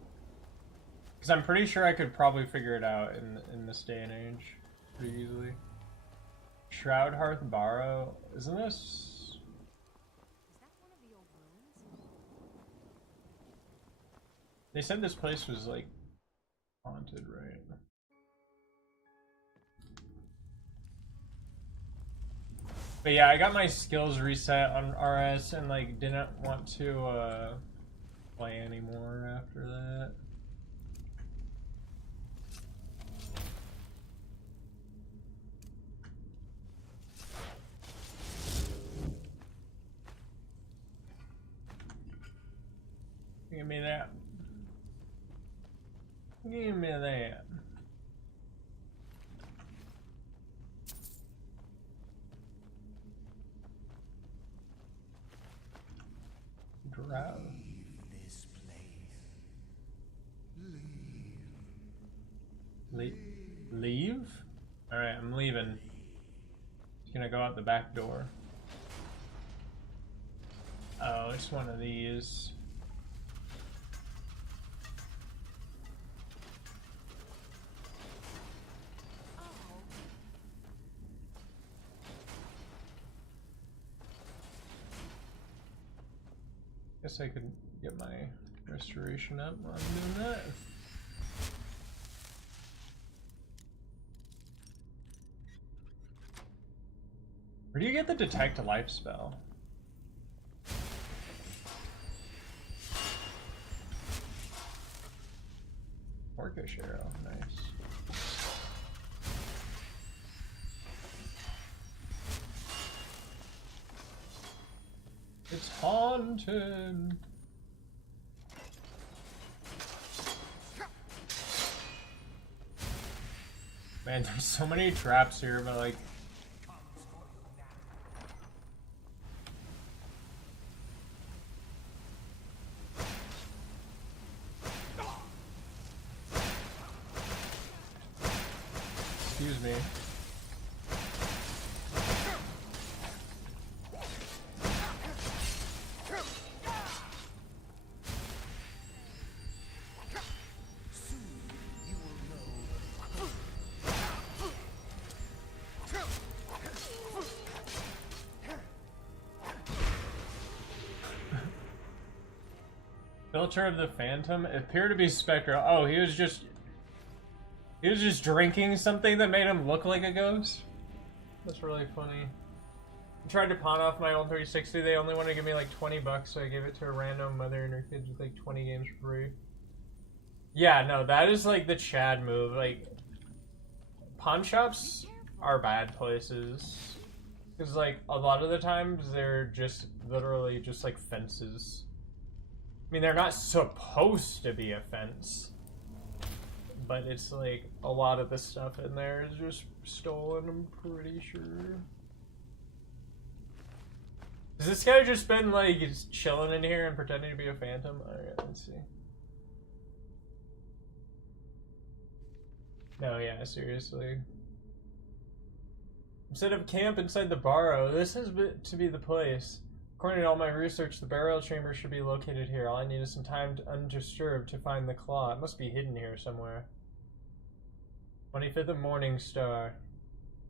Because I'm pretty sure I could probably figure it out in this day and age pretty easily. Shroud Hearth Barrow, isn't this? Is that one of the old ruins? They said this place was like haunted, right? But yeah, I got my skills reset on RS and like didn't want to play anymore after that. Give me that. Give me that. Drow. This place. Leave? Alright, I'm leaving. Just gonna go out the back door. Oh, it's one of these. Guess I could get my restoration up while I'm doing that. Where do you get the detect life spell? Orcish arrow, nice. It's haunted. Man, there's so many traps here, but like. Excuse me. Filter of the Phantom appear to be spectral. Oh, he was just drinking something that made him look like a ghost. That's really funny. I tried to pawn off my old 360. They only wanted to give me like 20 bucks, so I gave it to a random mother and her kids with like 20 games for free. Yeah, no, that is like the Chad move. Like, pawn shops are bad places. Because like, a lot of the times they're just literally just like fences. I mean, they're not supposed to be a fence. But it's like, a lot of the stuff in there is just stolen, I'm pretty sure. Has this guy just been like chilling in here and pretending to be a phantom? Alright, let's see. No, yeah, seriously. Instead of camp inside the barrow, this has been to be the place. According to all my research, the burial chamber should be located here. All I need is some time undisturbed to find the claw. It must be hidden here somewhere. 25th of Morning Star.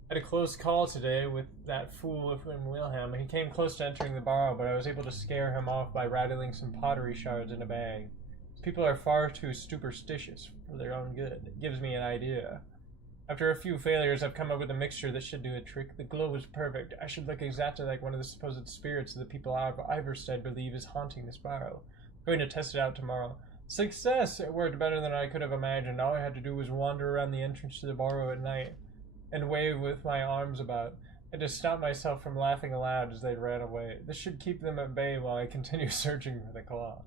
I had a close call today with that fool from Wilhelm. He came close to entering the barrow, but I was able to scare him off by rattling some pottery shards in a bag. These people are far too superstitious for their own good. It gives me an idea. After a few failures, I've come up with a mixture that should do a trick. The glow is perfect. I should look exactly like one of the supposed spirits that the people of Iverstead believe is haunting this barrow. I'm going to test it out tomorrow. Success! It worked better than I could have imagined. All I had to do was wander around the entrance to the barrow at night and wave with my arms about. I just stopped myself from laughing aloud as they ran away. This should keep them at bay while I continue searching for the claw.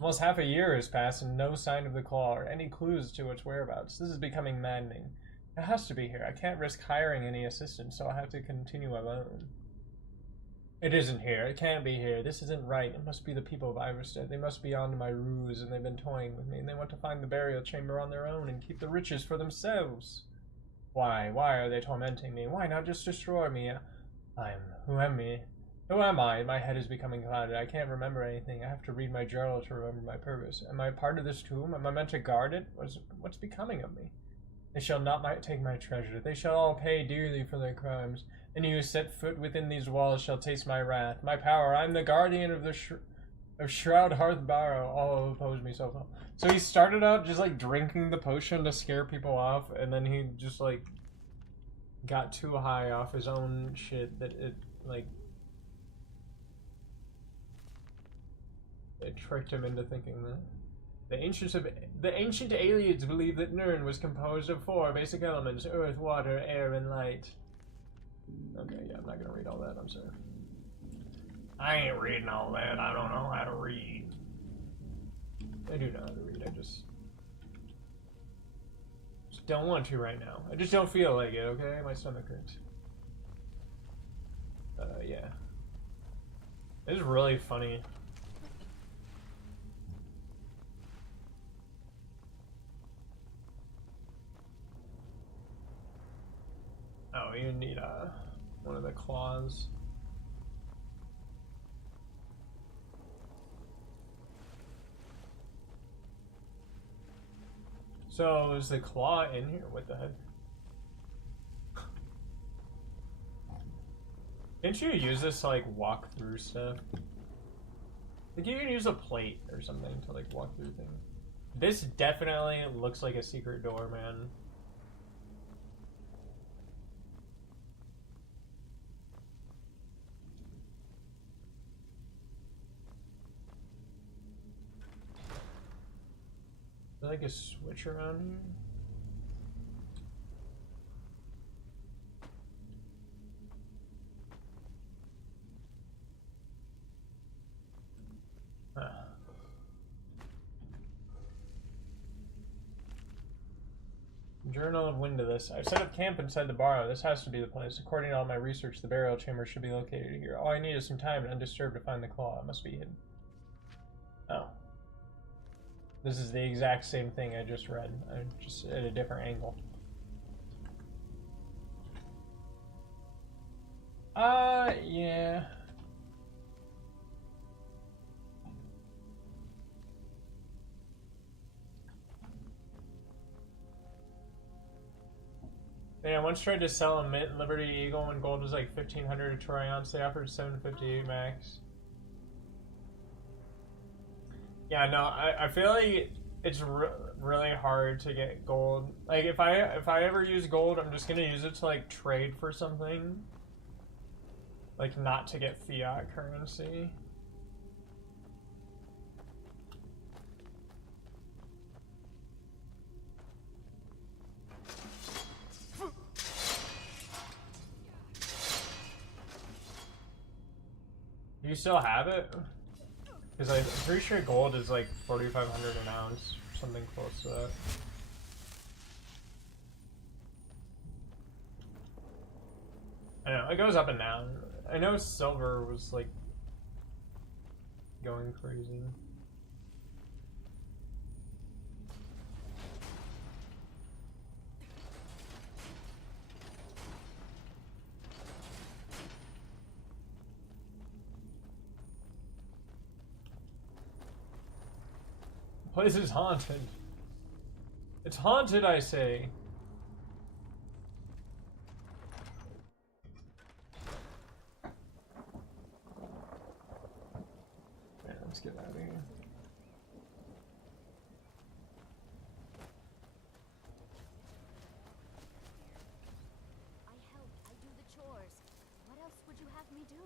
Almost half a year has passed and no sign of the claw or any clues to its whereabouts. This is becoming maddening. It has to be here. I can't risk hiring any assistance, so I'll have to continue alone. It isn't here. It can't be here. This isn't right. It must be the people of Iverstead. They must be onto my ruse, and they've been toying with me, and they want to find the burial chamber on their own and keep the riches for themselves. Why? Why are they tormenting me? Why not just destroy me? Who am I? Who am I? My head is becoming clouded. I can't remember anything. I have to read my journal to remember my purpose. Am I part of this tomb? Am I meant to guard it? What's becoming of me? They shall not take my treasure. They shall all pay dearly for their crimes. Any who set foot within these walls shall taste my wrath, my power. I am the guardian of the Shroud Hearth Barrow. All who oppose me so far. So he started out just like drinking the potion to scare people off, and then he just like got too high off his own shit that it tricked him into thinking that. The ancient aliens believe that Nirn was composed of 4 basic elements: earth, water, air, and light. Okay, yeah, I'm not gonna read all that, I'm sorry. I ain't reading all that, I don't know how to read. I do know how to read, I just don't want to right now. I just don't feel like it, okay? My stomach hurts. Yeah. This is really funny. Oh, you need one of the claws. So is the claw in here? What the heck? Didn't you use this to like walk through stuff? Like you can use a plate or something to like walk through things. This definitely looks like a secret door, man. Is there like a switch around here? Journal of Windowless. I've set up camp inside the barrow. This has to be the place. According to all my research, the burial chamber should be located here. All I need is some time and undisturbed to find the claw. It must be hidden. Oh. This is the exact same thing I just read. Just at a different angle. Yeah. Yeah, I once tried to sell a Mint Liberty Eagle when gold was like 1,500 a troy ounce. They offered 758 max. Yeah, no, I feel like it's really hard to get gold. Like if I ever use gold, I'm just gonna use it to like trade for something. Like not to get fiat currency. Do you still have it? Because I'm pretty sure gold is like 4,500 an ounce, or something close to that. I know, it goes up and down. I know silver was like going crazy. The place is haunted. It's haunted, I say. Yeah, let's get out of here. I help. I do the chores. What else would you have me do?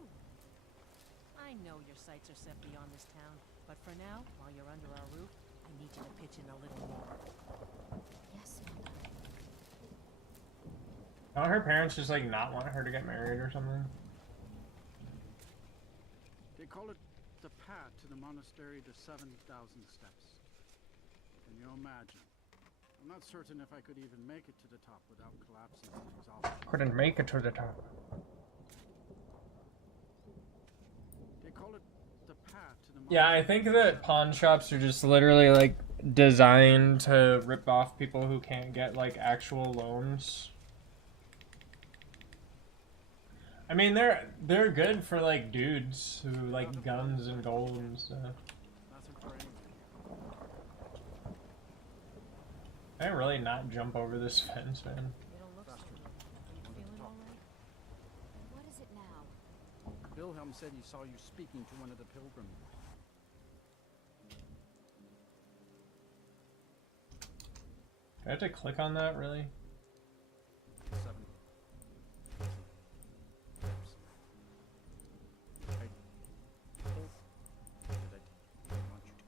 I know your sights are set beyond this town, but for now, while you're under our roof, I need you to pitch in a little more. Yes, Mother. Don't her parents just like not want her to get married or something? They call it the path to the monastery to 7,000 steps. Can you imagine? I'm not certain if I could even make it to the top without collapsing from exhaustion. Couldn't make it to the top. They call it the path to the Yeah, I think that pawn shops are just literally like designed to rip off people who can't get like actual loans. I mean, they're good for like dudes who like guns and gold and stuff. Nothing for anyone. Can I really not jump over this fence, man? You don't look so good. Are you feeling all right? What is it now? Wilhelm said he saw you speaking to one of the pilgrims. Do I have to click on that, really? 7 steps. I hope that I want you to.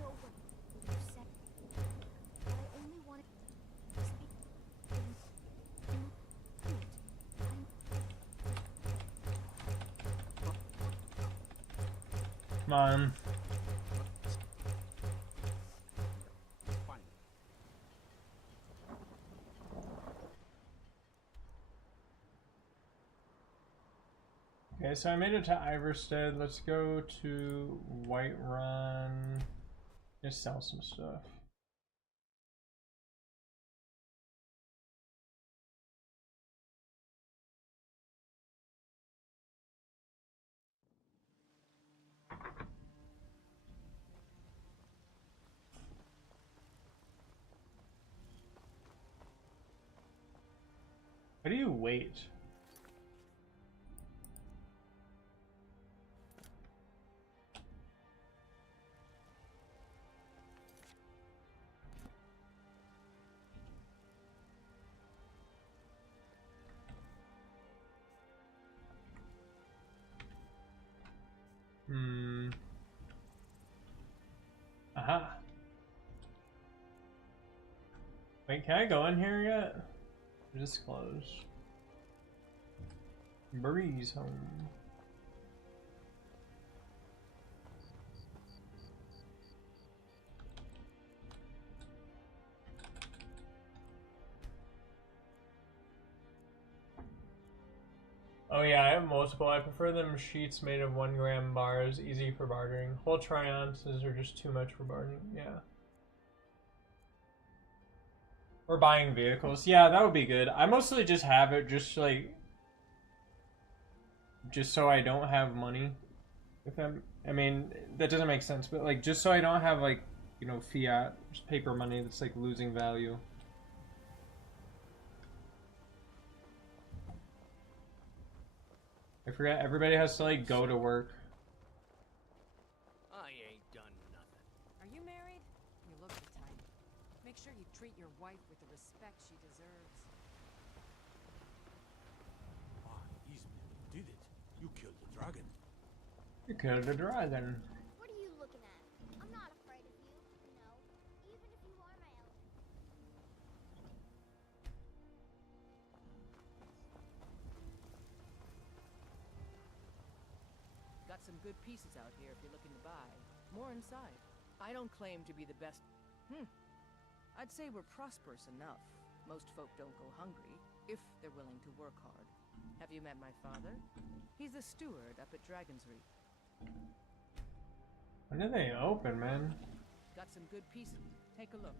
No, but you said. But I only wanted to speak. Come on. Fine. Okay, so I made it to Iverstead. Let's go to Whiterun. Just sell some stuff. How do you wait? Aha. Wait, can I go in here yet? Or is this closed? Breeze home. Oh yeah, I have multiple. I prefer them sheets made of 1 gram bars, easy for bartering. Whole try-ons are just too much for bartering, yeah. Or buying vehicles. Yeah, that would be good. I mostly just have it just like just so I don't have money. If I mean, that doesn't make sense, but like just so I don't have like, you know, fiat, just paper money that's like losing value. I forget everybody has to like go to work. I ain't done nothing. Are you married? You look the type. Make sure you treat your wife with the respect she deserves. Ah, Ismail did it. You killed the dragon. You killed a dragon. What are you looking at? I'm not afraid of you, no. Even if you are my element. Got some good pieces out here if you're looking to buy. More inside. I don't claim to be the best. I'd say we're prosperous enough. Most folk don't go hungry, if they're willing to work hard. Have you met my father? He's a steward up at Dragon's Reap. When do they open, man? Got some good pieces. Take a look.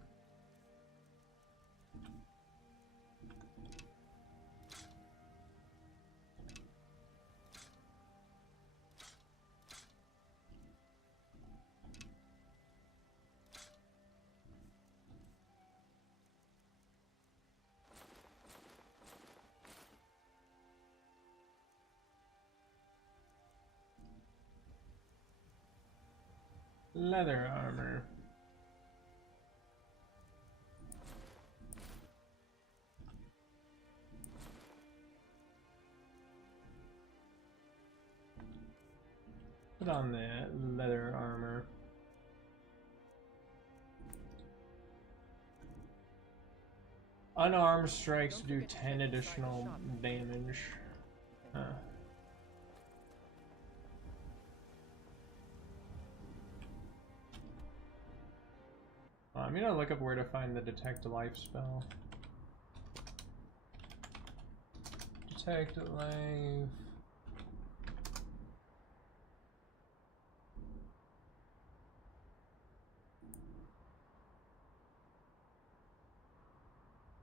Leather armor. Put on the leather armor. Unarmed strikes do 10 additional damage. I'm gonna look up where to find the detect life spell. Detect life.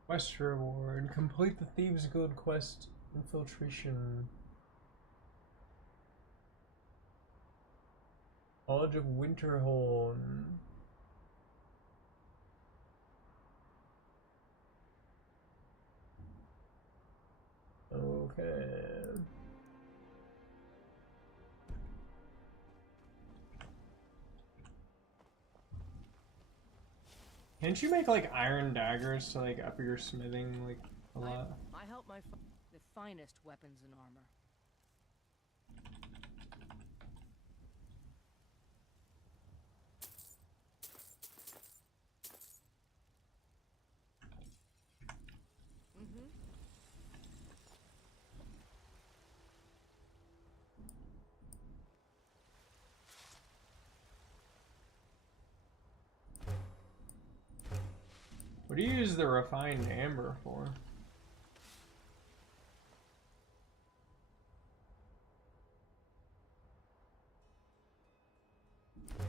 Quest reward. Complete the Thieves Guild quest infiltration. College of Winterhorn. Okay. Can't you make like iron daggers to like up your smithing like a lot? I help the finest weapons and armor. What do you use the refined amber for? I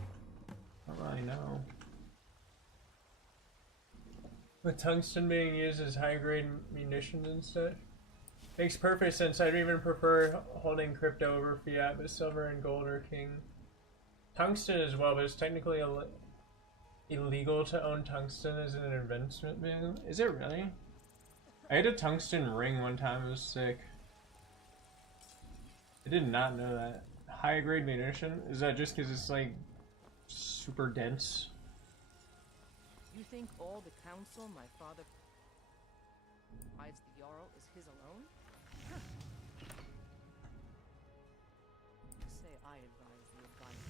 don't really know. With tungsten being used as high-grade munitions instead? Makes perfect sense. I'd even prefer holding crypto over fiat, but silver and gold are king. Tungsten as well, but it's technically illegal to own tungsten as an investment man. Is it really? I had a tungsten ring one time. It was sick. I did not know that. High grade munition? Is that just because it's like super dense? You think all the council my father hides the Jarl is his alone? Say I advise the advice.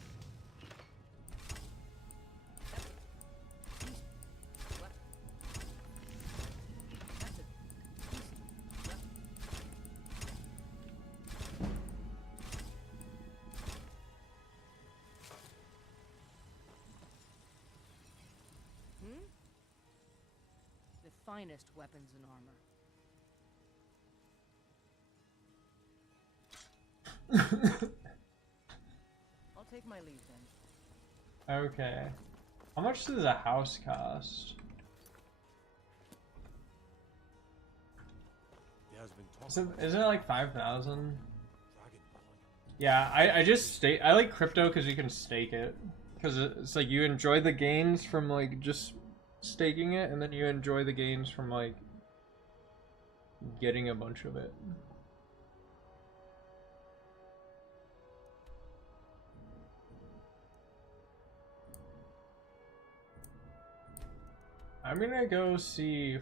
The finest weapons and armor. I'll take my leave then. Okay. How much does a house cost? Isn't it like 5,000? Yeah, I just stake. I like crypto because you can stake it. Because it's like you enjoy the gains from like just staking it, and then you enjoy the gains from like getting a bunch of it. I'm gonna go see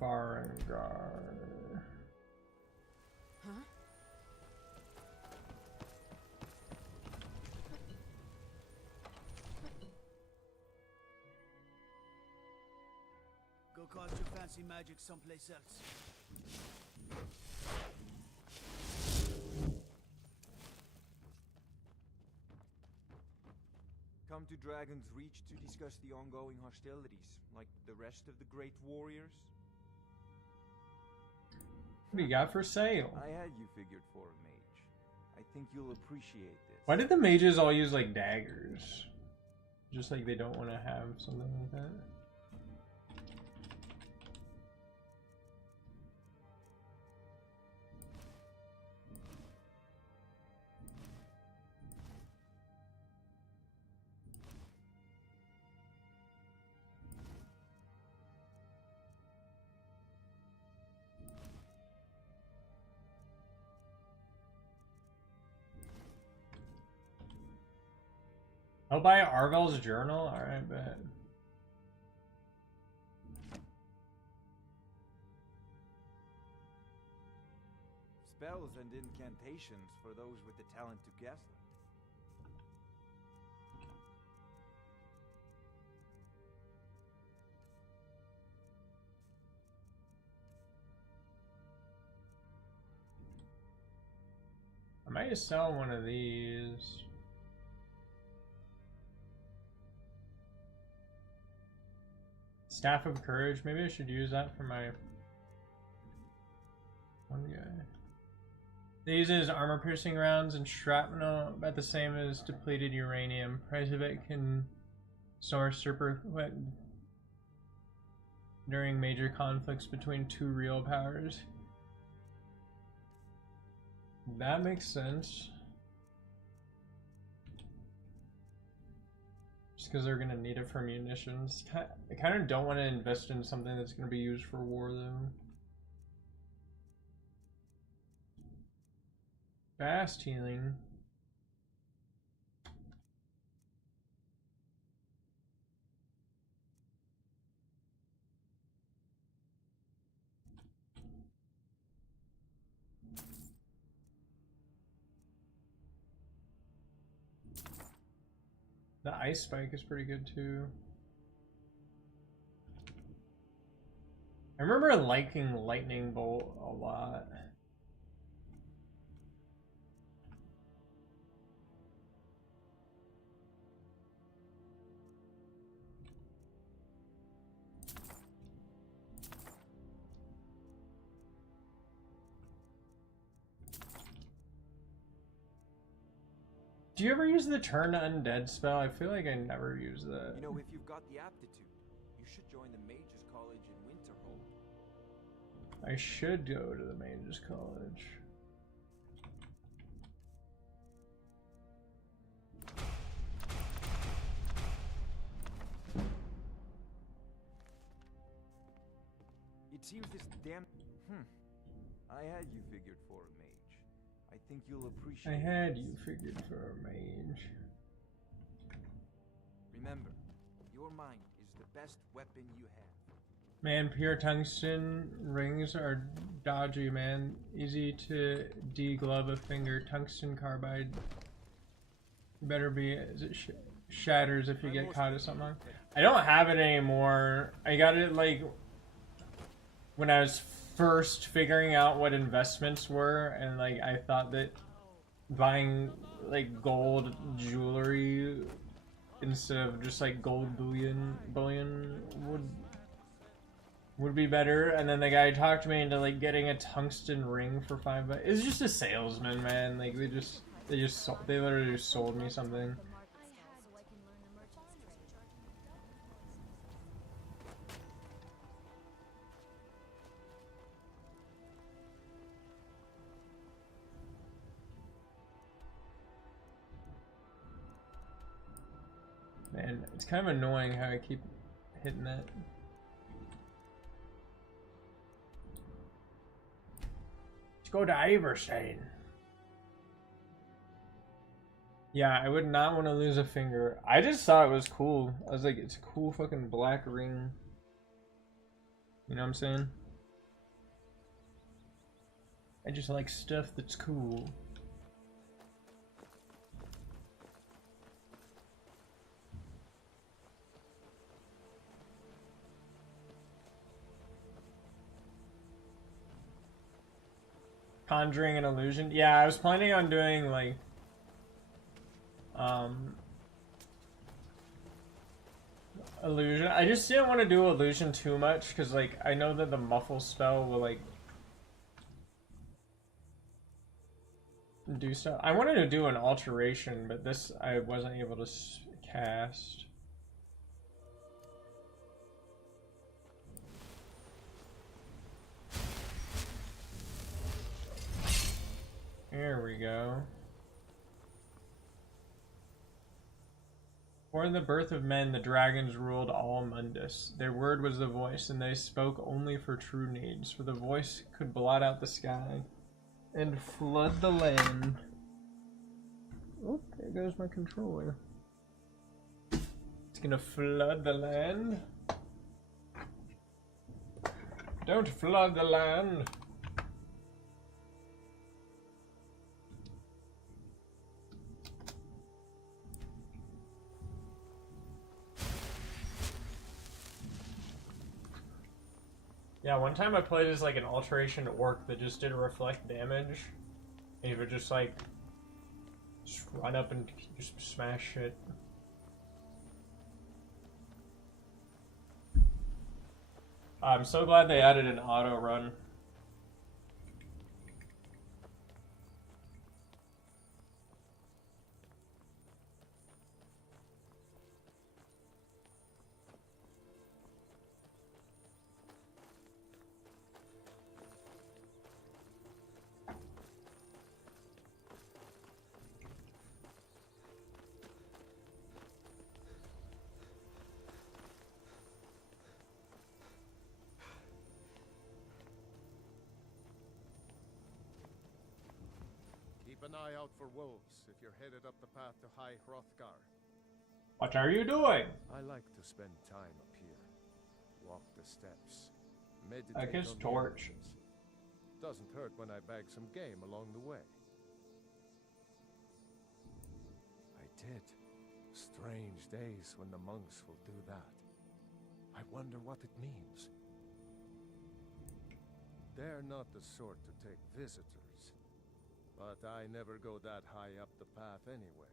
Farengar. Huh? Go cause your fancy magic someplace else. Come to Dragon's Reach to discuss the ongoing hostilities, like the rest of the great warriors? What do you got for sale? I had you figured for a mage. I think you'll appreciate this. Why did the mages all use like daggers? Just like they don't want to have something like that. I'll buy Arvel's journal. Alright, bet. Spells and incantations for those with the talent to guess them. I might sell one of these. Staff of Courage. Maybe I should use that for my one guy. It uses armor-piercing rounds and shrapnel, about the same as depleted uranium. Price of it can soar super quick during major conflicts between two real powers. That makes sense. Just because they're gonna need it for munitions. I kind of don't want to invest in something that's gonna be used for war, though. Fast healing. The ice spike is pretty good too. I remember liking lightning bolt a lot. Do you ever use the turn undead spell? I feel like I never use that. You know, if you've got the aptitude, you should join the Mages College in Winterhold. I should go to the Mages College. It seems this damn... I had you figured for a mage. I think you'll appreciate I had this. you figured for a mage. Remember, your mind is the best weapon you have. Man, pure tungsten rings are dodgy, man. Easy to deglove a finger. Tungsten carbide better be as it shatters if you get caught or something. I don't have it anymore. I got it like when I was first figuring out what investments were, and like I thought that buying like gold jewelry instead of just like gold bullion would be better. And then the guy talked me into like getting a tungsten ring for $5. It's just a salesman, man. Like they literally just sold me something. Man, it's kind of annoying how I keep hitting that. Let's go to Iverstein. Yeah, I would not want to lose a finger. I just thought it was cool. I was like, it's a cool fucking black ring. You know what I'm saying? I just like stuff that's cool. Conjuring an illusion. Yeah, I was planning on doing like illusion. I just didn't want to do illusion too much because like I know that the muffle spell will like do stuff. I wanted to do an alteration, but this I wasn't able to cast. There we go. Before the birth of men, the dragons ruled all Mundus. Their word was the voice, and they spoke only for true needs, for the voice could blot out the sky and flood the land. Oh, there goes my controller. It's gonna flood the land. Don't flood the land. Yeah, one time I played as like an alteration orc that just didn't reflect damage. And he would just like just run up and just smash shit. I'm so glad they added an auto run. Keep an eye out for wolves if you're headed up the path to High Hrothgar. What are you doing? I like to spend time up here. Walk the steps. Meditate I guess on the torch. elements. Doesn't hurt when I bag some game along the way. I did. Strange days when the monks will do that. I wonder what it means. They're not the sort to take visitors. But I never go that high up the path anyway.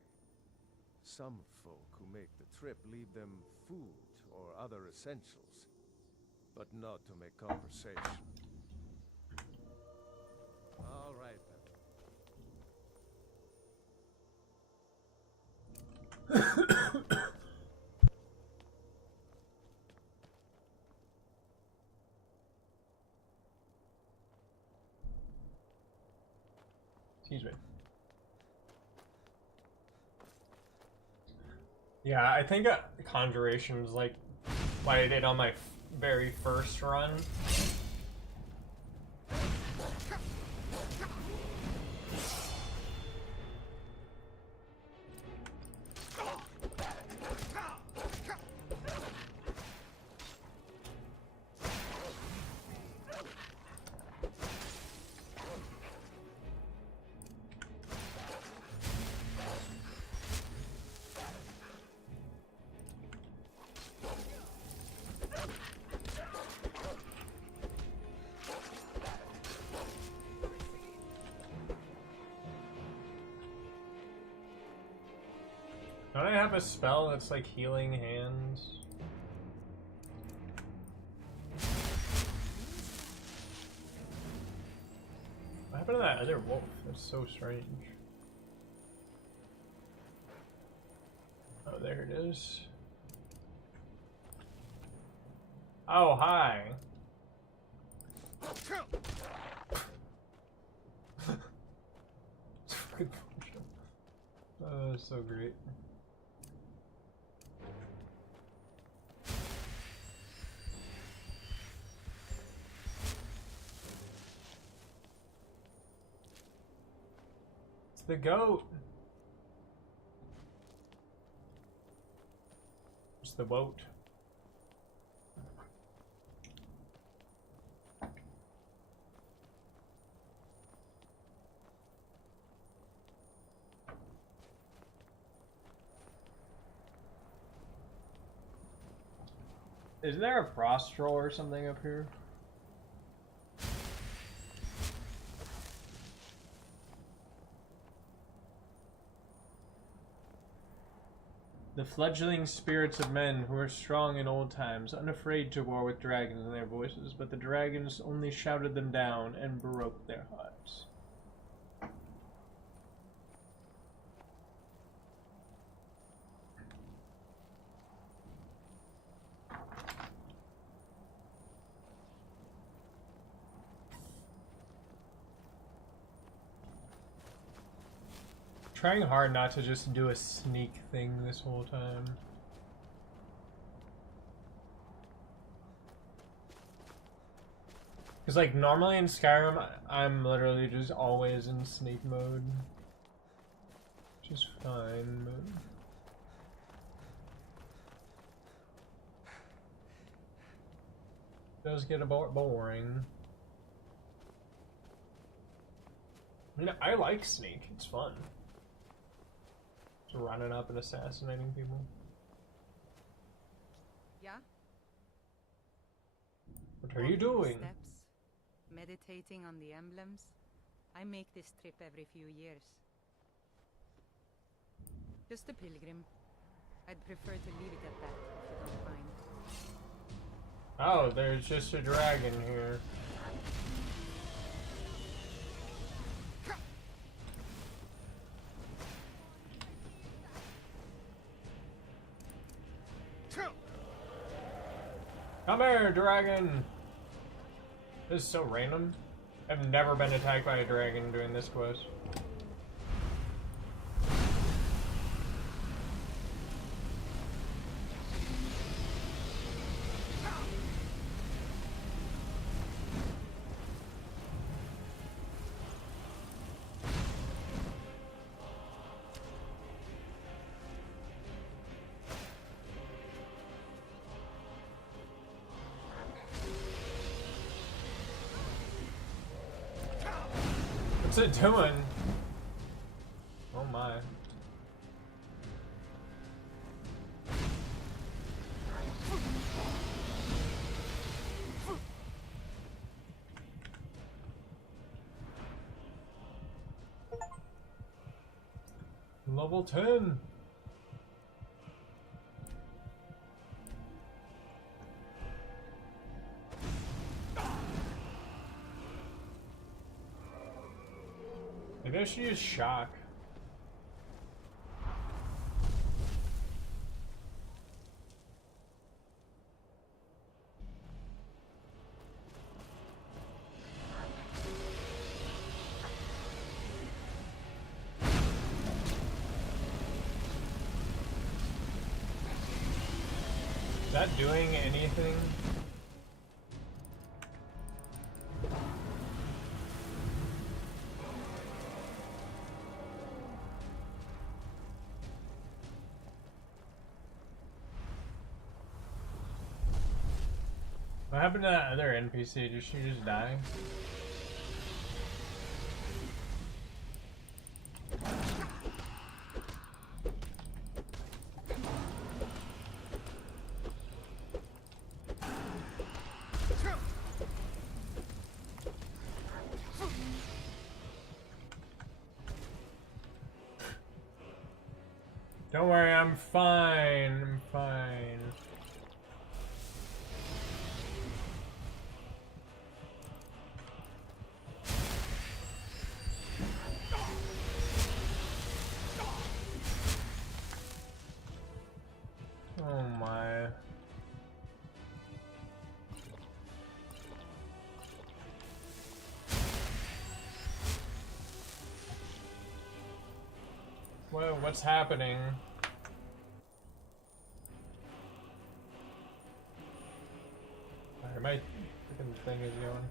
Some folk who make the trip leave them food or other essentials, but not to make conversation. All right then. Excuse me. Yeah, I think Conjuration is like what I did on my very first run. Don't I have a spell that's like healing hands? What happened to that other wolf? That's so strange. Oh, there it is. Oh, hi. Oh, that's so great. It's the goat. It's the boat. Isn't there a frost troll or something up here? The fledgling spirits of men who were strong in old times, unafraid to war with dragons in their voices, but the dragons only shouted them down and broke their hearts. trying hard not to just do a sneak thing this whole time. Because, like, normally in Skyrim, I'm literally just always in sneak mode. Which is fine, but... it does get about boring. I mean, I like sneak. It's fun. Just running up and assassinating people. Yeah? What are you Walking the doing? Steps, meditating on the emblems. I make this trip every few years. Just a pilgrim. I'd prefer to leave it at that, if you don't mind. Oh, there's just a dragon here. Come here, dragon! This is so random. I've never been attacked by a dragon doing this quest. What's it doing? Oh my. Level 10. Maybe I should use shock. Is that doing anything? What happened to that other NPC? Did she just die? Don't worry, I'm fine. I'm fine. Oh my. Whoa, what's happening? Alright, my freaking thing is going.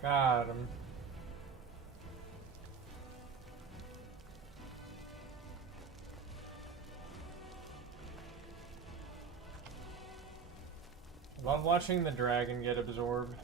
Got him. Love watching the dragon get absorbed.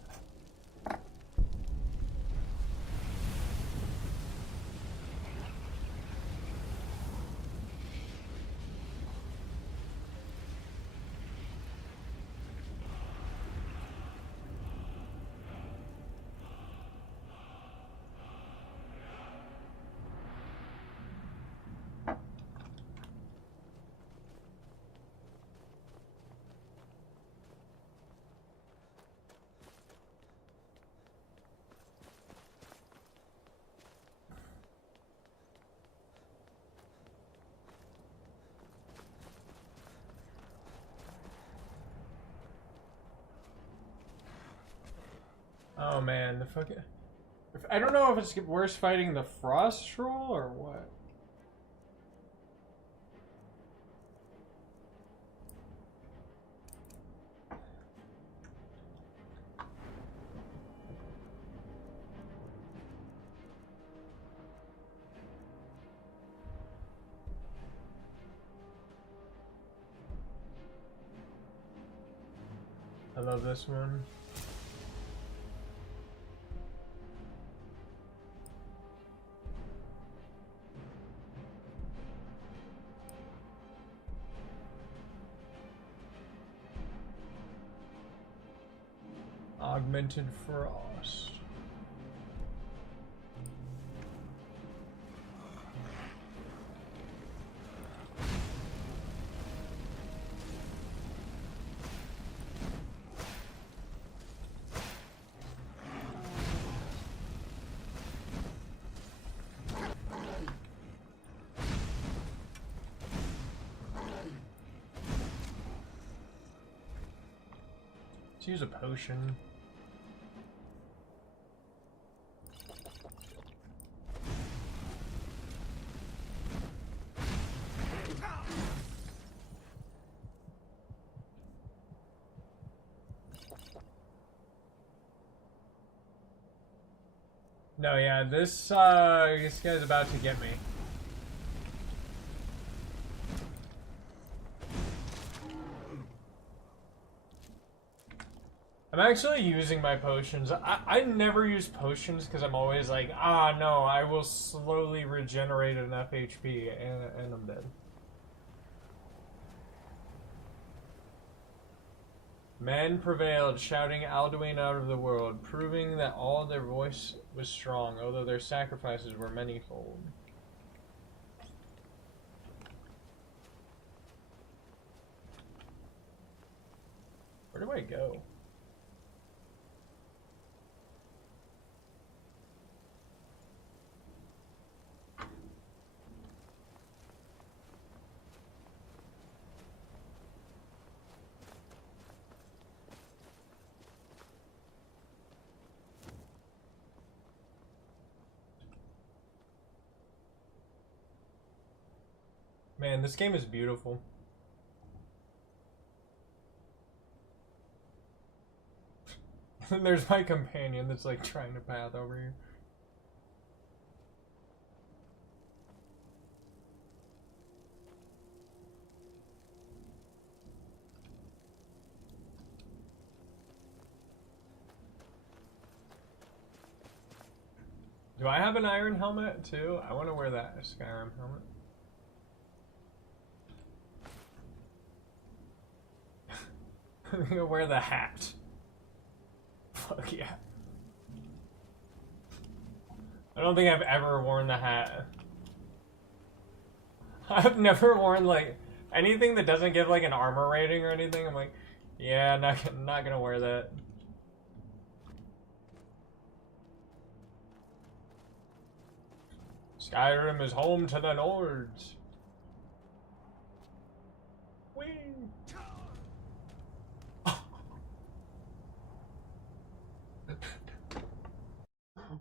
Oh man, the fucking... I don't know if it's worse fighting the frost troll or what. I love this one. Augmented frost. Let's use a potion. No, yeah, this guy's about to get me. I'm actually using my potions. I never use potions because I'm always like, ah, no, I will slowly regenerate enough HP and I'm dead. Men prevailed, shouting Alduin out of the world, proving that all their voice was strong, although their sacrifices were manyfold. Where do I go? Man, this game is beautiful. There's my companion that's like trying to path over here. Do I have an iron helmet too? I want to wear that Skyrim helmet. I'm gonna wear the hat. Fuck yeah. I don't think I've ever worn the hat. I've never worn like anything that doesn't give like an armor rating or anything. I'm like, yeah, not gonna wear that. Skyrim is home to the Nords. Whee!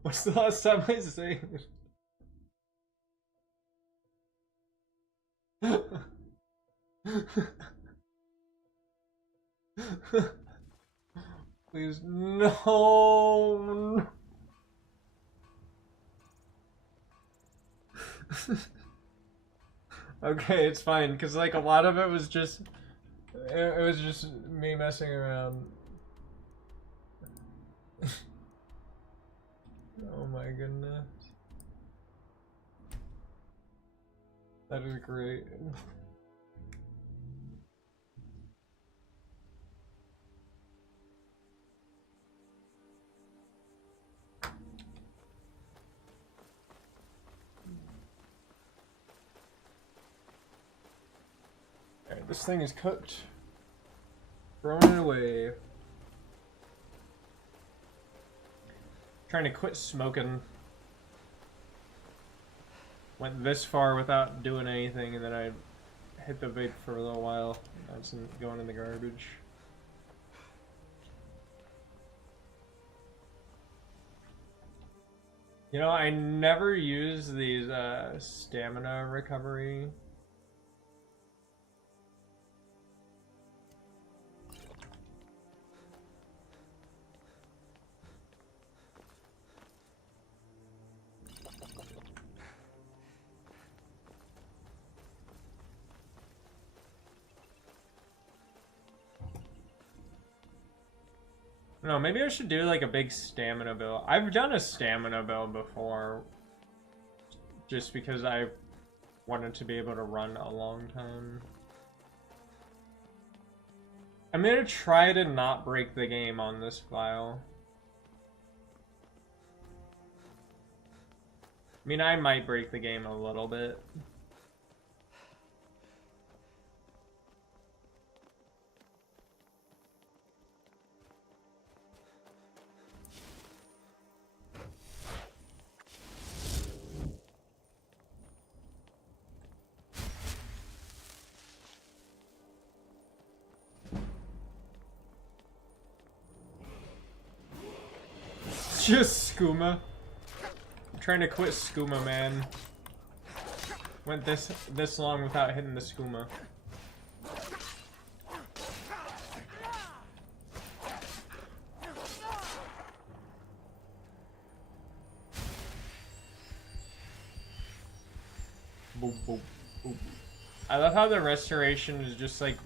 What's the last time I say it? Please, no. Okay, it's fine, because like a lot of it was just, it was just me messing around. Oh my goodness. That is great. Alright, this thing is cooked. Throwing it away. Trying to quit smoking. Went this far without doing anything, and then I hit the vape for a little while. That's going in the garbage. You know, I never use these stamina recovery. No, maybe I should do like a big stamina build. I've done a stamina build before. Just because I wanted to be able to run a long time. I'm gonna try to not break the game on this file. I mean, I might break the game a little bit. Just skooma. I'm trying to quit skooma, man. Went this long without hitting the skooma. Boop, boop, boop. I love how the restoration is just like...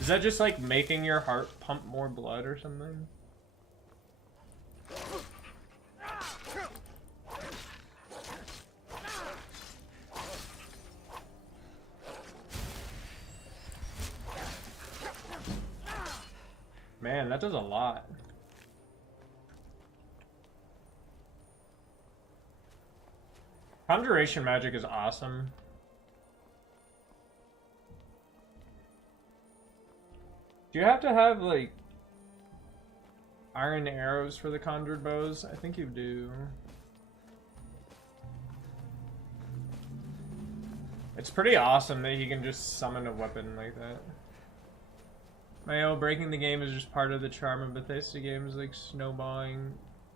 Is that just like making your heart pump more blood or something? Man, that does a lot. Conjuration magic is awesome. Do you have to have, like, iron arrows for the conjured bows? I think you do. It's pretty awesome that he can just summon a weapon like that. Breaking the game is just part of the charm of Bethesda games like snowballing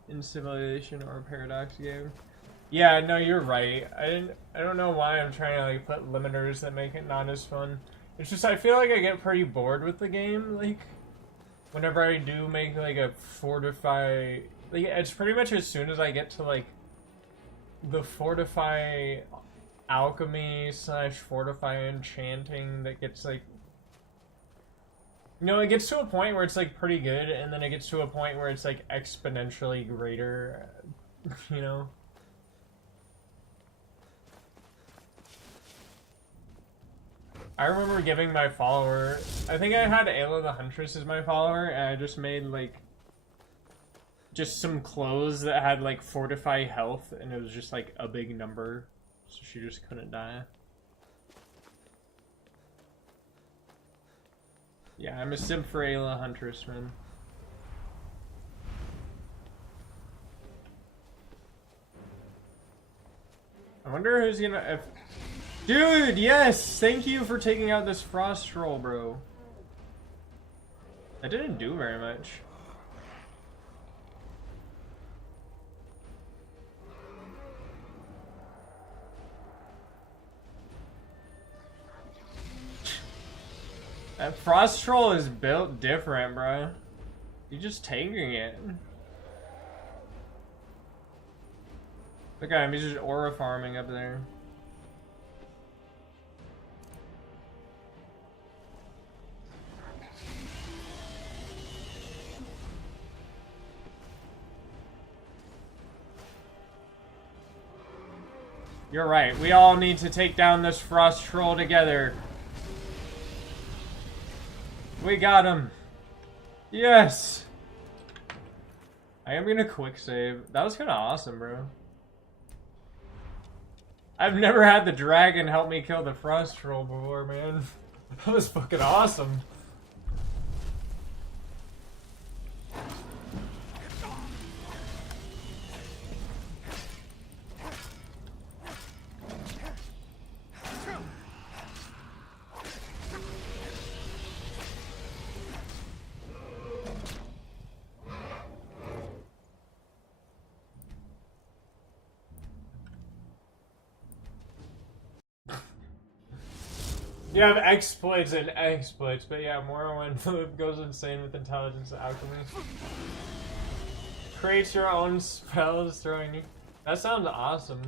in Civilization or a Paradox game. Yeah, no, you're right. I don't know why I'm trying to like put limiters that make it not as fun. It's just I feel like I get pretty bored with the game, like whenever I do make like a fortify, like it's pretty much as soon as I get to like the fortify alchemy / fortify enchanting that gets like, you know, it gets to a point where it's like pretty good, and then it gets to a point where it's like exponentially greater, you know? I remember giving my follower, I think I had Ayla the Huntress as my follower, and I just made like just some clothes that had like fortify health, and it was just like a big number, so she just couldn't die. Yeah, I'm a simp for Ayla Huntress, man. I wonder who's gonna... Dude, yes! Thank you for taking out this frost troll, bro. That didn't do very much. That frost troll is built different, bro. You're just taking it. Look at him, he's just aura farming up there. You're right, we all need to take down this frost troll together. We got him. Yes. I am gonna quick save. That was kind of awesome, bro. I've never had the dragon help me kill the frost troll before, man. That was fucking awesome. You have exploits and exploits, but yeah, Morrowind goes insane with intelligence and alchemy. Creates your own spells, throwing you. That sounds awesome.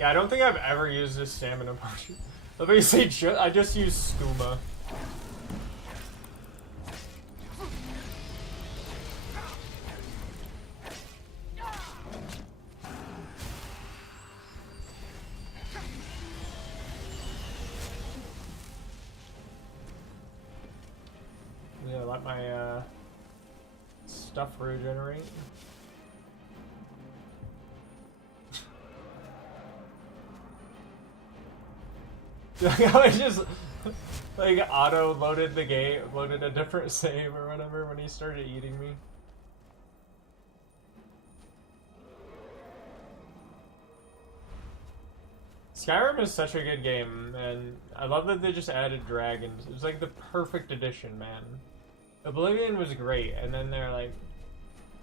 Yeah, I don't think I've ever used a stamina potion. Let me say, I just use skooma. Yeah, let my stuff regenerate. I just like auto loaded the game, loaded a different save or whatever when he started eating me. Skyrim is such a good game, and I love that they just added dragons. It's like the perfect addition, man. Oblivion was great, and then they're like,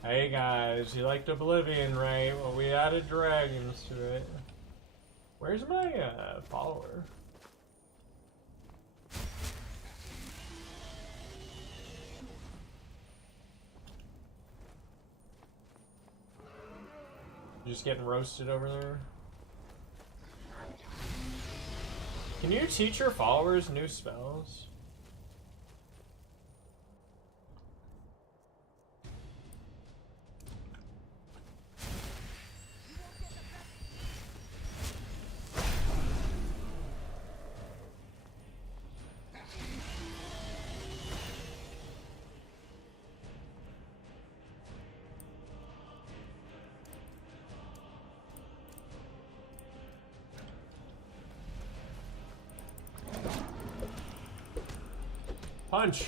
hey guys, you liked Oblivion, right? Well, we added dragons to it. Where's my follower? Just getting roasted over there. Can you teach your followers new spells? Punch!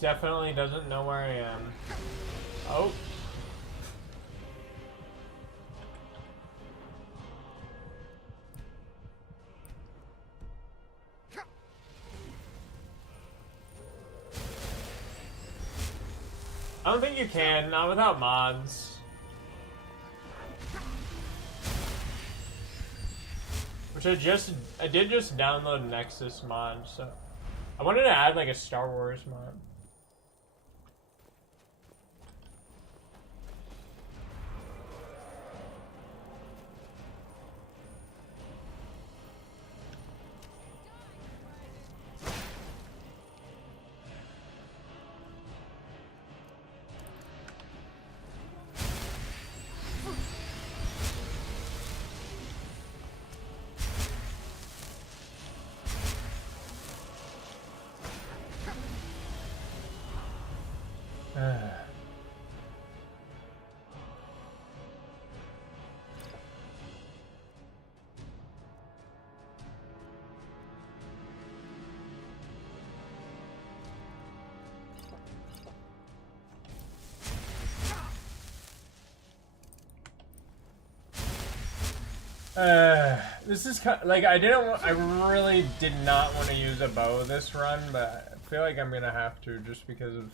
Definitely doesn't know where I am. Oh. I don't think you can, not without mods. Which I did just download Nexus mod, so I wanted to add like a Star Wars mod. This is kind of, like I really did not want to use a bow this run, but I feel like I'm gonna have to just because of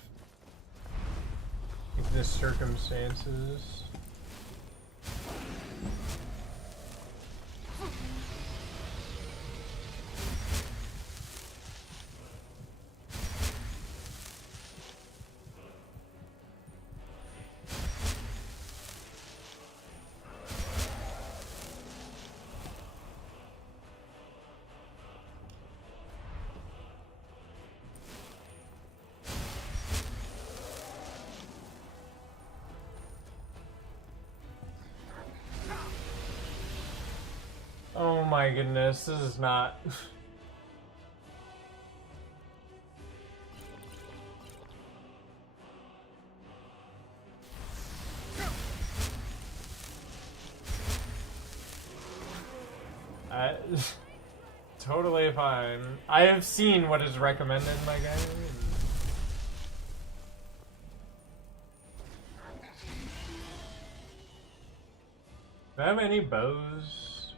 like, the circumstances. Oh my goodness, this is not... Totally fine. I have seen what is recommended, my guy. Do I have any bows?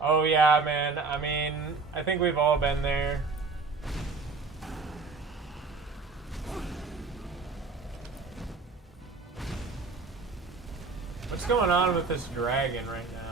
Oh yeah, man. I mean, I think we've all been there. What's going on with this dragon right now?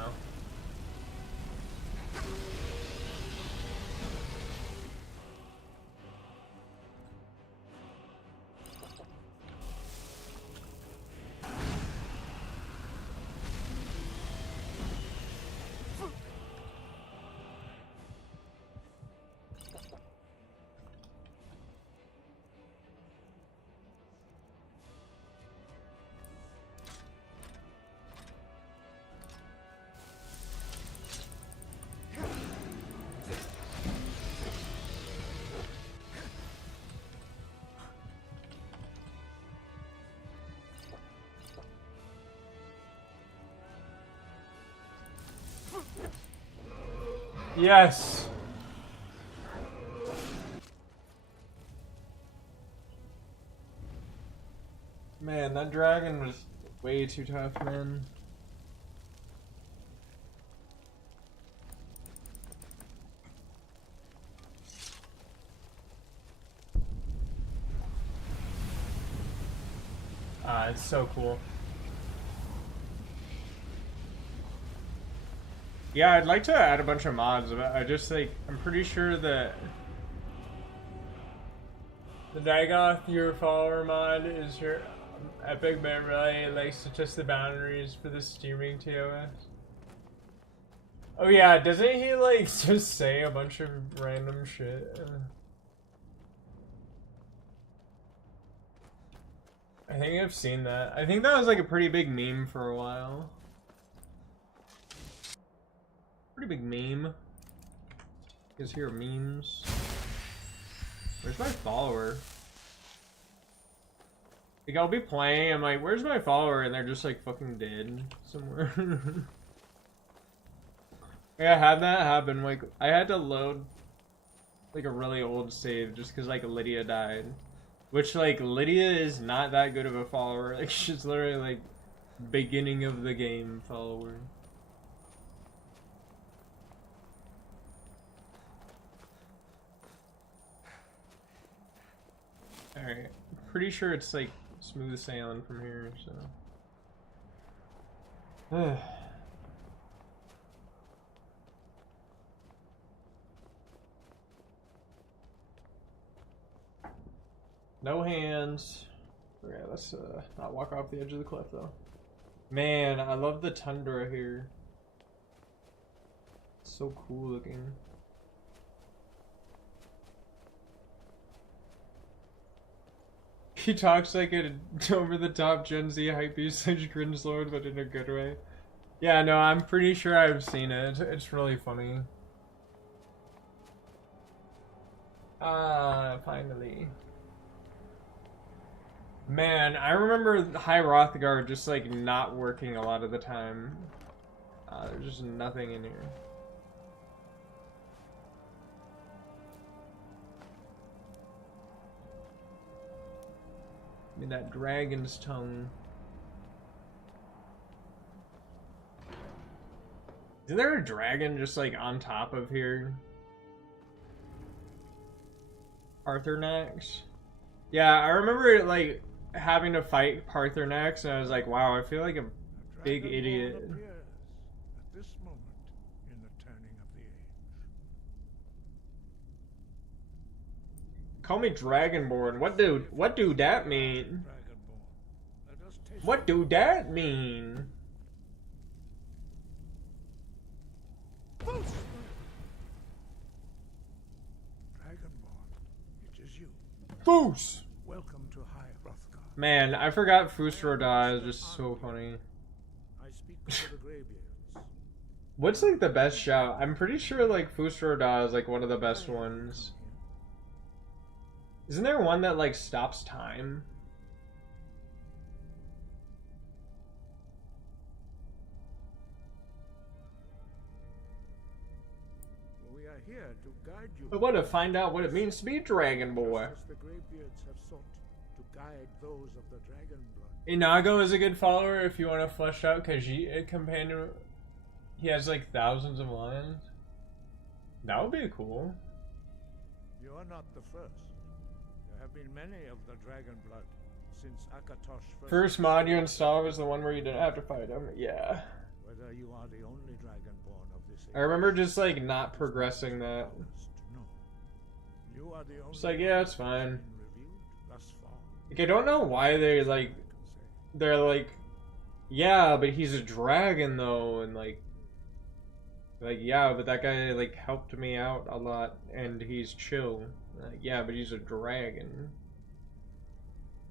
Yes. Man, that dragon was way too tough, man. It's so cool. Yeah, I'd like to add a bunch of mods, but I just I'm pretty sure that the Dagoth Your Follower mod is your epic, but really likes to test the boundaries for the steaming TOS. Oh yeah, doesn't he just say a bunch of random shit? I think I've seen that. I think that was a pretty big meme for a while. Pretty big meme. You guys hear memes? Where's my follower? I'll be playing, I'm like, where's my follower? And they're just fucking dead somewhere. Yeah, I had that happen. I had to load a really old save just because Lydia died. Which Lydia is not that good of a follower. She's literally beginning of the game follower. Alright, pretty sure it's smooth sailing from here, so. No hands. Okay, let's not walk off the edge of the cliff though. Man, I love the tundra here. It's so cool looking. He talks like an over-the-top Gen Z hypebeast Grinslord, but in a good way. Yeah, no, I'm pretty sure I've seen it. It's really funny. Finally. Man, I remember High Rothgard just not working a lot of the time. There's just nothing in here. I mean, that dragon's tongue. Isn't there a dragon just on top of here? Parthenax? Yeah, I remember having to fight Parthenax, and I was like, wow, I feel like a big idiot. At this moment in the turning of the age. Call me Dragonborn. What do that mean? What do that mean? Dragonborn, it is you. Foos! Welcome to High Rothgard. Man, I forgot Fusroda is just so funny. I speak for the Greybeards. What's the best shout? I'm pretty sure Fusroda is one of the best ones. Isn't there one that stops time? guide you. I want to find out what it means to be Dragon Boy. Just as the Greybeards have sought to guide those of the dragon blood. Inago is a good follower if you want to flesh out Khajiit, a companion. He has like thousands of lions. That would be cool. You are not the first. There have been many of the dragon blood since Akatosh First mod you installed was the one where you didn't have to fight him. Yeah. Whether you are the only dragonborn of this I remember just like not progressing that. No. You are the only It's like, yeah, it's fine. reviewed thus far. Like, I don't know why they're like, yeah, but he's a dragon though, and like, yeah, but that guy like helped me out a lot, and he's chill. Like, yeah, but he's a dragon.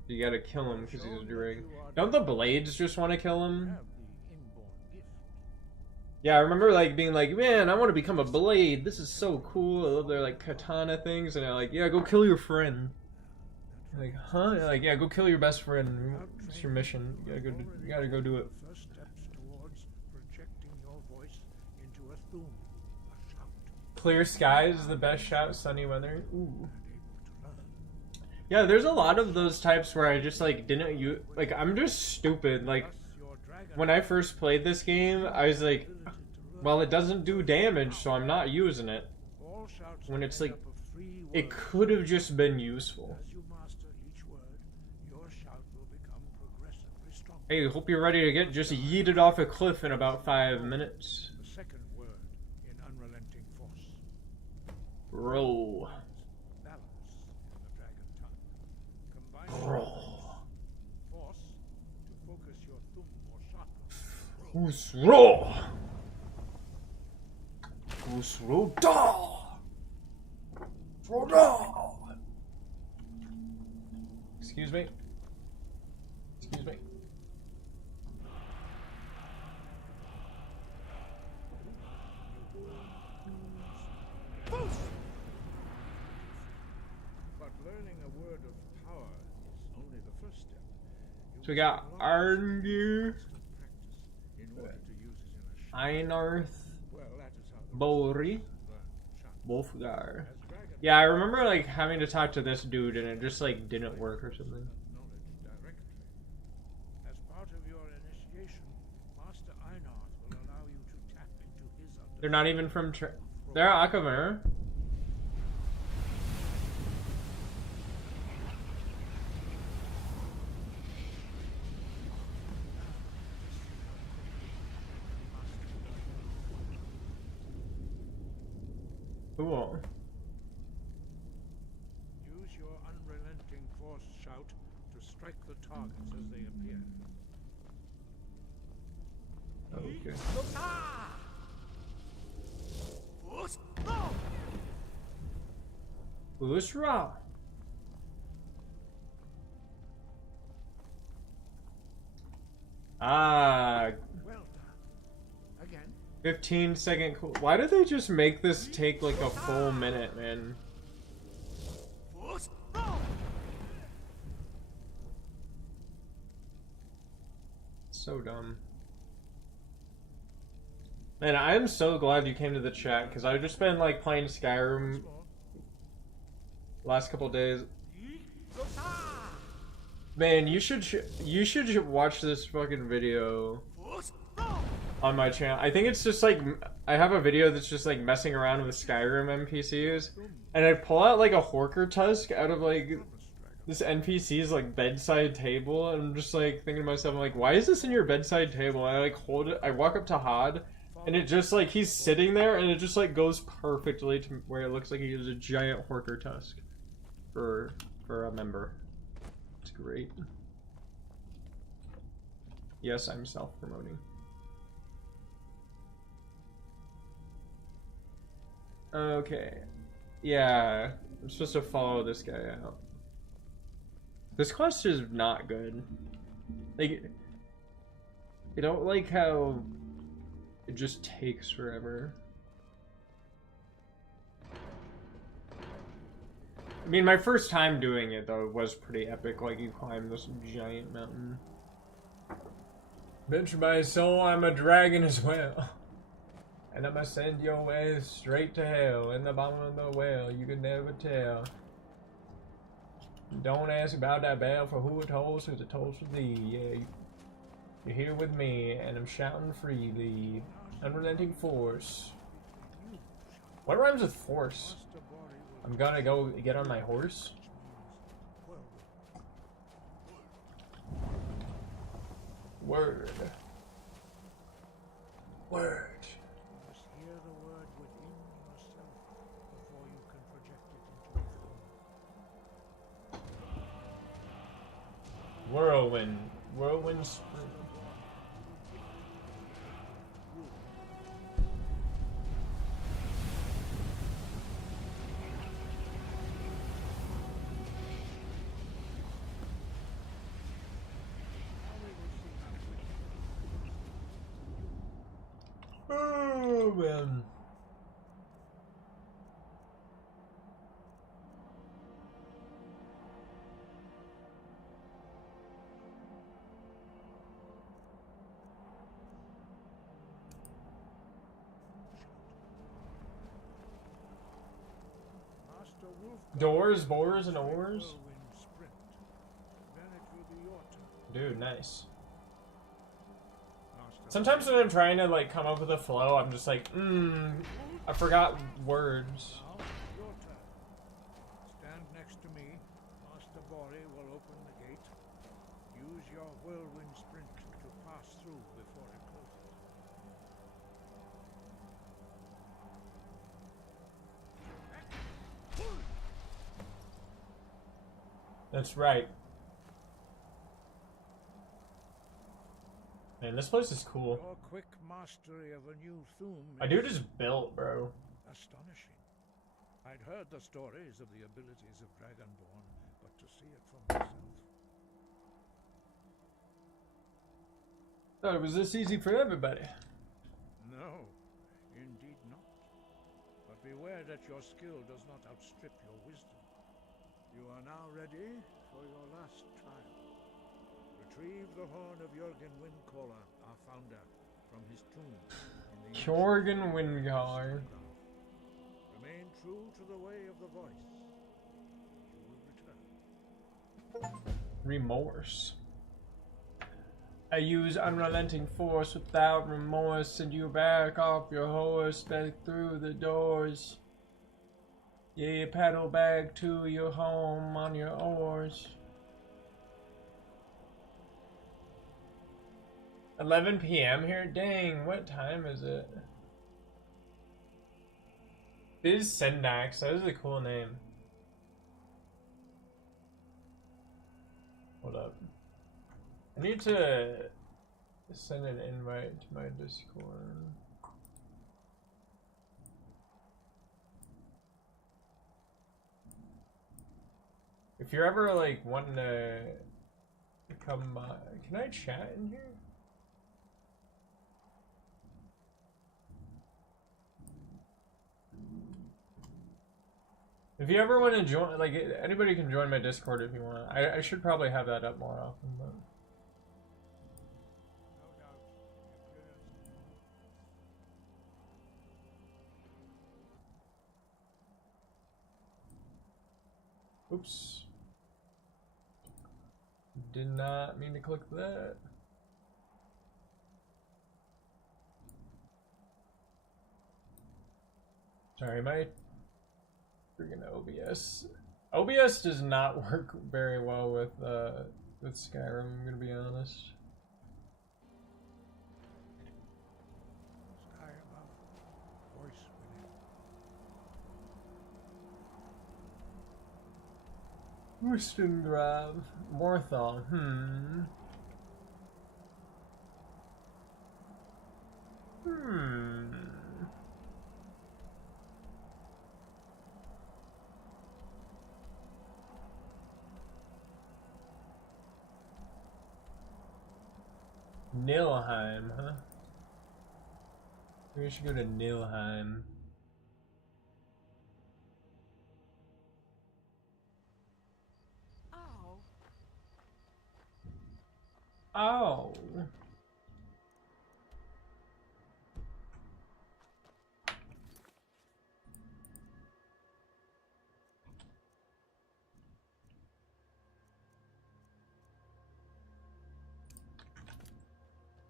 You gotta kill him because he's a dragon. Don't the blades just want to kill him? Yeah, I remember like being like, man, I want to become a blade. This is so cool. I love their like katana things, and I'm like, yeah, go kill your friend. Like, huh? Like, yeah, go kill your best friend. It's your mission. You gotta go do it. First steps towards projecting your voice into a thum, a shout. Clear skies is the best shout. Sunny weather. Ooh. Yeah, there's a lot of those types where I just like didn't use. Like, I'm just stupid. Like, when I first played this game, I was like, well, it doesn't do damage, so I'm not using it. When it's like, it could have just been useful. Hey, hope you're ready to get just yeeted off a cliff in about 5 minutes. The second word in unrelenting force. Bro. Balance in the dragon tongue. Combine Bro. force to focus your thumb or chakra. Who's raw? Who's raw? Excuse me. Excuse me. But learning a word of power is only the first step. So we got Arngeir, In order to use it in a Einarth, well, that is how the Bori, Wolfgar. Yeah, I remember like having to talk to this dude and it just like didn't work or something. knowledge directly. As part of your initiation, Master Einarth will allow you to tap into his They're not even from they're Akamur. Cool. Use your unrelenting force shout to strike the targets as they appear. Okay. Usra. Ah. Well done. Again. 15-second cool. Why did they just make this take like a full minute, man? So dumb. Man, I am so glad you came to the chat because I've just been like playing Skyrim last couple days. Man, you should watch this fucking video on my channel. I think it's just like I have a video that's just like messing around with Skyrim NPCs, and I pull out like a Horker tusk out of like this NPC's like bedside table, and I'm just like thinking to myself, I'm like, why is this in your bedside table? And I like hold it. I walk up to Hod, and it just like he's sitting there, and it just like goes perfectly to where it looks like he has a giant Horker tusk for a member. It's great. Yes, I'm self-promoting. Okay. Yeah, I'm supposed to follow this guy out. This quest is not good. Like, I don't like how it just takes forever. I mean, my first time doing it, though, was pretty epic. Like, you climb this giant mountain. Bitch by soul, I'm a dragon as well. And I'ma send your ass straight to hell. In the bottom of the well, you can never tell. Don't ask about that bell for who it tolls, cause it tolls for thee. Yeah, you're here with me, and I'm shouting freely. Unrelenting force. What rhymes with force? I'm gonna go get on my horse. Word. Word. You must hear the word within yourself before you can project it into a form. Whirlwind. Whirlwind sprint. Oh man. Master Wolf Doors, bores, and oars? whirlwind sprint. Then it will be your turn. Dude, nice. Master Sometimes when I'm trying to like come up with a flow, I'm just like, I forgot words. Now, your turn. Stand next to me. Master Bori will open the gate. Use your whirlwind sprint to pass through before it closes. That's right. Man, this place is cool. Your quick mastery of a new thum My dude is built, bro. astonishing. I'd heard the stories of the abilities of Dragonborn, but to see it for myself. Thought it was this easy for everybody. No, indeed not. But beware that your skill does not outstrip your wisdom. You are now ready for your last trial. Retrieve the horn of Jürgen Windcaller, our founder, from his tomb. In the Jorgen Windgar. Remain true to the way of the voice. You will return. Remorse. I use unrelenting force without remorse. Send you back off your horse, back through the doors. Yeah, paddle back to your home on your oars. 11 p.m. here? Dang, what time is it? Biz Sendax, that is a cool name. Hold up. I need to send an invite to my Discord. If you're ever like wanting to come by, can I chat in here? If you ever want to join, like, anybody can join my Discord if you want. I should probably have that up more often, but... Oops. Did not mean to click that. Sorry, my freaking OBS. OBS does not work very well with Skyrim, I'm gonna be honest. Sky above, voice within. Wüstengrab. Morthal, Nilheim, huh? Maybe we should go to Nilheim. Oh.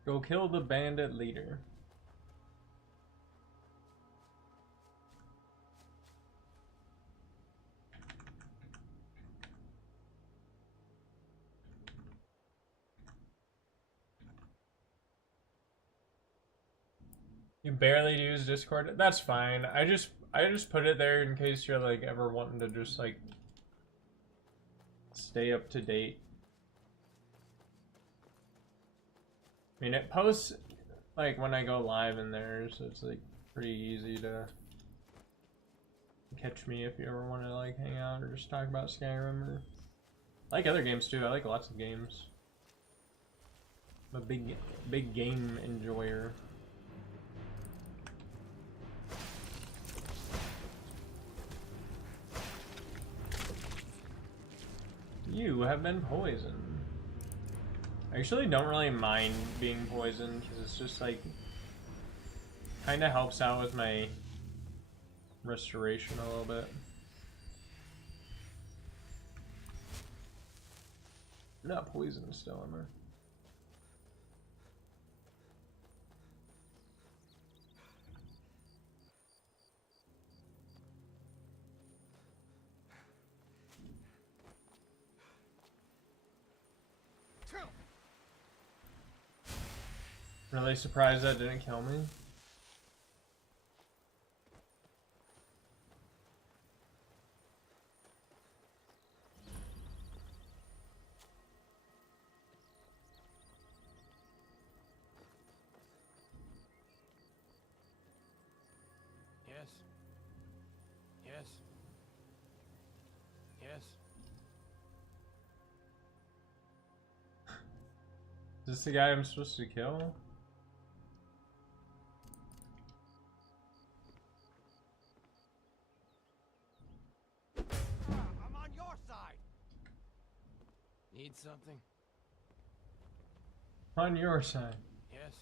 Go kill the bandit leader. You barely use Discord? That's fine. I just put it there in case you're like ever wanting to just like stay up to date. I mean, it posts like when I go live in there, so it's like pretty easy to catch me if you ever want to like hang out or just talk about Skyrim or like other games too. I like lots of games. I'm a big game enjoyer. You have been poisoned. I actually don't really mind being poisoned because it's just like kind of helps out with my restoration a little bit. Not poisoned still, am I? Really surprised that didn't kill me. Yes. Yes. Yes. Is this the guy I'm supposed to kill? I'm on your side. Need something? On your side. Yes.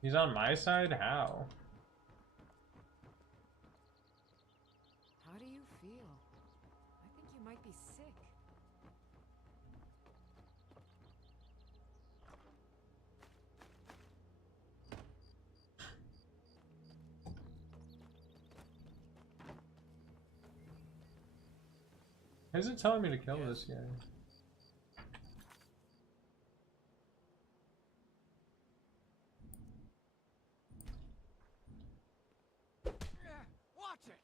He's on my side? How? How do you feel? I think you might be sick. Why is it telling me to kill this guy? Watch it.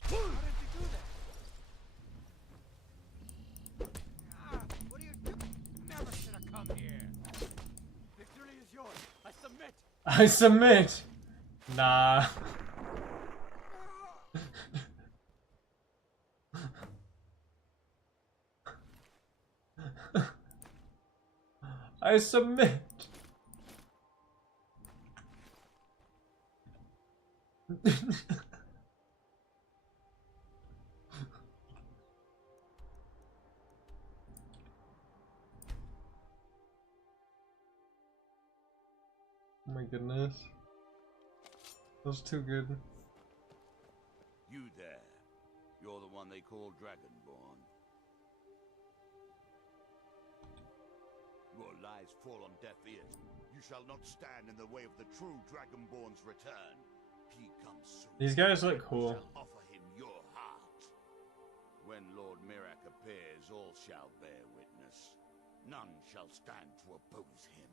How did you do that? What are you doing? Never should have come here. Victory is yours. I submit. I submit! Nah. I submit! Oh my goodness. That was too good. You there. You're the one they call Dragonborn. Your lies fall on deaf ears. You shall not stand in the way of the true Dragonborn's return. He comes soon. These guys look cool. You shall offer him your heart. When Lord Mirak appears, all shall bear witness. None shall stand to oppose him.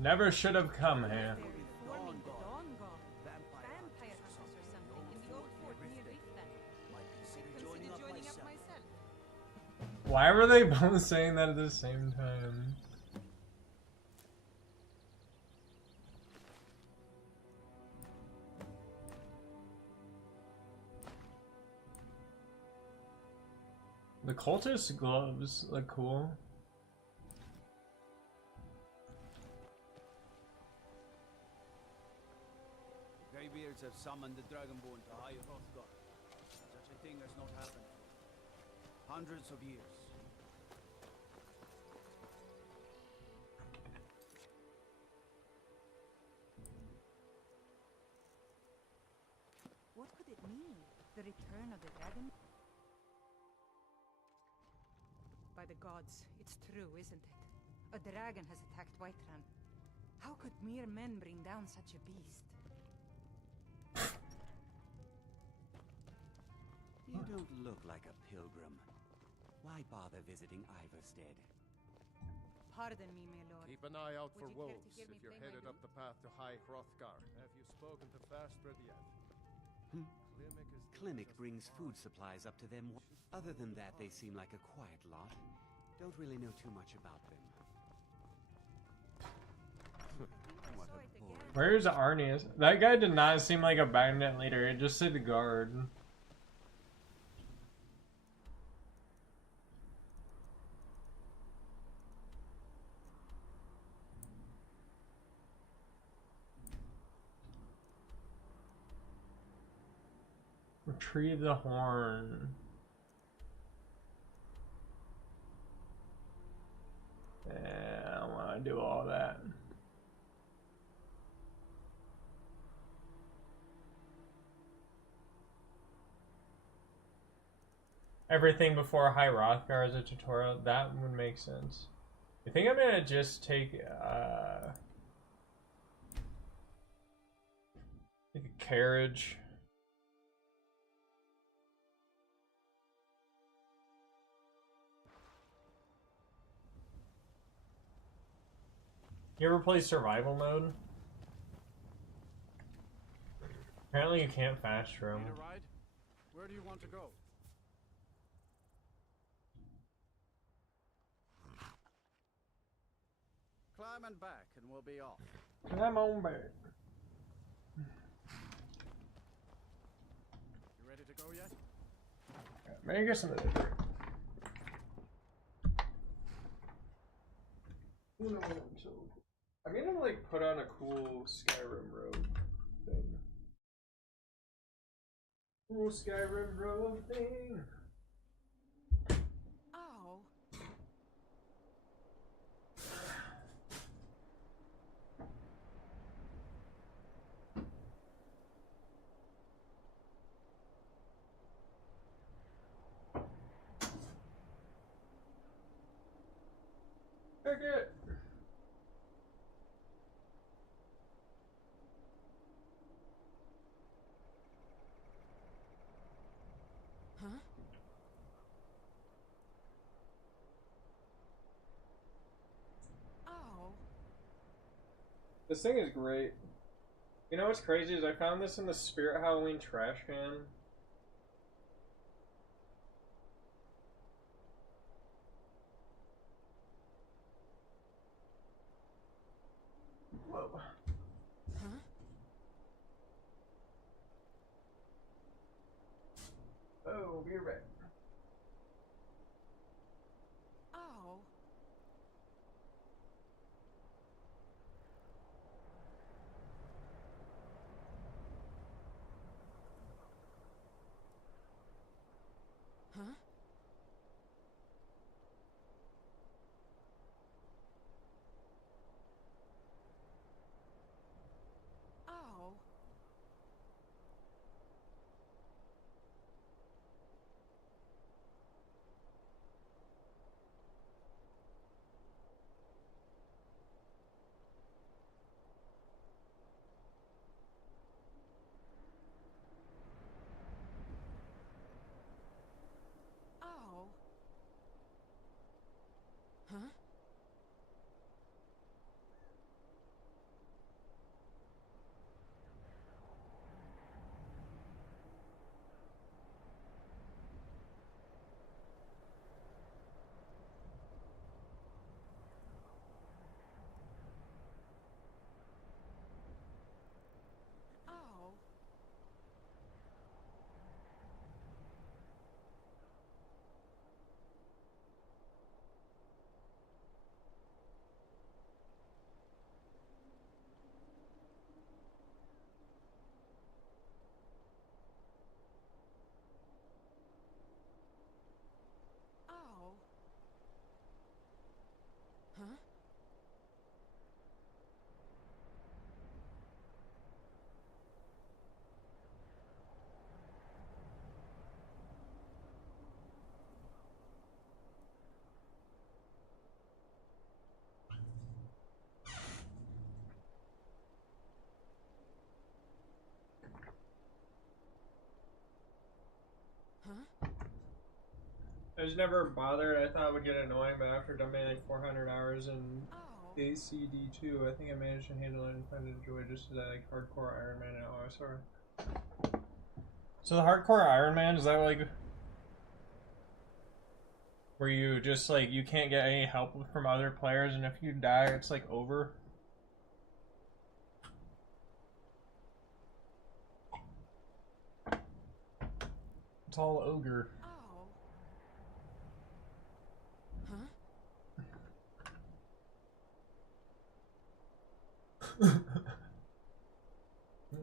Never should have come here. Forming the Dawn God. Vampire hunters or something in the old fort near Riftland. Consider joining up myself. Why were they both saying that at the same time? The cultist gloves look cool. Very Greybeards have summoned the Dragonborn to High Hrothgar. Such a thing has not happened for hundreds of years. What could it mean? The return of the dragon? By the gods, it's true, isn't it? A dragon has attacked Whiterun. How could mere men bring down such a beast? You don't look like a pilgrim. Why bother visiting Ivarstead? Pardon me, my lord. Keep an eye out for Would you care to wolves hear me if you're play my headed up lute? the path to High Hrothgar. Have you spoken to Fastred yet? Clinic brings food supplies up to them. Other than that, they seem like a quiet lot. Don't really know too much about them. What a boring... Where's Arnius? That guy did not seem like a bandit leader. It just said guard. Retrieve the horn. Yeah, I don't want to do all that. Everything before High Hrothgar is a tutorial. That would make sense. I think I'm gonna just take a carriage. You ever play survival mode? Apparently you can't fast roam. Need a ride? Where do you want to go? Climb and back and we'll be off. Come on back. You ready to go yet? Maybe get some of that. I'm gonna like put on a cool Skyrim robe thing. Cool Skyrim robe thing. Ow. Take it. Huh? Ow. This thing is great. You know what's crazy is I found this in the Spirit Halloween trash can. Whoa. Huh? Oh, be right. Ow. Huh? I was never bothered. I thought it would get annoying, but after dumping like 400 hours in ACD2, I think I managed to handle it and find it joy just as I like hardcore Iron Man and OSR. So the hardcore Iron Man, is that like where you just like you can't get any help from other players, and if you die, it's like over? It's all ogre.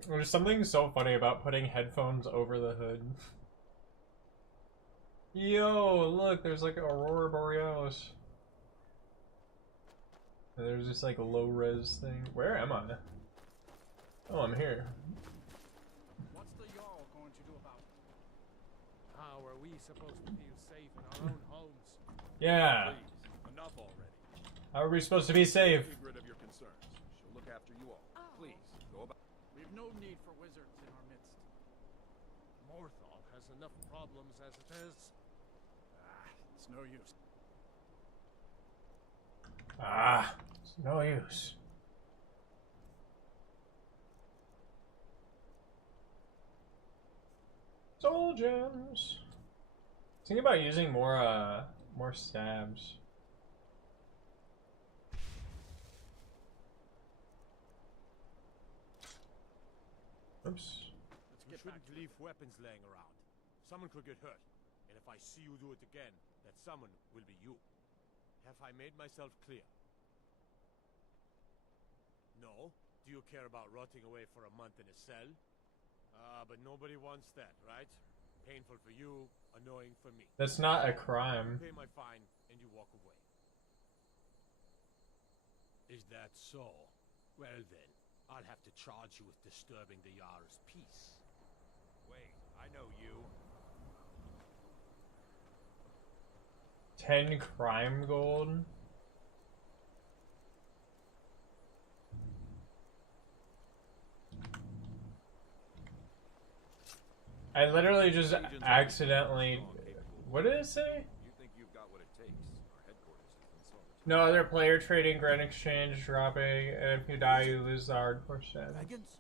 There's something so funny about putting headphones over the hood. Yo, look, there's like Aurora Borealis. There's this like low res thing. Where am I? Oh, I'm here. What's the Jarl going to do about it? How are we supposed to feel safe in our own homes? Yeah. Please, enough already. How are we supposed to be safe? Get rid of your concerns. She'll look after you all. Please, go about. We've no need for wizards in our midst. Morthal has enough problems as it is. It's no use. It's no use. Soul gems. Think about using more stabs. Oops. You shouldn't leave weapons laying around. Someone could get hurt. And if I see you do it again, that someone will be you. Have I made myself clear? No? Do you care about rotting away for a month in a cell? But nobody wants that, right? Painful for you, annoying for me. That's not a crime. You pay my fine, and you walk away. Is that so? Well then, I'll have to charge you with disturbing the Jarl's peace. Wait, I know you. 10 crime gold? I literally just accidentally... What did it say? You think you've got what it takes. Our headquarters has been sorted. No other player trading, grand exchange, dropping, and if you die, you lose the hardcore stat. Dragons?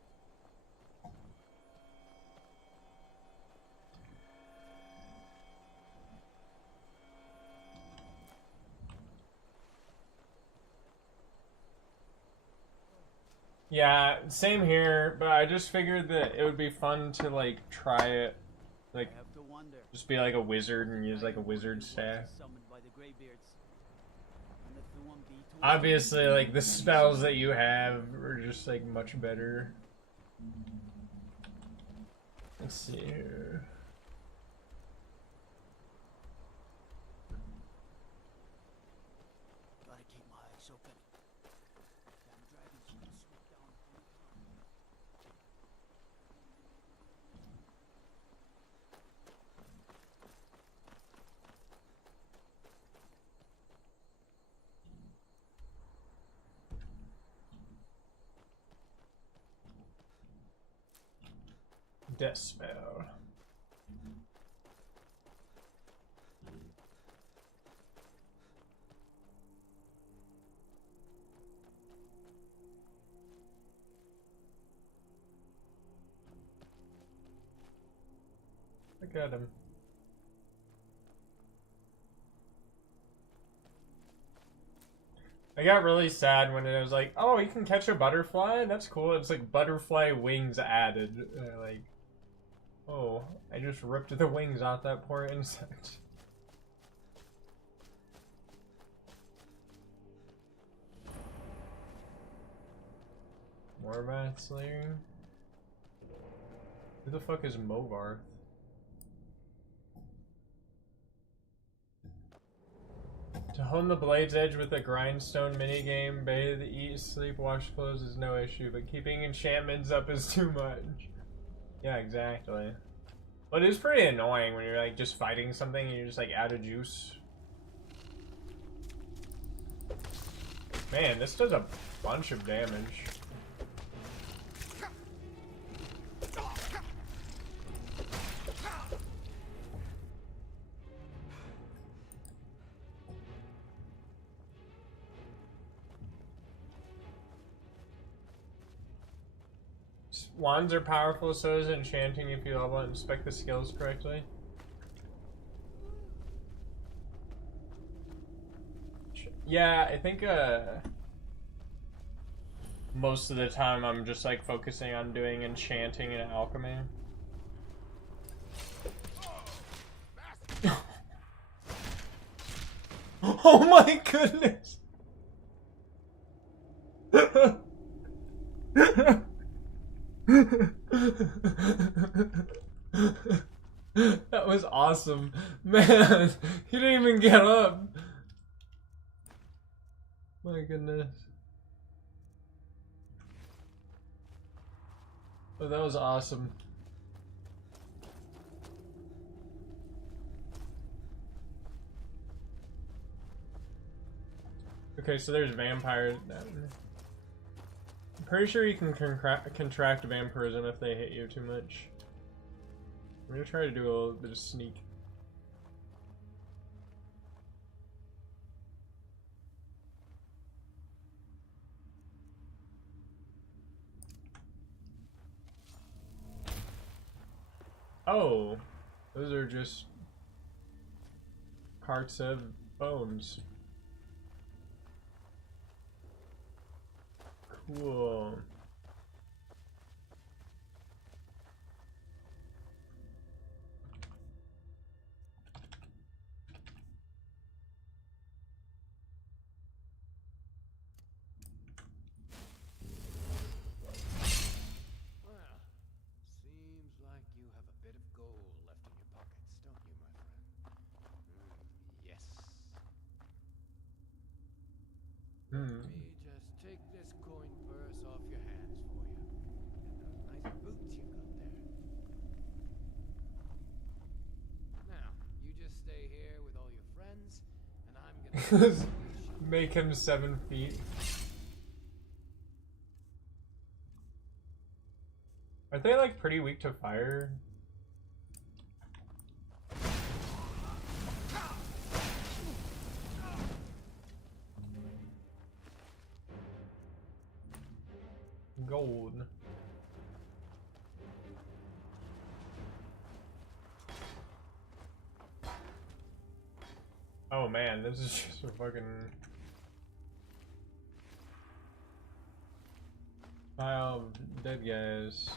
Yeah, same here, but I just figured that it would be fun to like try it, like just be like a wizard and use like a wizard staff. Obviously, like the spells that you have are just like much better. Let's see here. Gotta keep my eyes open. Damn dragons can swoop down any time. Death spell. Look at him. I got really sad when it was like, oh, you can catch a butterfly? That's cool. It's like butterfly wings added. Like, oh, I just ripped the wings off that poor insect. Morvath Slayer? Who the fuck is Movarth? To hone the blade's edge with a grindstone minigame, bathe, eat, sleep, wash clothes is no issue, but keeping enchantments up is too much. Yeah, exactly. But it is pretty annoying when you're like just fighting something and you're just like out of juice. Man, this does a bunch of damage. wands are powerful, so is enchanting if you level and inspect the skills correctly. Yeah, I think most of the time I'm just like focusing on doing enchanting and alchemy. Oh my goodness! That was awesome. Man, he didn't even get up. My goodness. Oh, that was awesome. Okay, so there's vampires. I'm pretty sure you can contract vampirism if they hit you too much. I'm gonna try to do a little bit of sneak. Oh, those are just parts of bones. Cool. Well, seems like you have a bit of gold left in your pockets, don't you, my friend? Yes. Let me just take this coin purse off your hands for you. And those nice boots you got there. Now, you just stay here with all your friends, and I'm gonna make him 7 feet. Are they like pretty weak to fire? Gold. Oh man, this is just a fucking pile of dead guys.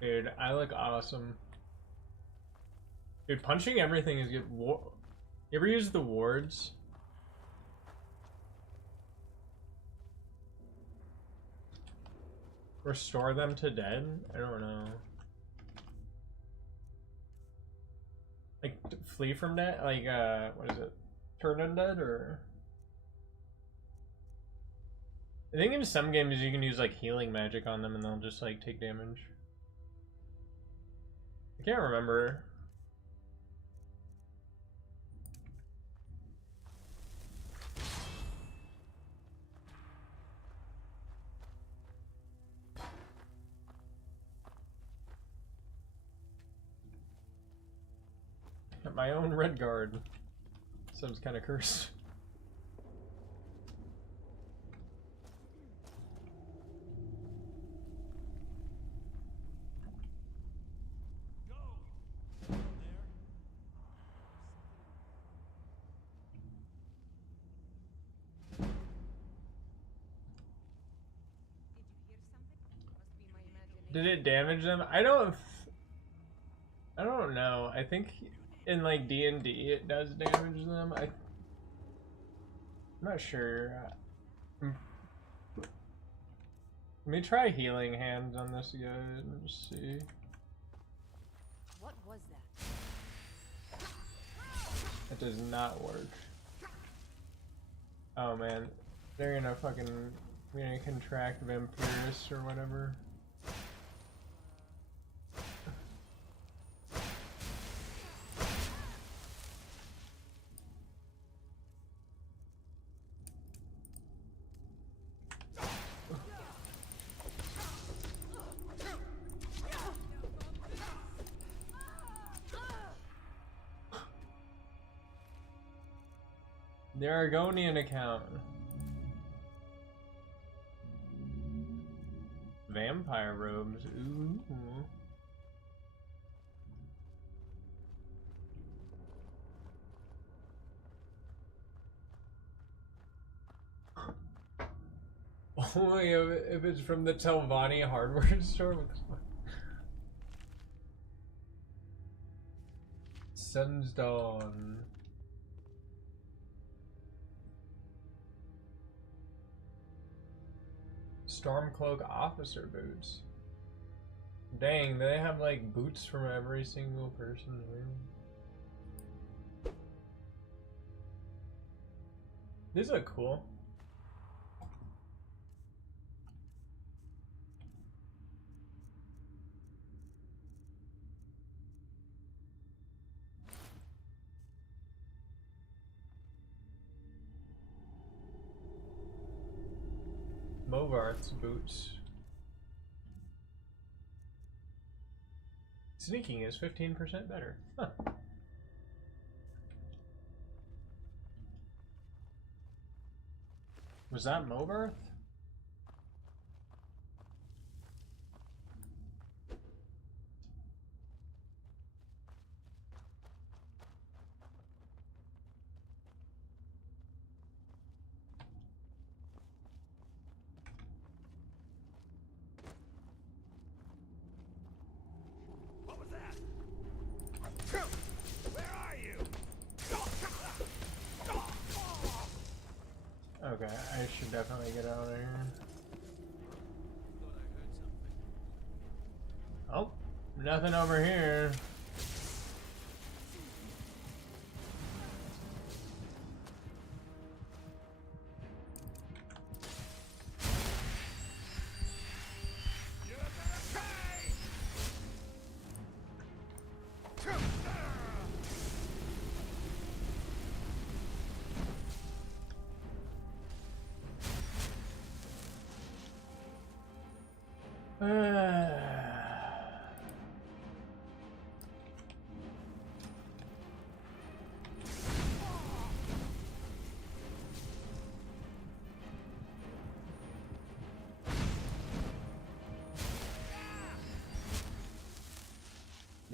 Dude, I look awesome. Dude, punching everything is good. You ever use the wards? Restore them to dead? I don't know. Like, flee from dead? Like, what is it? Turn undead, or? I think in some games you can use, like, healing magic on them and they'll just, like, take damage. I can't remember. Got my own red guard. Sounds kind of cursed. Did it damage them? I don't know. I think in like D&D it does damage them. I'm not sure. Let me try healing hands on this guy and just see. What was that? It does not work. Oh man, they're gonna contract Vampirus or whatever. The Argonian account. Vampire robes. Ooh. Only if it's from the Telvanni hardware store. Sun's Dawn. Stormcloak officer boots. Dang, they have like boots from every single person's room. These look cool. Movarth's boots. Sneaking is 15% better. Huh. Was that Movarth? Okay, I should definitely get out of here. Oh, nothing over here.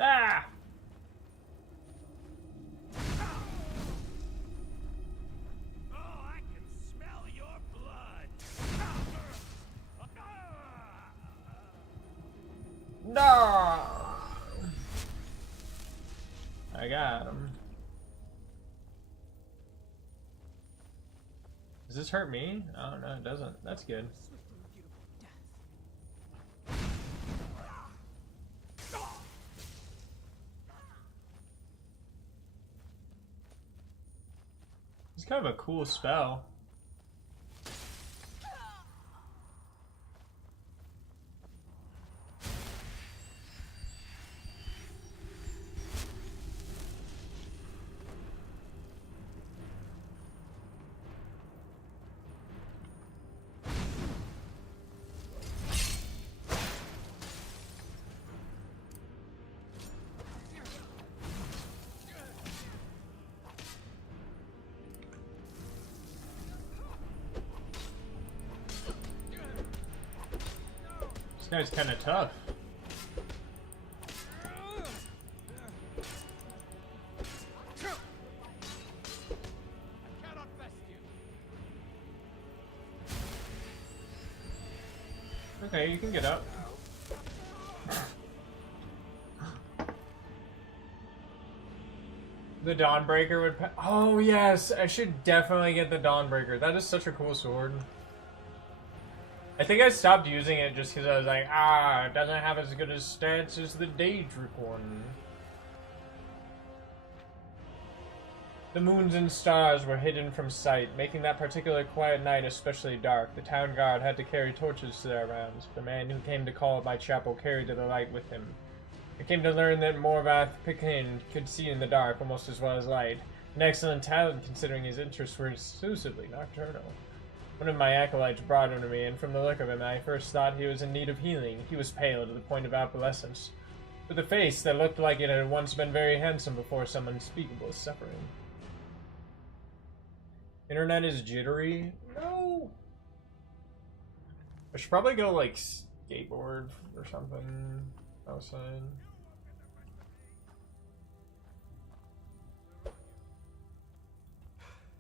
Ah! No! I got him. Does this hurt me? Oh no, it doesn't. That's good. It's kind of a cool spell. This guy's kind of tough. Okay, you can get up. The Dawnbreaker would oh yes, I should definitely get the Dawnbreaker. That is such a cool sword. I think I stopped using it just because I was like, it doesn't have as good as stats as the Daedric one. The moons and stars were hidden from sight, making that particular quiet night especially dark. The town guard had to carry torches to their rounds. The man who came to call at my chapel carried the light with him. I came to learn that Morvath Pekin could see in the dark almost as well as light. An excellent talent considering his interests were exclusively nocturnal. One of my acolytes brought him to me, and from the look of him, I first thought he was in need of healing. He was pale to the point of opalescence, with a face that looked like it had once been very handsome before some unspeakable suffering. Internet is jittery? No! I should probably go, like, skateboard or something outside.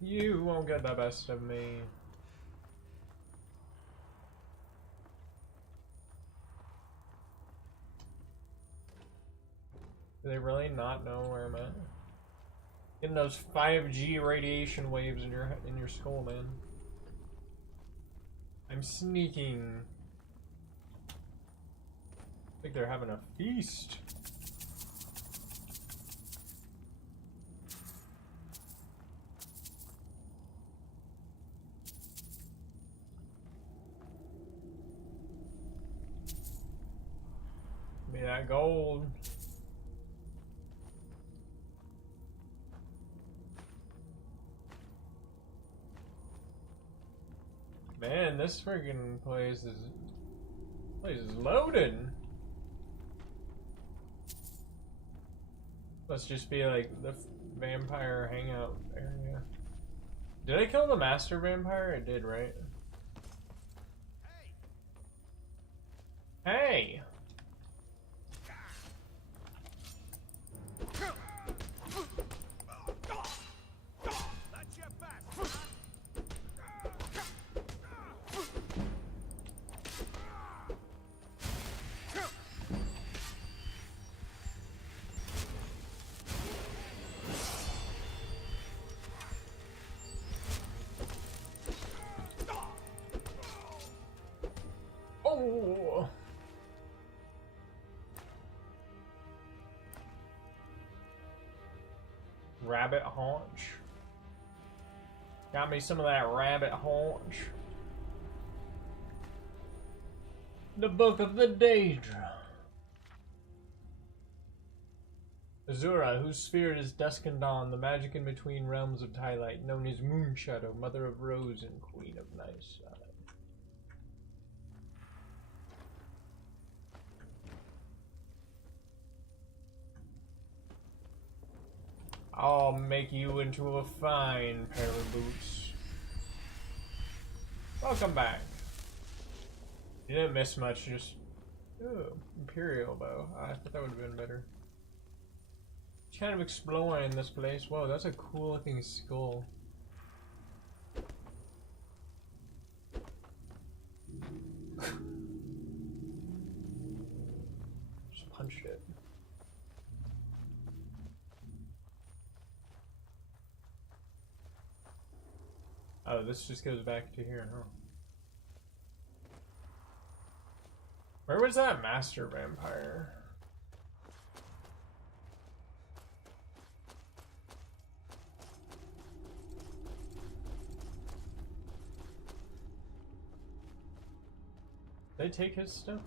You won't get the best of me. Do they really not know where I'm at? Getting those 5G radiation waves in your skull, man. I'm sneaking. I think they're having a feast. Give me that gold. Man, this freaking place is loaded. Let's just be like the vampire hangout area. Did I kill the master vampire? I did, right? Hey! Oh! Rabbit haunch. Got me some of that rabbit haunch. The Book of the Daedra. Azura, whose spirit is dusk and dawn, the magic in between realms of twilight, known as Moonshadow, Mother of Rose and Queen of Nice. I'll make you into a fine pair of boots. Welcome back. You didn't miss much, just... Ooh, Imperial bow. I thought that would have been better. Just kind of exploring this place. Whoa, that's a cool looking skull. Just punched it. Oh, this just goes back to here, huh? Where was that master vampire? Did they take his stuff?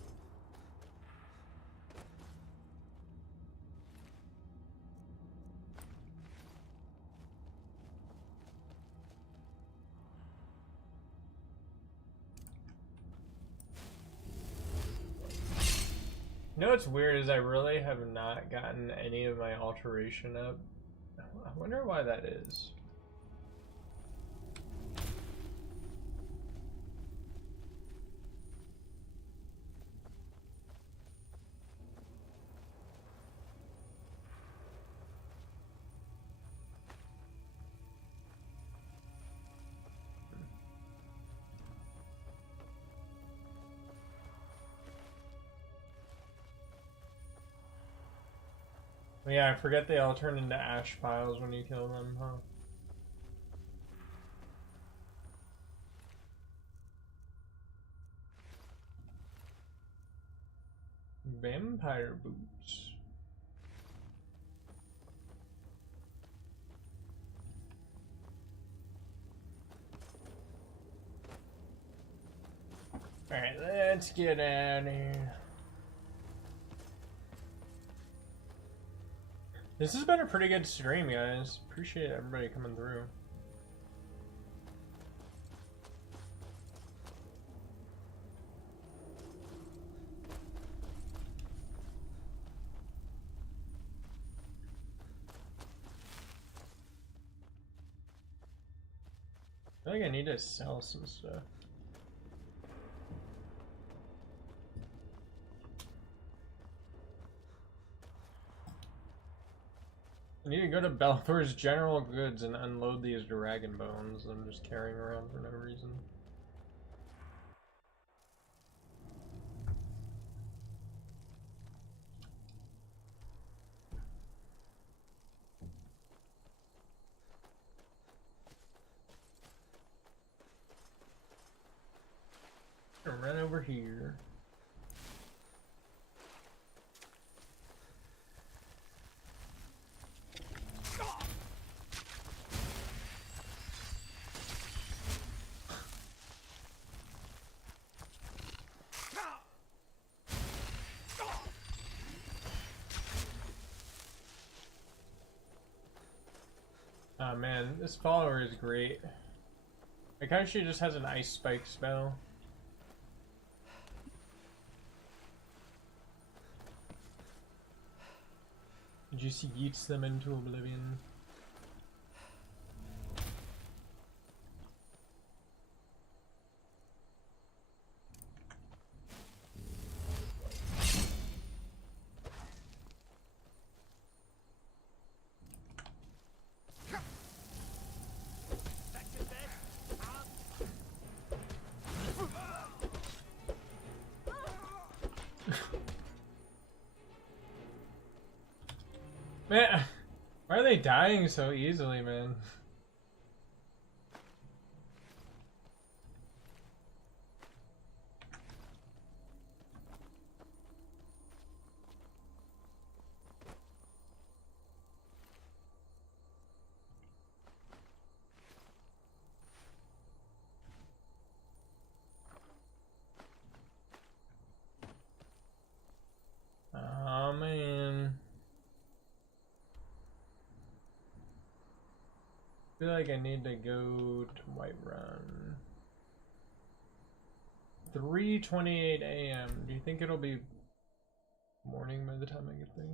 You know what's weird is I really have not gotten any of my alteration up. I wonder why that is. Yeah, I forget they all turn into ash piles when you kill them, huh? Vampire boots. Alright, let's get out of here. This has been a pretty good stream, guys. Appreciate everybody coming through. feel like I need to sell some stuff. I need to go to Belthor's General Goods and unload these dragon bones I'm just carrying around for no reason. Right over here. Oh man, this follower is great. Like how she just has an ice spike spell. It just yeets them into oblivion. Man, why are they dying so easily, man? Oh man. I feel like I need to go to Whiterun. 3:28 a.m. Do you think it'll be morning by the time I get there?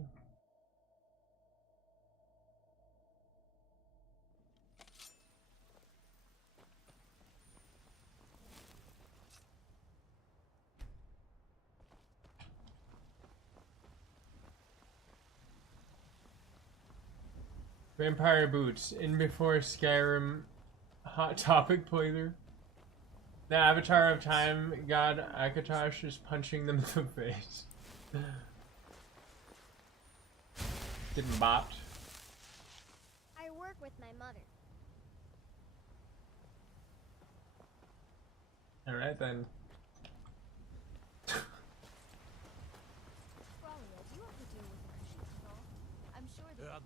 Vampire Boots, in before Skyrim Hot Topic playthrough. The Avatar of Time God Akatosh is punching them in the face. Getting bopped. I work with my mother. Alright then.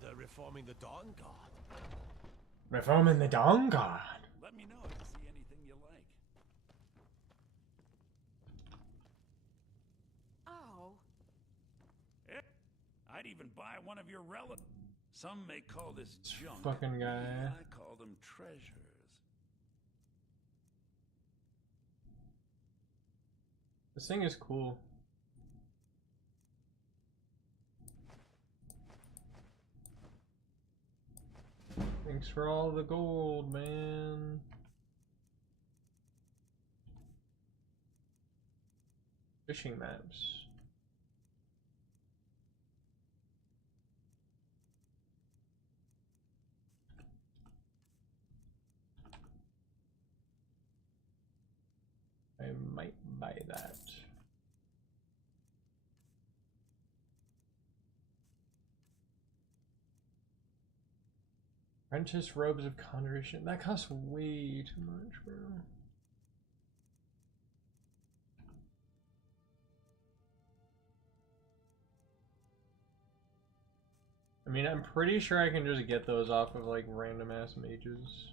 They're reforming the Dawn Guard. Reforming the Dawn Guard. Let me know if you see anything you like. Oh. I'd even buy one of your relatives. Some may call this junk. Fucking guy. I call them treasures. This thing is cool. Thanks for all the gold, man. Fishing maps. I might buy that. Apprentice robes of conjuration. That costs way too much, bro. I mean, I'm pretty sure I can just get those off of like random ass mages.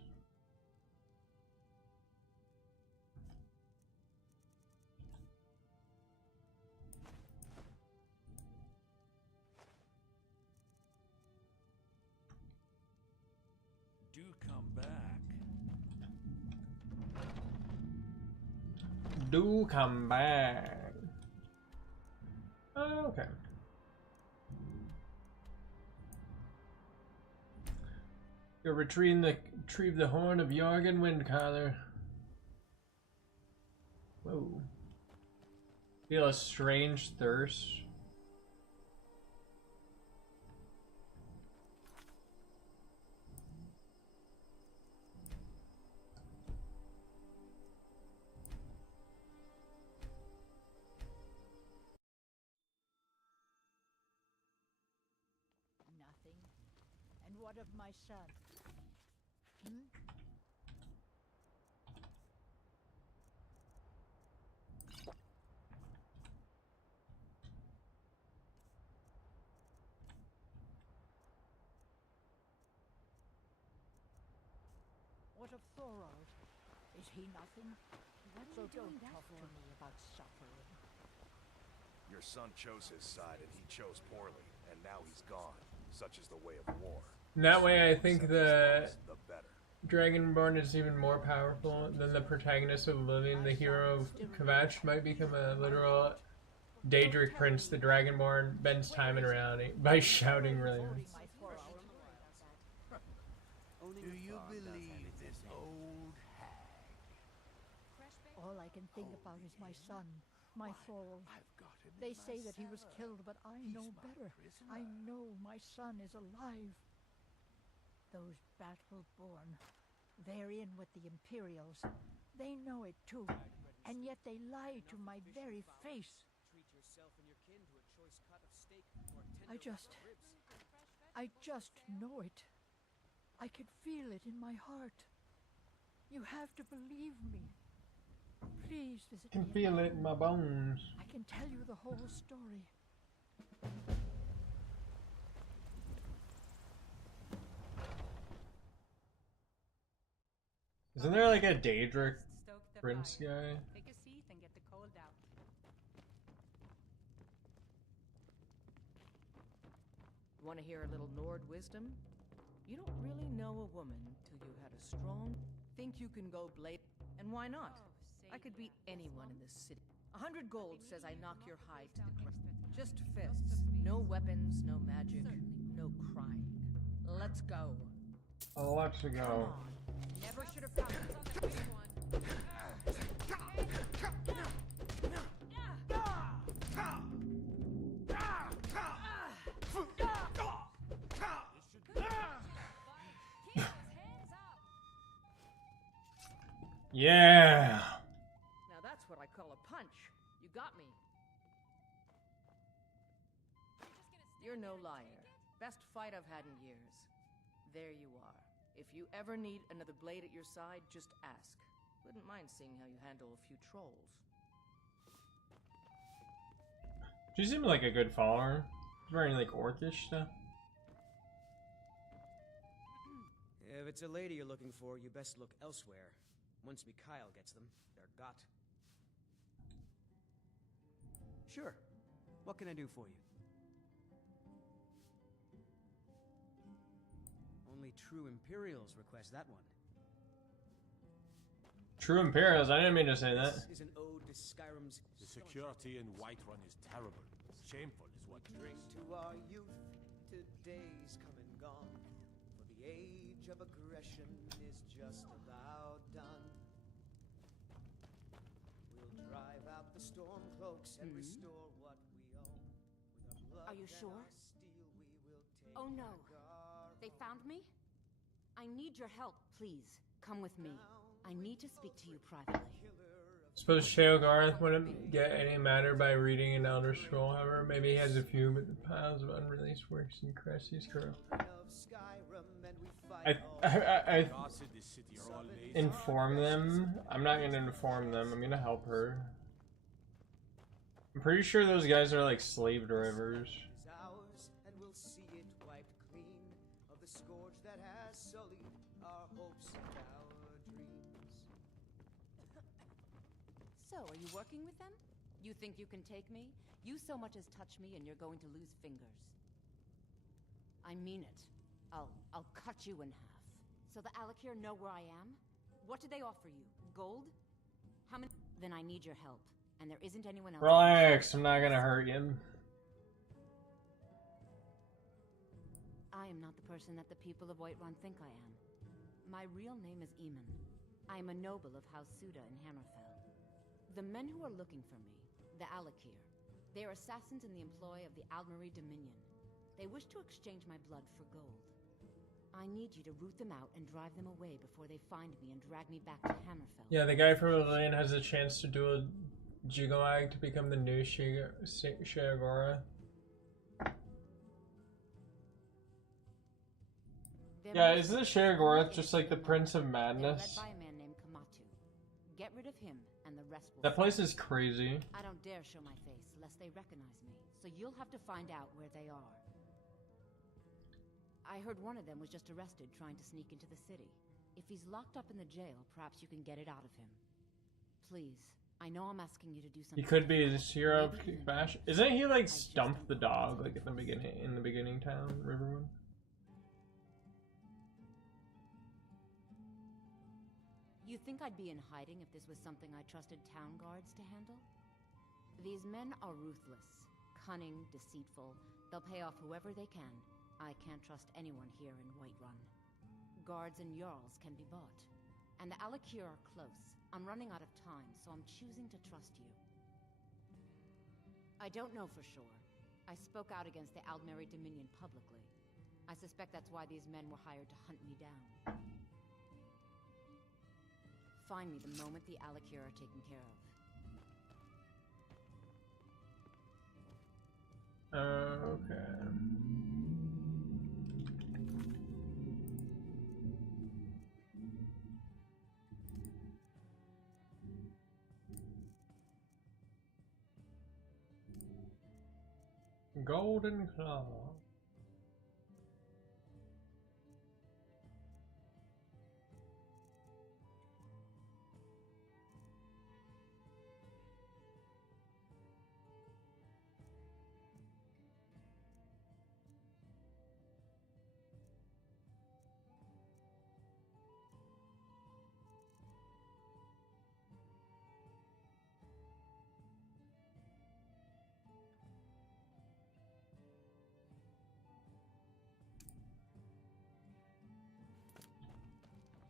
Do come back. Do come back. Oh, okay. You're retrieve the horn of Jorgen Windcaller. Whoa. Feel a strange thirst. Nothing. And what of my son? Hmm? What of Thorold? Is he nothing? What are So you doing don't that talk for? to me about suffering. Your son chose his side, and he chose poorly, and now he's gone. Such is the way of war. And that way, I think the The better. Dragonborn is even more powerful than the protagonist of Lillian, the hero of Kvatch, might become a literal Daedric prince. The Dragonborn bends time and reality by shouting really. Do you believe this old hag? All I can think about is my son, my Thorold. They say that he was killed, but I know better. I know my son is alive. Those battle-born, they're in with the Imperials. They know it too, and yet they lie to my very face. Treat yourself and your kin to a choice cut of steak or I just know it. I can feel it in my heart. You have to believe me. Please visit I can me. feel it in my bones. I can tell you the whole story. Isn't there like a Daedric prince guy? Take a seat and get the cold out. Want to hear a little Nord wisdom? You don't really know a woman till you had a strong... Think you can go blade... And why not? I could beat anyone in this city. 100 gold says I knock your hide to the ground. Just fists. No weapons, no magic, no crying. Let's go. Let's go. Never should have found it. Yeah. Now that's what I call a punch. You got me. You're no liar. Best fight I've had in years. There you are. If you ever need another blade at your side, just ask. Wouldn't mind seeing how you handle a few trolls. She seemed like a good follower. Very like orcish stuff. If it's a lady you're looking for, you best look elsewhere. Once Mikhail gets them, they're got. Sure. What can I do for you? Only true Imperials request that one. True Imperials, I didn't mean to say that. This is an ode to Skyrim's... The security in Whiterun is terrible. Shameful is what it Drink is. to our youth, today's come and gone. For the age of aggression is just about done. We'll drive out the storm cloaks and restore what we own. With our blood Are you and sure? our steel, we will take Oh no. back our They found me? I need your help, please. Come with me. I need to speak to you privately. Suppose Sheogarth wouldn't get any matter by reading an Elder Scroll, however. Maybe he has a few, but the piles of unreleased works in Cressy's crew. I inform them. I'm not gonna inform them. I'm gonna help her. I'm pretty sure those guys are like slave drivers. is ours, and we'll see it wiped clean of the scourge that has sullied our hopes and our dreams. So, are you working with them? You think you can take me? You so much as touch me and you're going to lose fingers. I mean it. I'll cut you in half. So the Alakir know where I am? What do they offer you? Gold? How many? Then I need your help. And there isn't anyone else. Relax, I'm not gonna hurt you. I am not the person that the people of Whiterun think I am. My real name is Eamon. I am a noble of House Suda in Hammerfell. The men who are looking for me, the Alakir, they are assassins in the employ of the Aldmeri Dominion. They wish to exchange my blood for gold. I need you to root them out and drive them away before they find me and drag me back to Hammerfell. Yeah, the guy from Lillian has a chance to do a Jigoag to become the new Shiagora. Yeah, isn't the Shiagora just like the Prince of Madness? Led by a man named Kamatu. Get rid of him and the rest will That place follow. is crazy. I don't dare show my face lest they recognize me, so you'll have to find out where they are. I heard one of them was just arrested trying to sneak into the city. If he's locked up in the jail, perhaps you can get it out of him. Please, I know I'm asking you to do something. He could be the hero of Bash. Isn't he like Stump the dog like at the beginning town, Riverwood? You think I'd be in hiding if this was something I trusted town guards to handle? These men are ruthless, cunning, deceitful. They'll pay off whoever they can. I can't trust anyone here in Whiterun. Guards and Jarls can be bought. And the Alakir are close. I'm running out of time, so I'm choosing to trust you. I don't know for sure. I spoke out against the Aldmeri Dominion publicly. I suspect that's why these men were hired to hunt me down. Find me the moment the Alakir are taken care of. Okay. Golden Claw.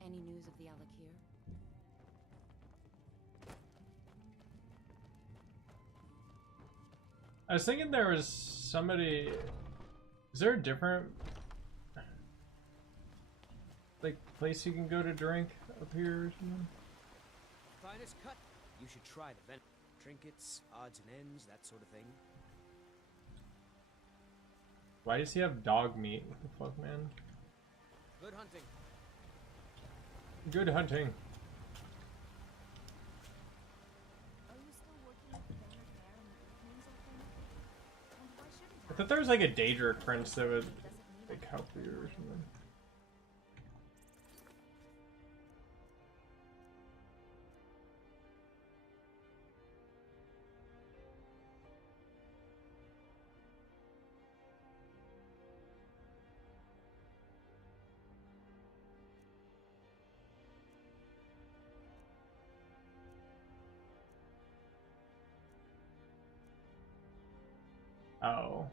Any news of the Alakir? I was thinking there was somebody. Is there a different like place you can go to drink up here or something? Finest cut. You should try the vendor. Trinkets, odds and ends, that sort of thing. Why does he have dog meat? What the fuck, man? Good hunting. Good hunting. Are you still working at the Banner Bear in the evenings, old And why shouldn't I thought there was like a Daedric prince that would like help you or something. Oh.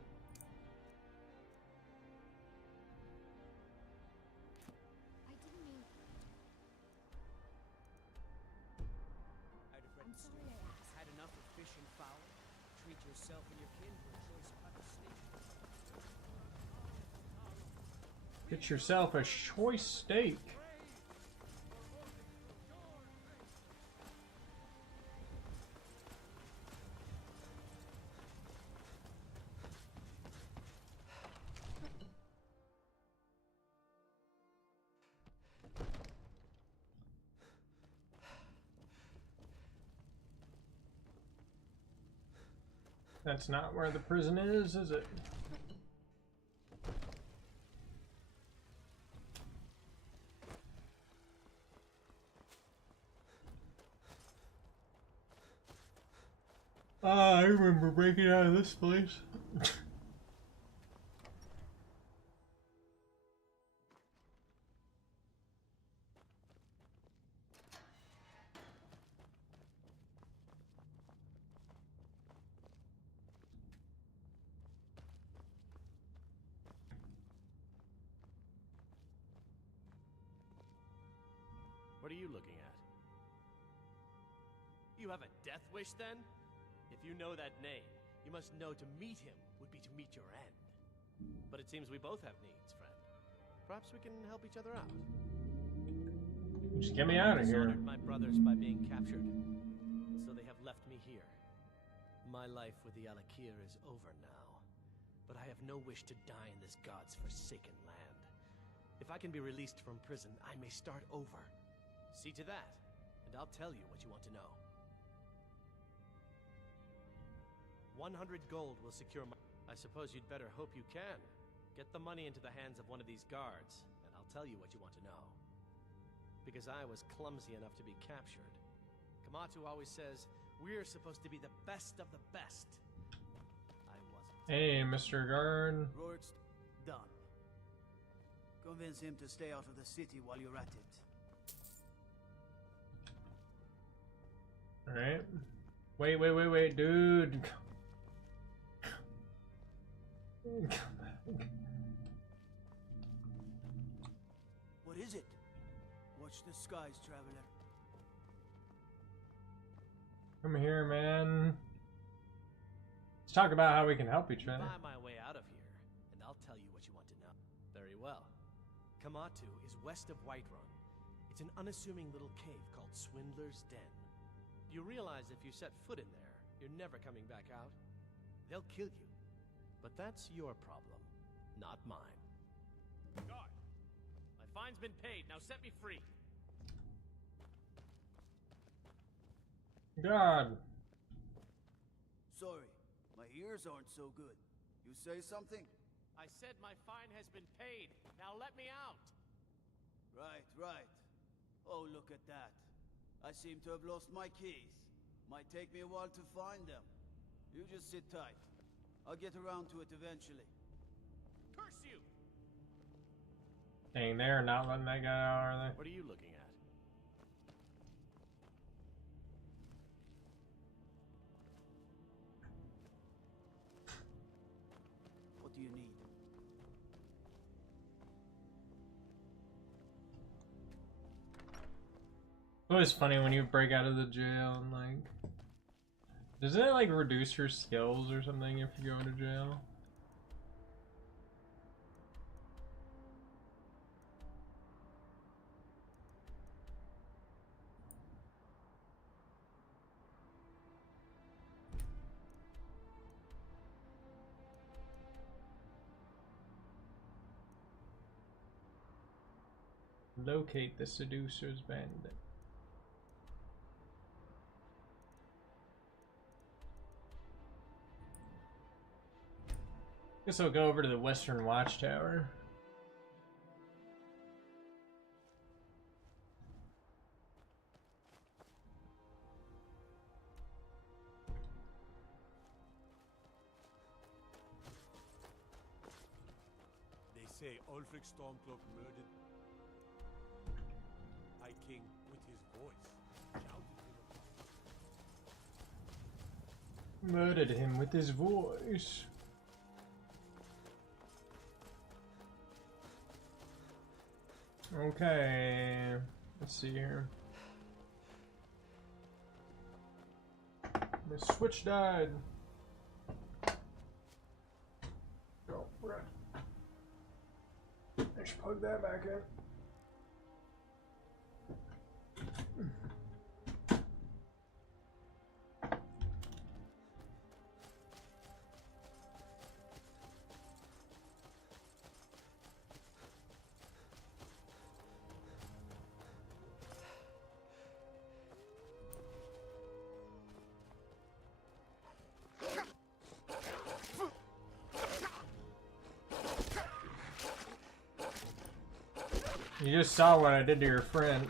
I didn't mean... I'm sorry I asked. Had enough of fish and fowl? Treat yourself and your kin to a choice cut of steak. Get yourself a choice steak. That's not where the prison is it? Ah, I remember breaking out of this place. What are you looking at? You have a death wish, then? If you know that name, you must know to meet him would be to meet your end. But it seems we both have needs, friend. Perhaps we can help each other out. Just get me out of here. Dishonored my brothers by being captured, and so they have left me here. My life with the Alakir is over now, but I have no wish to die in this god's forsaken land. If I can be released from prison, I may start over. See to that, and I'll tell you what you want to know. 100 gold will secure my... I suppose you'd better hope you can. Get the money into the hands of one of these guards, and I'll tell you what you want to know. Because I was clumsy enough to be captured. Kamatu always says, we're supposed to be the best of the best. I wasn't. Hey, Mr. Guard. Rourke's done. Convince him to stay out of the city while you're at it. Alright. Wait, dude. Come back. What is it? Watch the skies, traveler. Come here, man. Let's talk about how we can help each other. Find my way out of here, and I'll tell you what you want to know. Very well. Kamatu is west of Whiterun. It's an unassuming little cave called Swindler's Den. You realize if you set foot in there, you're never coming back out? They'll kill you. But that's your problem, not mine. Guard! My fine's been paid, now set me free! God! Sorry, my ears aren't so good. You say something? I said my fine has been paid, now let me out! Right. Oh, look at that. I seem to have lost my keys. Might take me a while to find them. You just sit tight. I'll get around to it eventually. Curse you! Dang, they're not letting that guy out, are they? What are you looking at? What do you need? It's always funny when you break out of the jail and like... Doesn't it like reduce your skills or something if you go into jail? Locate the seducer's bandit. Guess I'll go over to the Western Watchtower. They say Ulfric Stormcloak murdered High King with his voice. Murdered him with his voice. Okay, let's see here. My switch died. Oh, right. I should plug that back in. You just saw what I did to your friend.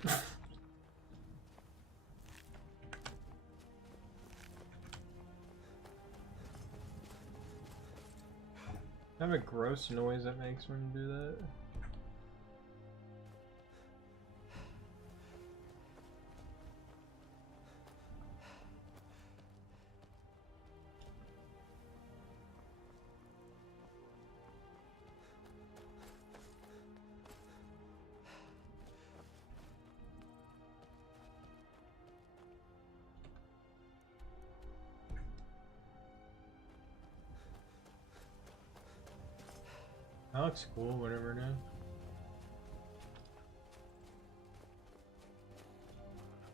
Have a gross noise that makes when you do that. looks cool, whatever it is.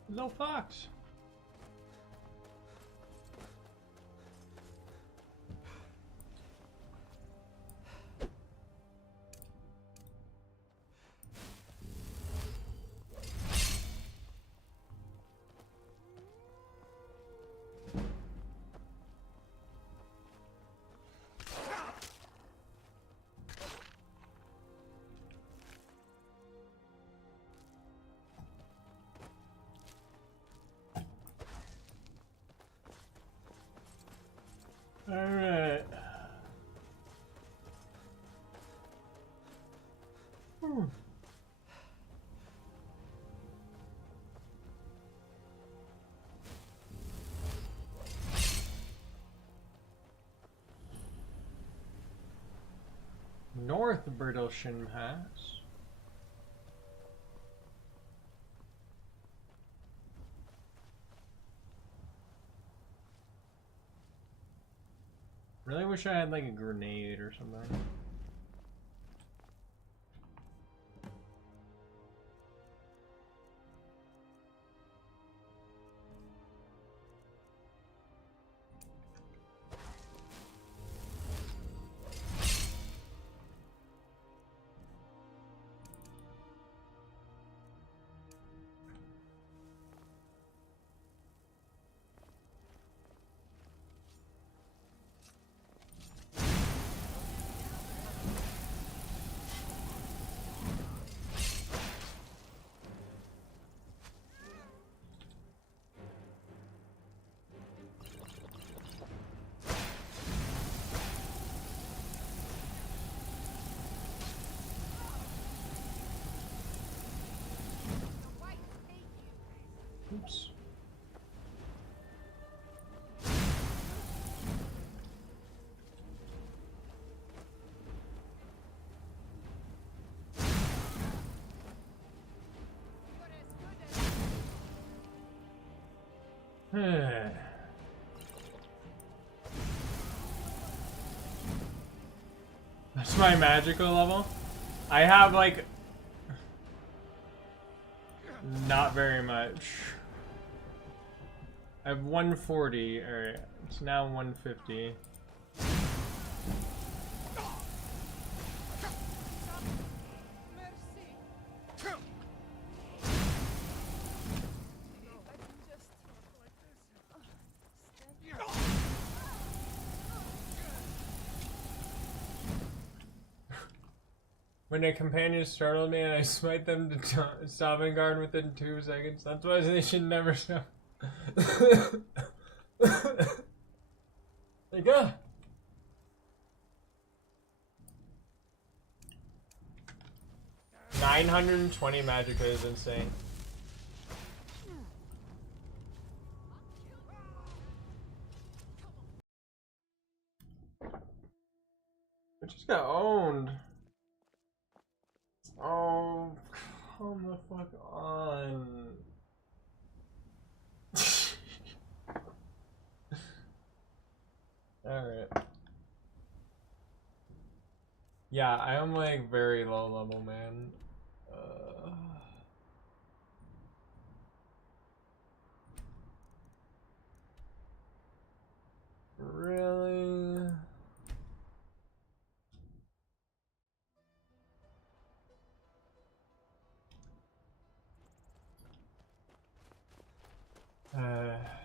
No fox. Alright. North Brittlesham Pass. Really wish I had like a grenade or something. Oops. That's my magical level. I have like not very much. I have 140, alright, it's now 150. When a companion startled me and I smite them to stopping guard within 2 seconds, that's why they should never stop. There you go. $920 magicka is insane. I just got owned. Oh, come the fuck on. Alright. Yeah, I am like very low level, man. Really?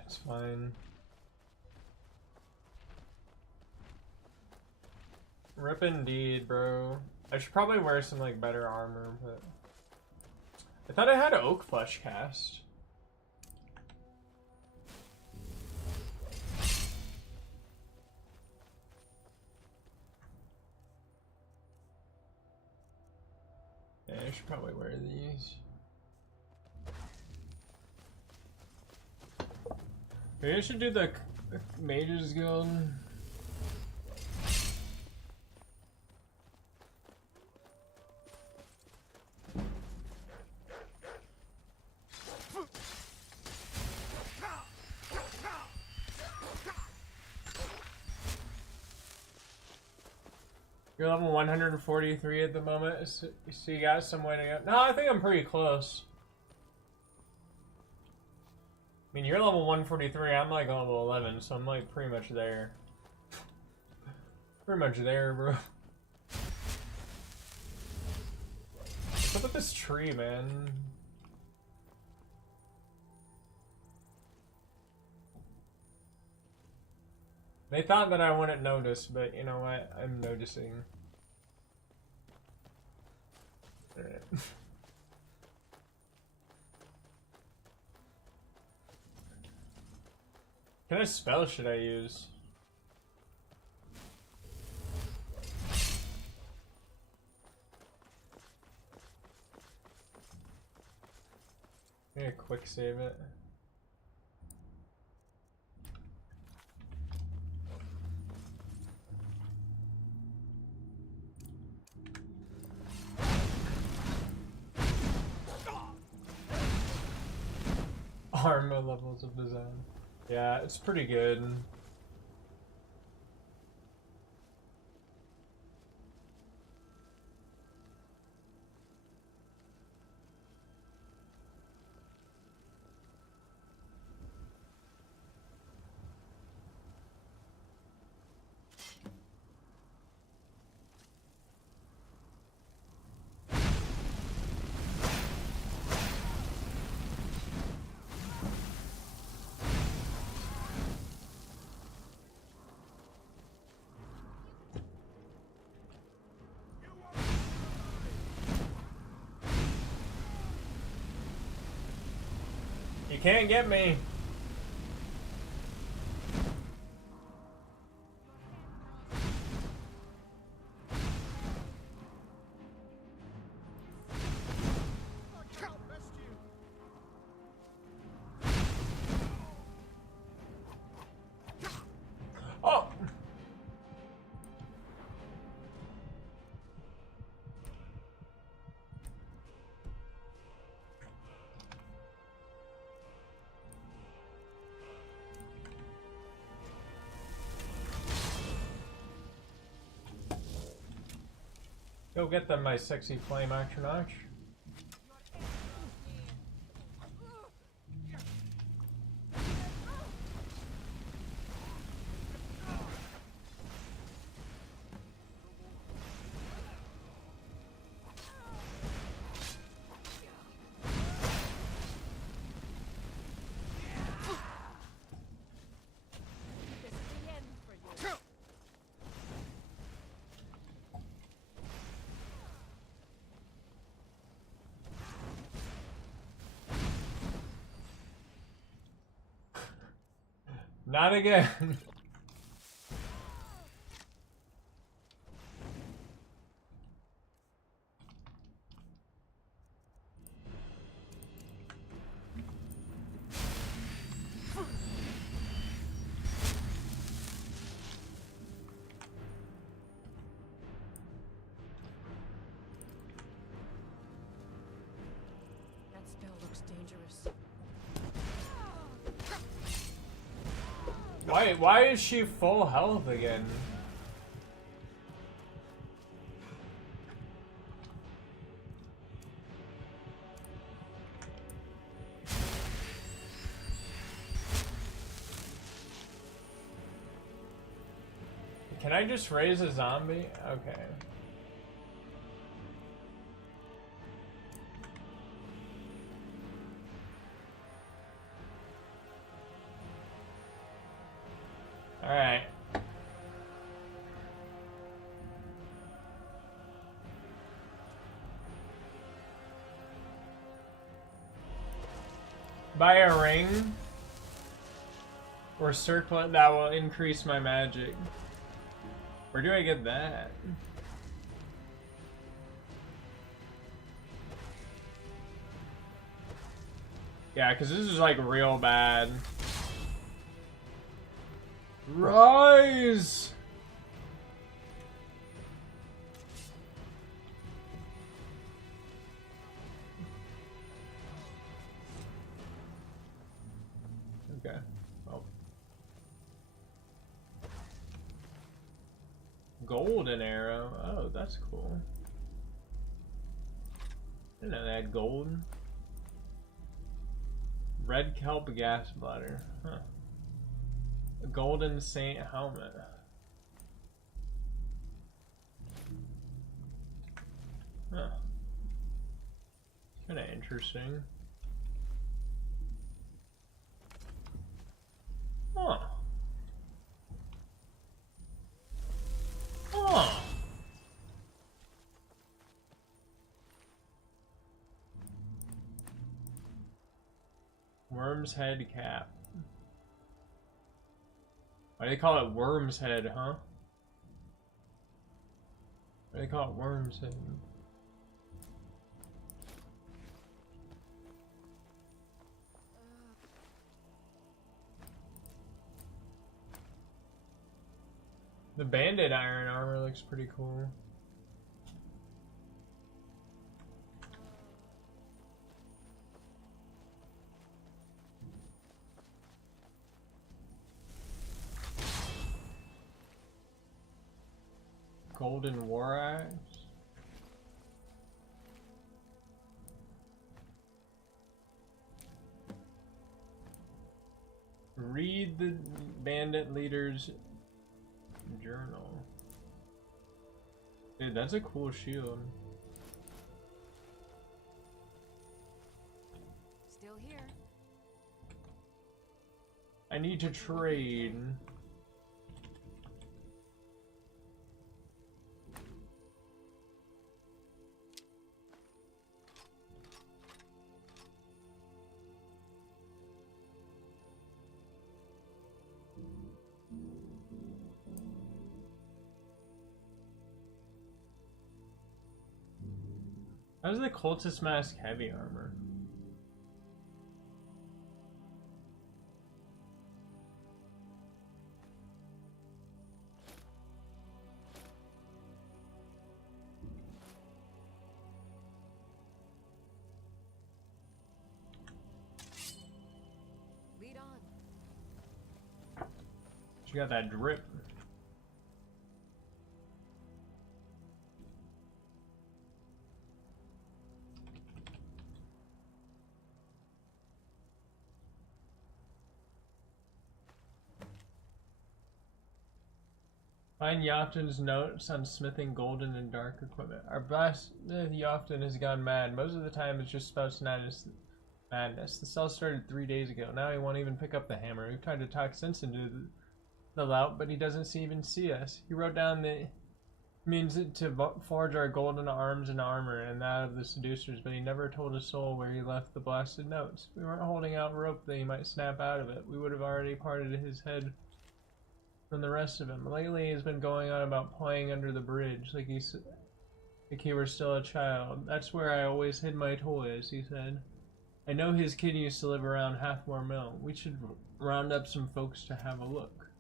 It's fine. Rip indeed, bro. I should probably wear some like better armor, but I thought I had Oak Flesh cast. Yeah, I should probably wear these. Maybe I should do the Mage's Guild. You're level 143 at the moment, so you got some way to go. No, I think I'm pretty close. I mean, you're level 143, I'm like level 11, so I'm like pretty much there. Pretty much there, bro. What's up with this tree, man? They thought that I wouldn't notice, but you know what? I'm noticing. Alright. What kind of spell should I use? I'm gonna quick save it. Armor levels of design. Yeah, it's pretty good. You can't get me. Oh. Go get them, my sexy flame Actronach. Not again. That spell looks dangerous. Why is she full health again? Can I just raise a zombie? Okay. Alright. Buy a ring or circlet that will increase my magic. Where do I get that? Yeah, because this is like real bad. Rise! Okay. Oh. Golden arrow. Oh, that's cool. I didn't know they had gold. Red kelp gas bladder. Huh. A golden saint helmet. Huh. Kinda interesting. Huh. Huh. Worm's head cap. Why do they call it worm's head, huh? Why do they call it worm's head? The banded iron armor looks pretty cool. Golden war axe. Read the bandit leader's journal. Dude, that's a cool shield. Still here. I need to trade. How does the cultist mask heavy armor? Lead on. She got that drip. Find Yofton's notes on smithing golden and dark equipment. Our boss, Yofton, has gone mad. Most of the time it's just spouts madness. The cell started 3 days ago. Now he won't even pick up the hammer. We've tried to talk sense into the lout, but he doesn't even see us. He wrote down the means to forge our golden arms and armor and that of the seducers, but he never told a soul where he left the blasted notes. We weren't holding out rope that he might snap out of it. We would have already parted his head from the rest of him. Lately he's been going on about playing under the bridge, like he were still a child. That's where I always hid my toys, he said. I know his kid used to live around Halfmore Mill. We should round up some folks to have a look.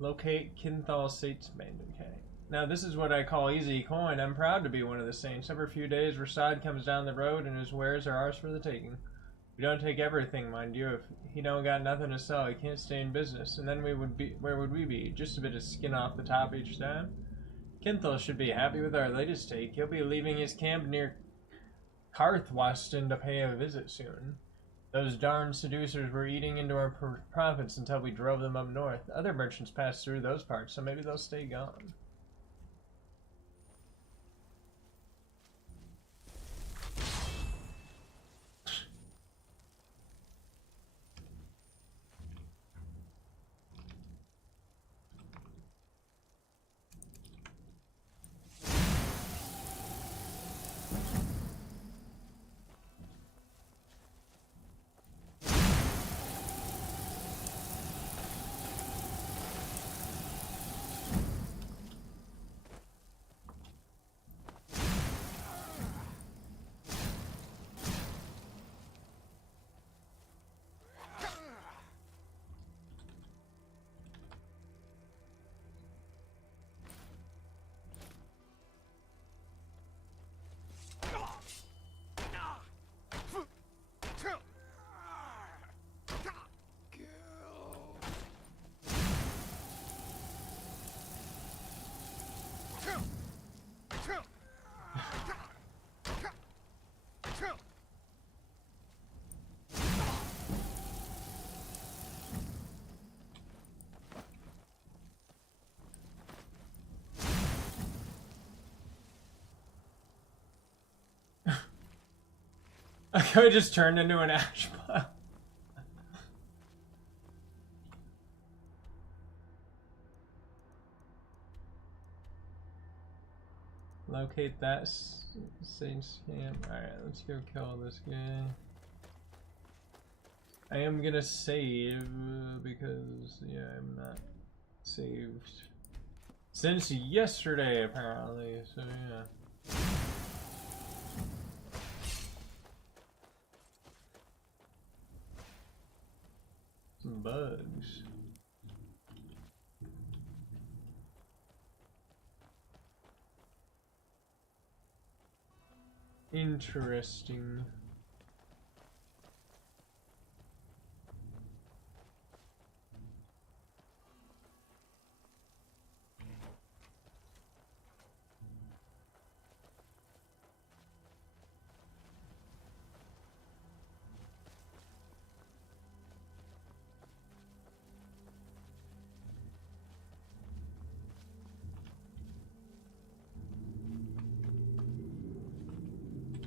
Locate Kinthal Saints Bandit K. Now this is what I call easy coin. I'm proud to be one of the saints. Every few days Rasad comes down the road and his wares are ours for the taking. We don't take everything, mind you. If he don't got nothing to sell, he can't stay in business. And then where would we be? Just a bit of skin off the top each time? Kinthal should be happy with our latest take. He'll be leaving his camp near Carthwaston to pay a visit soon. Those darn seducers were eating into our profits until we drove them up north. Other merchants passed through those parts, so maybe they'll stay gone. I just turned into an ash pile. Locate that Saints camp. Alright, let's go kill this guy. I am gonna save because, yeah, I'm not saved since yesterday apparently, so yeah. Some bugs. Interesting.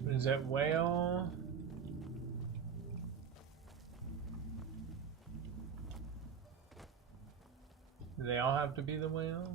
Is that whale? Do they all have to be the whale?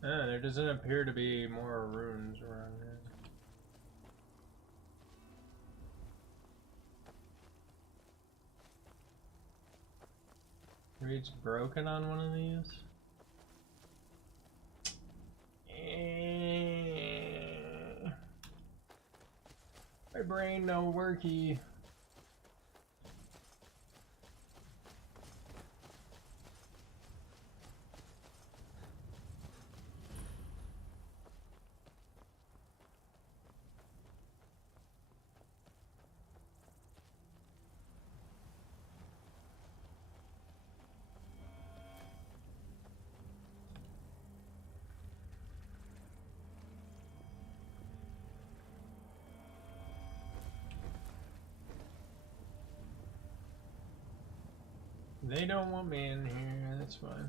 There doesn't appear to be more runes around here. Maybe it's broken on one of these? My brain no worky. They don't want me in here, that's fine.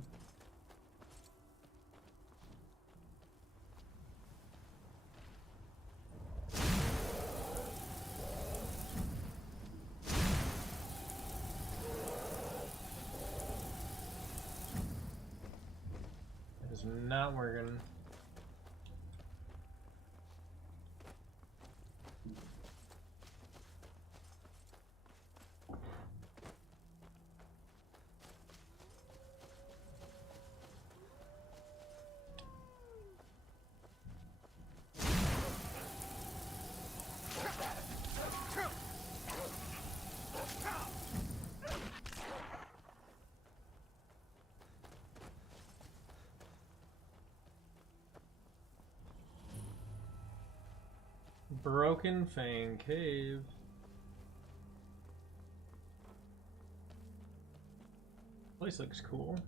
It's not working. Broken Fang Cave. Place looks cool.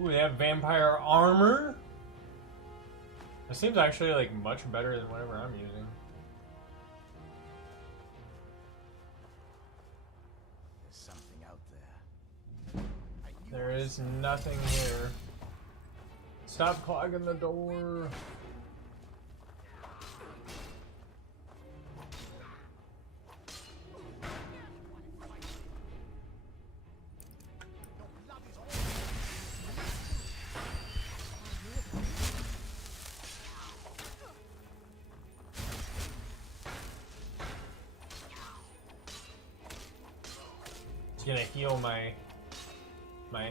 Ooh, they have vampire armor. This seems actually like much better than whatever I'm using. There's something out there. There is nothing here. Stop clogging the door. It's gonna heal my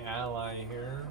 ally here.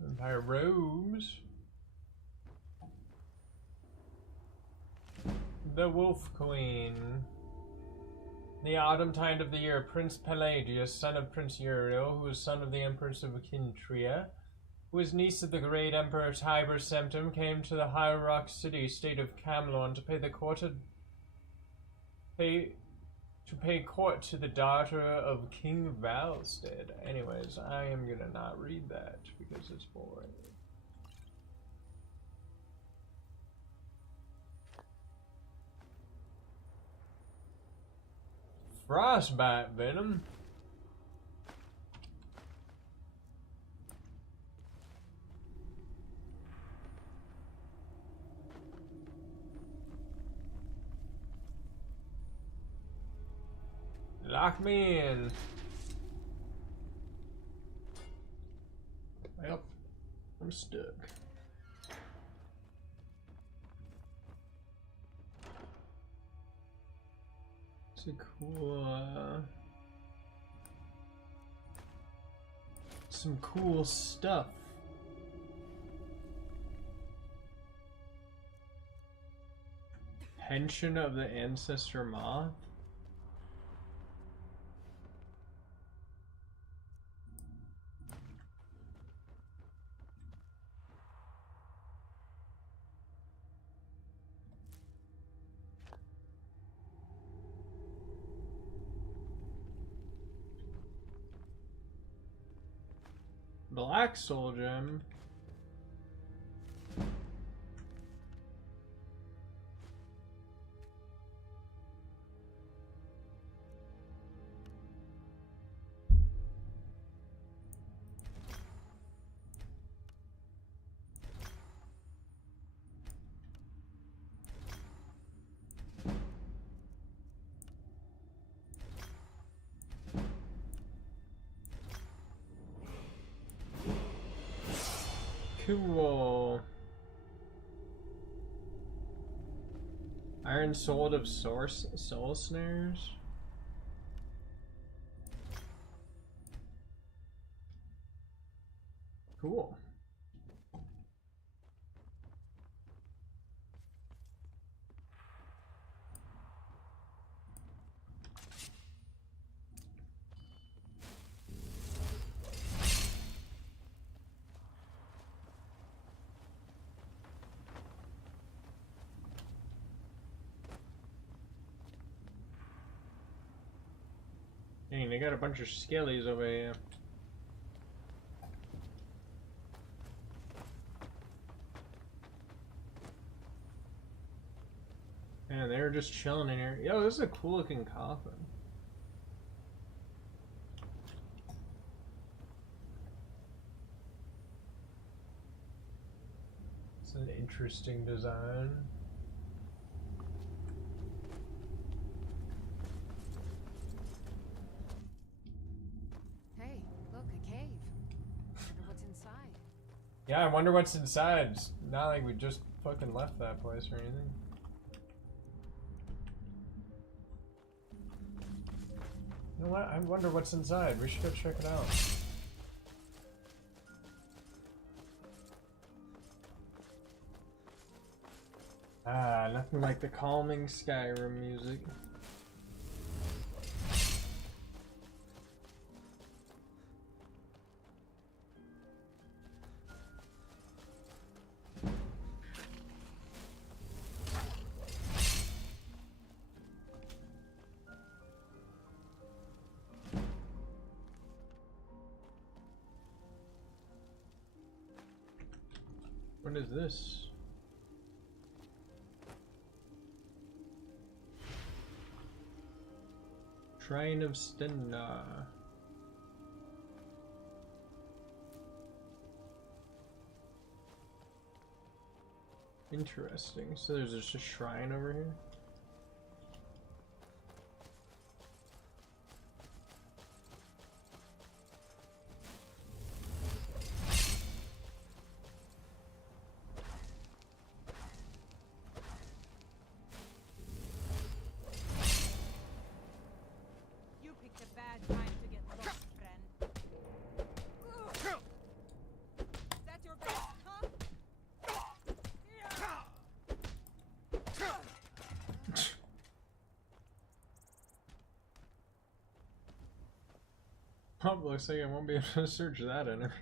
Vampire robes. The Wolf Queen. The autumn tide of the year, Prince Pelagius, son of Prince Uriel, who was son of the Empress of Kintria, who was niece of the great Emperor Tiber Septim, came to the High Rock City, state of Camelon, to pay court to the daughter of King Valstead. Anyways, I am gonna not read that because it's boring. Frostbite venom. Lock me in. Yep, I'm stuck. It's a cool, some cool stuff. Pension of the Ancestor Moth. Black Soul Gem. Cool. Iron Sword of Soul Snares. Cool. Dang, they got a bunch of skellies over here. Man, they were just chilling in here. Yo, this is a cool looking coffin. It's an interesting design. Yeah, I wonder what's inside. It's not like we just fucking left that place or anything. You know what? I wonder what's inside. We should go check it out. Ah, nothing like the calming Skyrim music. What is this? Shrine of Stenna. Interesting. So there's just a shrine over here? Oh, looks like I won't be able to search that in her.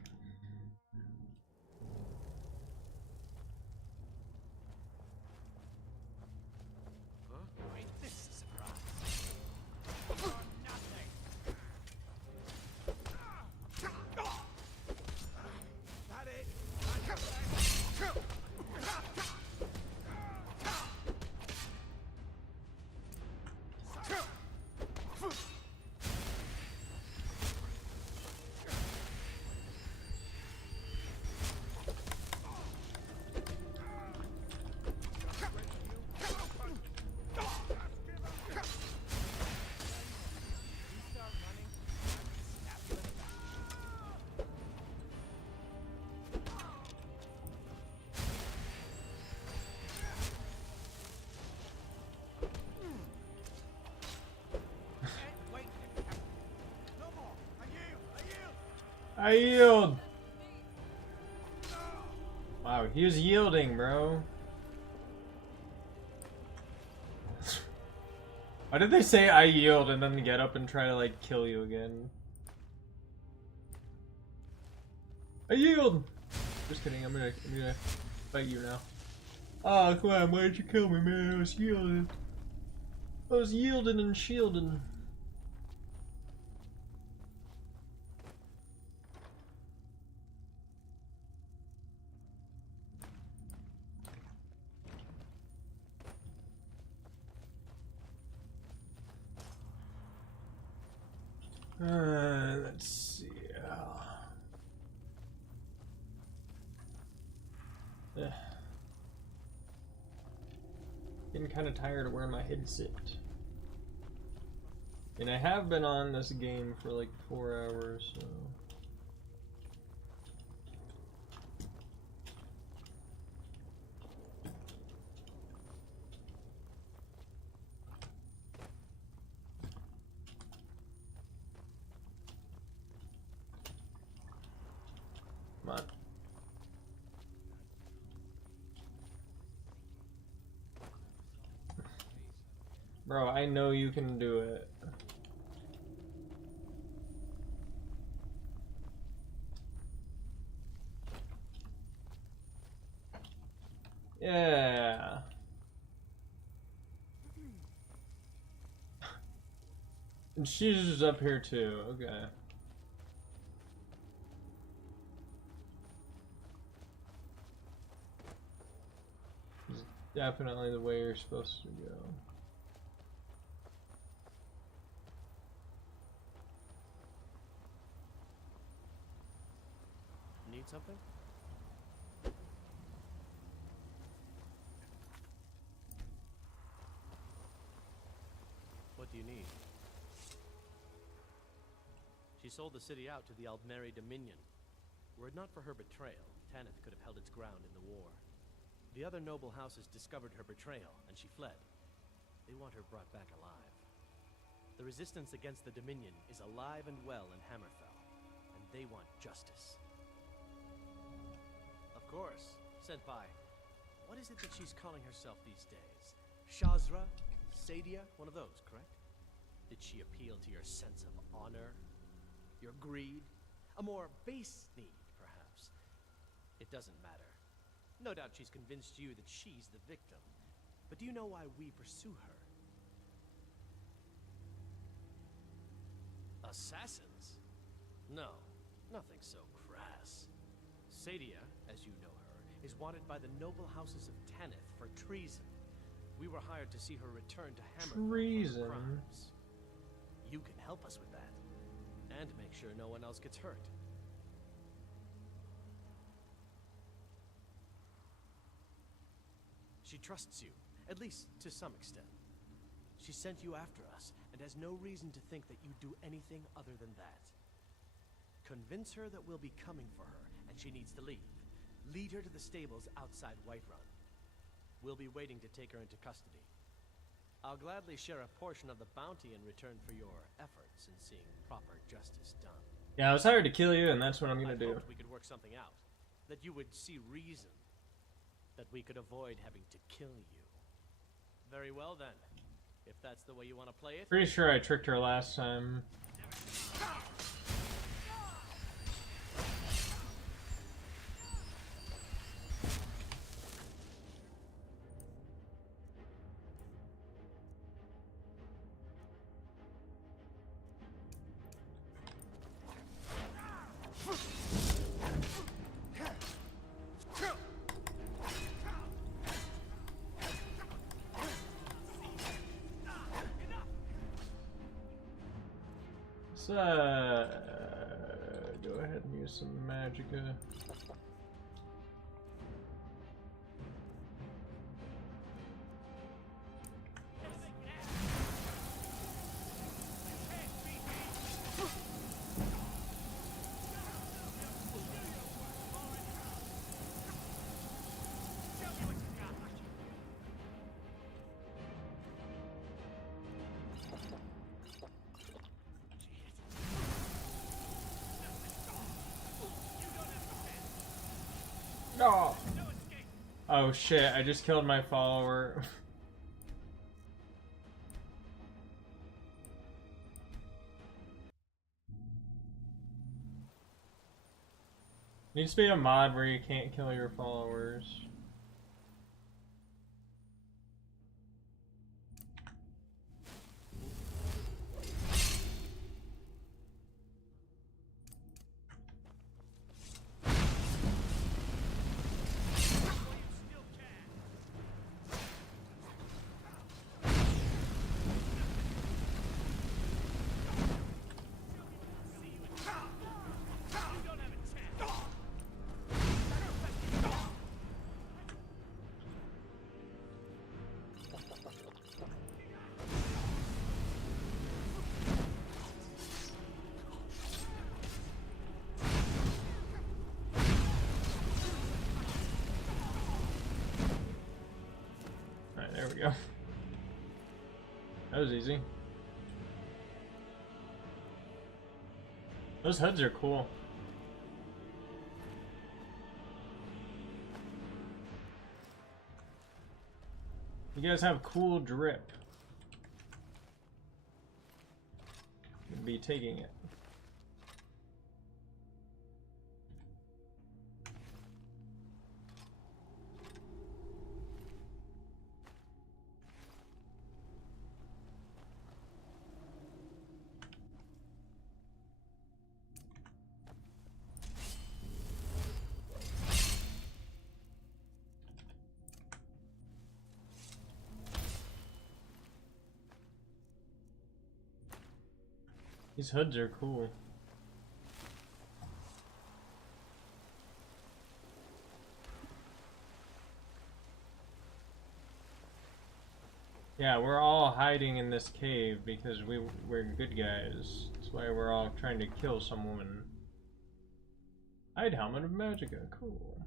I yield! Wow, he was yielding, bro. Why did they say I yield and then get up and try to, like, kill you again? I yield! Just kidding, I'm gonna fight you now. Oh, come on, why did you kill me, man? I was yielding. I was yielding and shielding. Let's see. Getting kind of tired of wearing my headset. And I have been on this game for like 4 hours, so... Come on. Bro, I know you can do it. Yeah. And she's just up here too, okay. This is definitely the way you're supposed to go. Need something? What do you need? She sold the city out to the Aldmeri Dominion. Were it not for her betrayal, Tanith could have held its ground in the war. The other noble houses discovered her betrayal, and she fled. They want her brought back alive. The resistance against the Dominion is alive and well in Hammerfell, and they want justice. Of course, Senpai. What is it that she's calling herself these days? Shazra? Sadia? One of those, correct? Did she appeal to your sense of honor? Your greed? A more base need, perhaps? It doesn't matter. No doubt she's convinced you that she's the victim. But do you know why we pursue her? Assassins? No, nothing so crass. Sadia, as you know her, is wanted by the noble houses of Tanith for treason. We were hired to see her return to Hammerfell for her crimes. You can help us with that, and make sure no one else gets hurt. She trusts you, at least to some extent. She sent you after us, and has no reason to think that you do anything other than that. Convince her that we'll be coming for her, and she needs to leave. Lead her to the stables outside Whiterun. We'll be waiting to take her into custody. I'll gladly share a portion of the bounty in return for your efforts in seeing proper justice done. Yeah, I was hired to kill you, and that's what I'm gonna do. We could work something out. That you would see reason. That we could avoid having to kill you. Very well then. If that's the way you want to play it. Pretty sure I tricked her last time. Go ahead and use some magicka. Oh. Oh shit, I just killed my follower. Needs to be a mod where you can't kill your followers. There we go. That was easy. Those HUDs are cool. You guys have cool drip. You'll be taking it. These hoods are cool. Yeah, we're all hiding in this cave because we're good guys. That's why we're all trying to kill some woman. Hide helmet of magicka, cool.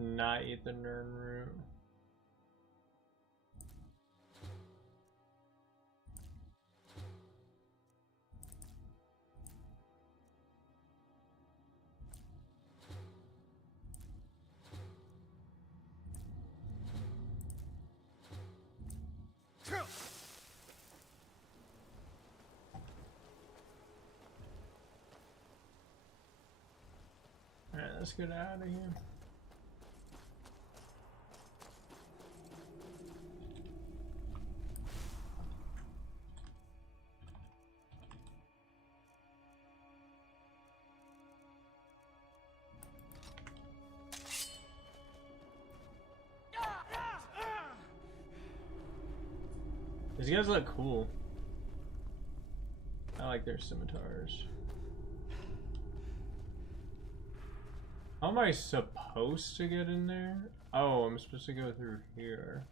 not eat the Nern root. Alright, let's get out of here. These guys look cool. I like their scimitars. How am I supposed to get in there? Oh, I'm supposed to go through here.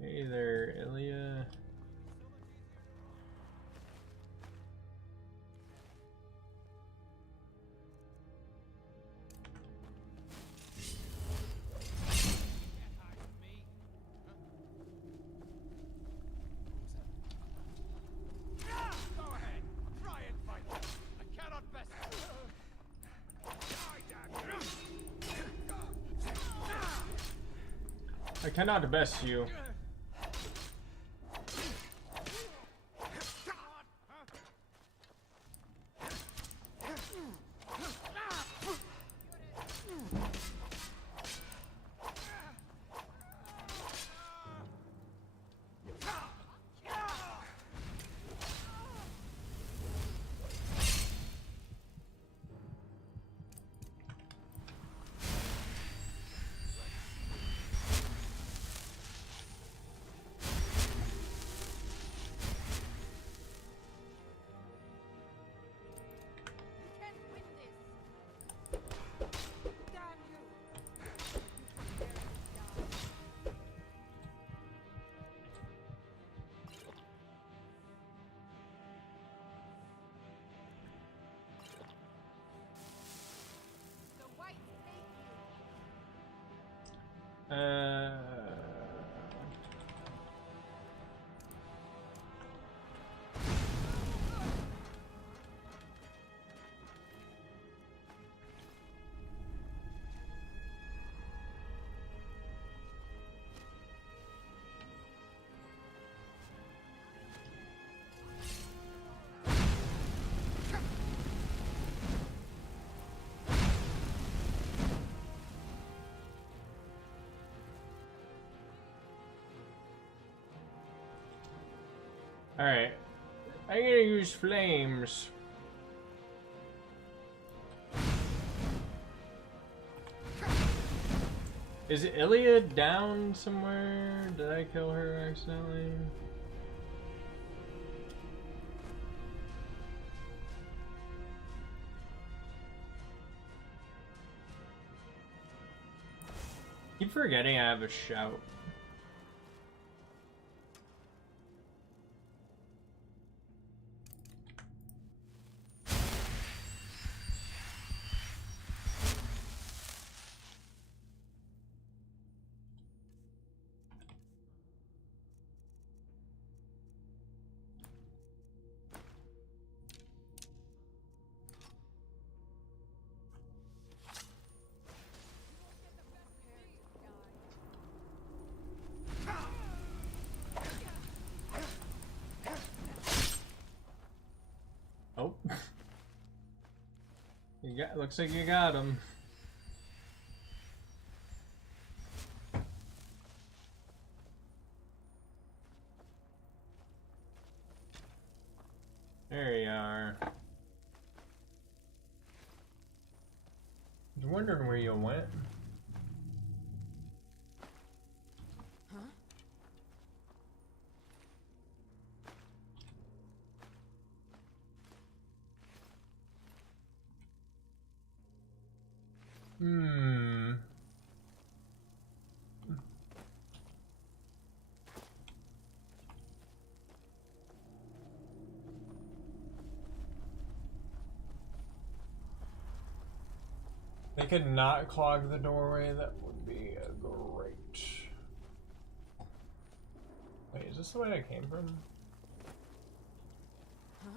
Hey there, Ilya. I cannot best you. Alright. I'm gonna use flames. Is Ilya down somewhere? Did I kill her accidentally? Keep forgetting I have a shout. Oh. Looks like you got him. There you are. I was wondering where you went. they could not clog the doorway, that would be great. Wait, is this the way I came from? Huh?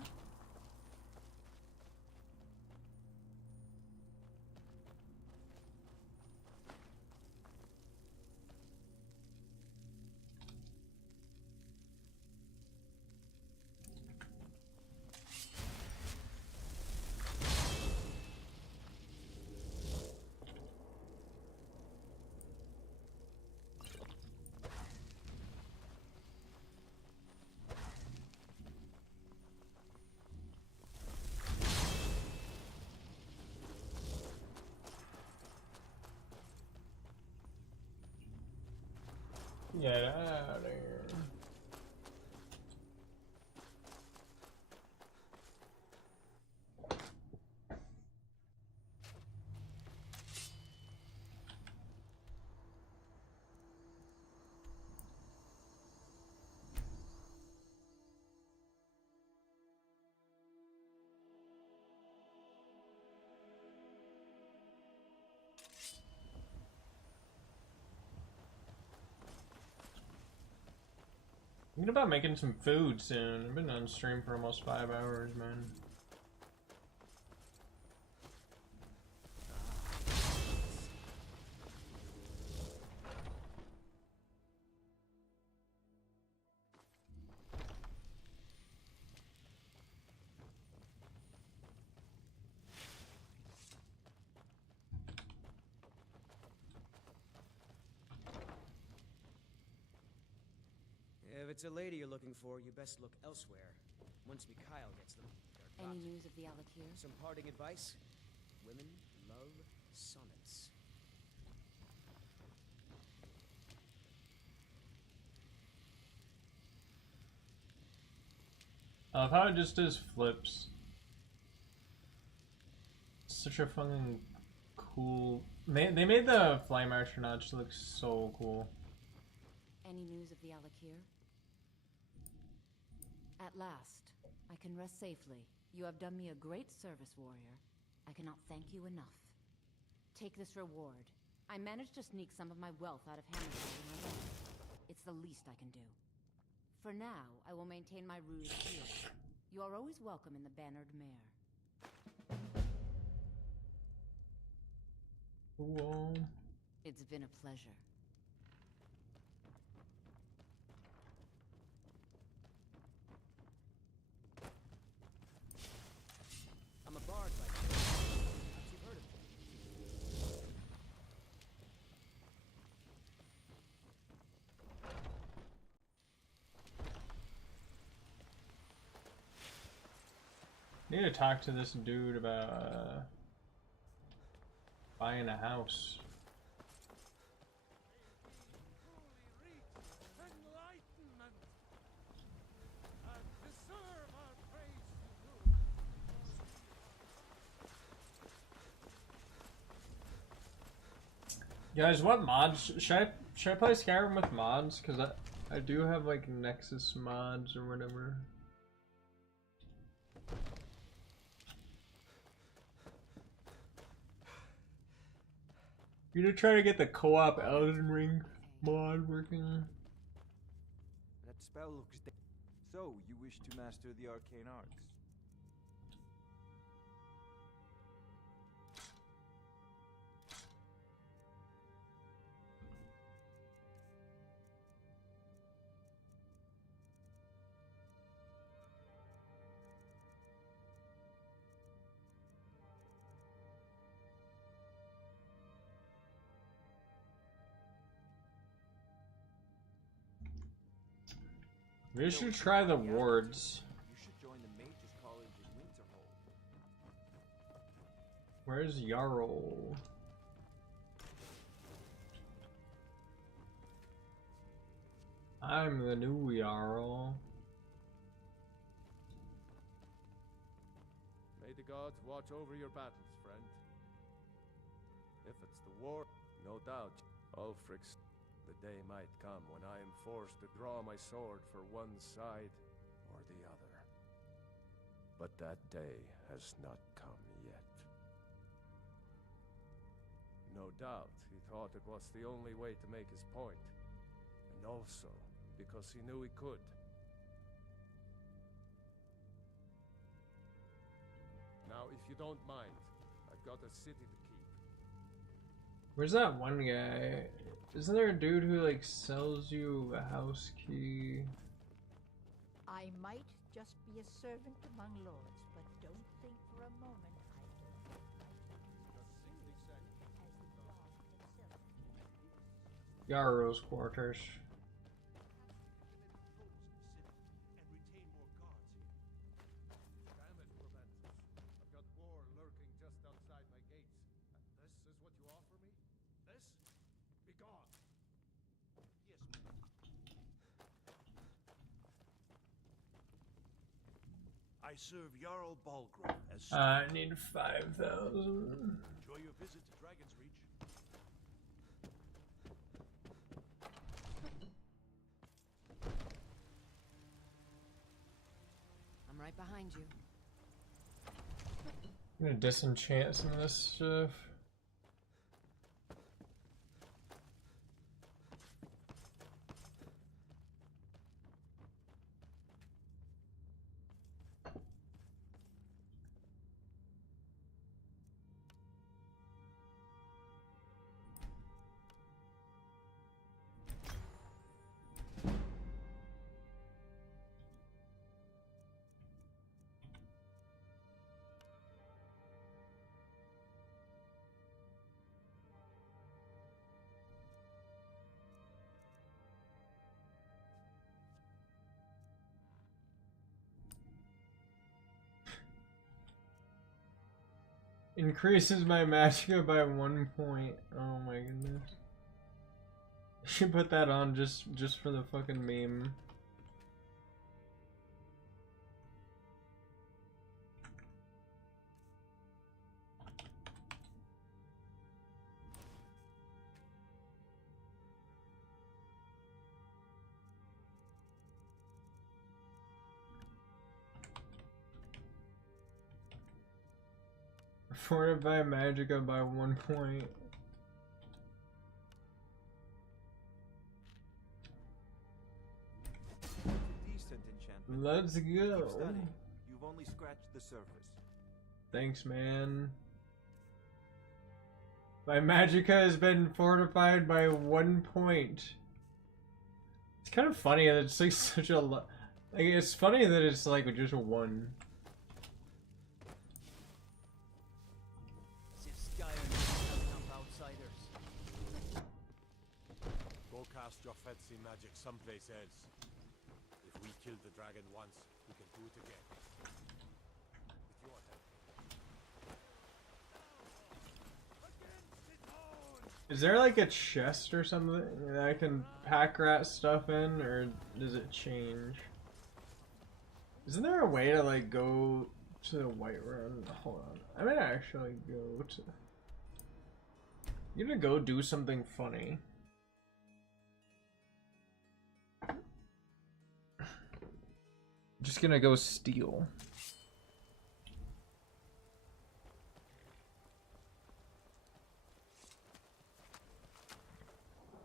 Get out of here. Thinking about making some food soon. I've been on stream for almost 5 hours, man. If it's a lady you're looking for, you best look elsewhere. Once Mikhail gets them, they're Any got. news of the Alakir? Some parting advice? Women love sonnets. I love how it just does flips. Such a fucking cool. They made the flame astronauts look so cool. Any news of the Alakir? At last, I can rest safely. You have done me a great service, warrior. I cannot thank you enough. Take this reward. I managed to sneak some of my wealth out of Hammerfall in my life. It's the least I can do. For now, I will maintain my ruse here. You are always welcome in the Bannered Mare. Cool. It's been a pleasure. I'm a bard by trade. Perhaps you've heard of me. Need to talk to this dude about buying a house. Guys, what mods should I play Skyrim with mods? Cause I do have like Nexus mods or whatever. You gonna try to get the co-op Elden Ring mod working? That spell looks so, you wish to master the arcane arts? We should try the wards. You should join the Mage's College in Winterhold. Where's Jarl? I'm the new Jarl. May the gods watch over your battles, friend. If it's the war, no doubt, Ulfric's. The day might come when I am forced to draw my sword for one side or the other. But that day has not come yet. No doubt, he thought it was the only way to make his point. And also, because he knew he could. Now, if you don't mind, I've got a city to keep. Where's that one guy? Isn't there a dude who like sells you a house key? I might just be a servant among lords, but don't think for a moment I don't like Yarrow's quarters. Damn it, Proventus. I've got war lurking just outside my gates. And this is what you offer me? This? Be gone. I serve Jarl Balgruuf as I need 5,000. Enjoy your visit to Dragon's Reach. I'm right behind you. I'm gonna disenchant some of this stuff. Increases my magicka by 1 point. Oh my goodness. I should put that on just for the fucking meme. Fortify magicka by 1 point. Decent enchantment. Let's go. Keep studying. You've only scratched the surface. Thanks, man. My magicka has been fortified by 1 point. It's kind of funny that it's like such a lot. Like, it's funny that it's like just 1. Go cast your fancy magic someplace else. If we killed the dragon once, we can do it again. With your help. Is there like a chest or something that I can pack rat stuff in, or does it change? Isn't there a way to like go to the Whiterun? Hold on, I might actually go to. I'm gonna go do something funny. Just gonna go steal.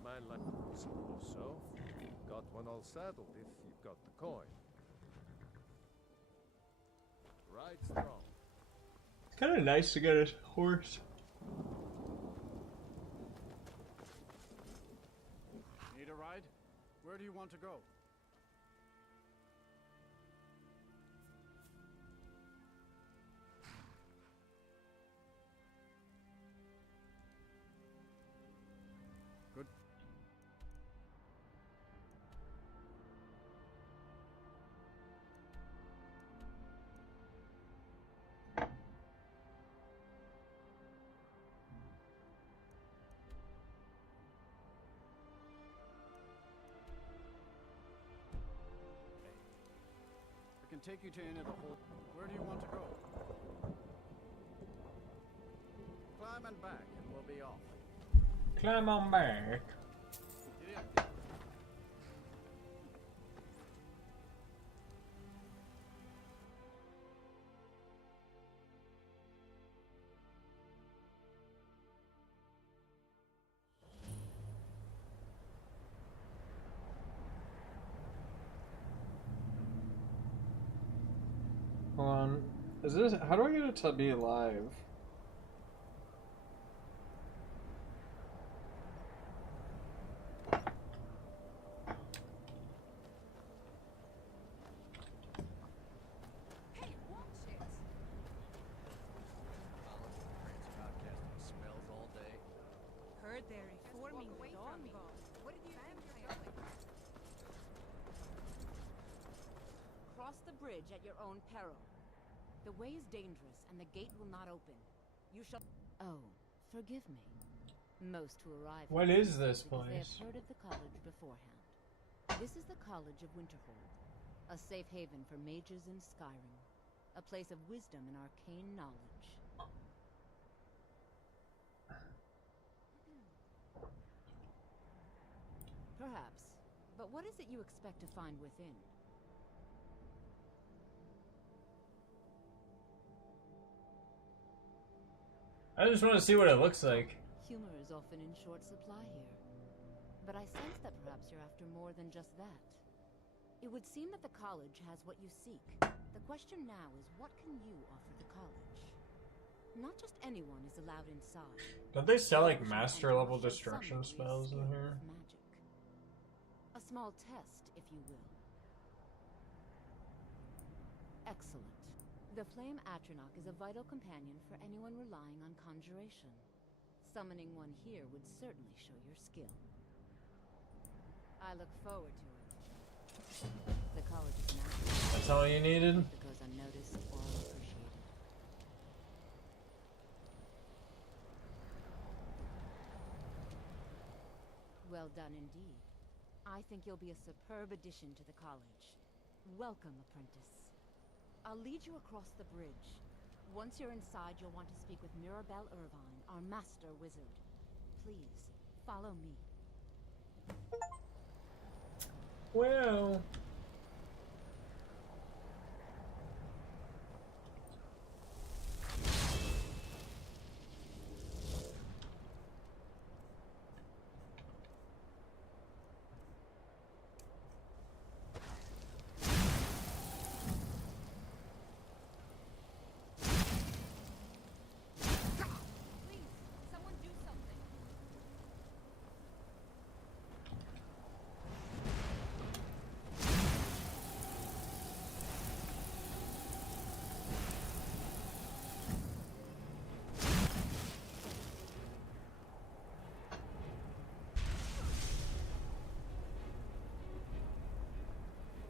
Man like suppose so. Got one all saddled if you've got the coin. Right strong. It's kind of nice to get a horse. Need a ride? Where do you want to go? Good. I can take you to any of the whole. Where do you want to go? Climb and back, and we'll be off. Climb on back. Get in. on. Is this? How do I get it to be live? Heard they're reforming the Dawn God. What did you think you're going? Cross the bridge at your own peril. The way is dangerous, and the gate will not open. You shall... Oh, forgive me. Most who arrive What here is this because they have place? heard of the college beforehand. This is the College of Winterhold, a safe haven for mages in Skyrim, a place of wisdom and arcane knowledge. Perhaps, but what is it you expect to find within? I just want to see what it looks like. Humor is often in short supply here. But I sense that perhaps you're after more than just that. It would seem that the college has what you seek. The question now is, what can you offer the college? Not just anyone is allowed inside. Don't they sell like master level destruction spells in here? Magic. A small test, if you will. Excellent. The Flame Atronach is a vital companion for anyone relying on conjuration. Summoning one here would certainly show your skill. I look forward to it. The college is massive. That's all you needed? It goes unnoticed or unappreciated. Well done indeed. I think you'll be a superb addition to the college. Welcome, apprentice. I'll lead you across the bridge. Once you're inside, you'll want to speak with Mirabelle Irvine, our master wizard. Please, follow me. Well...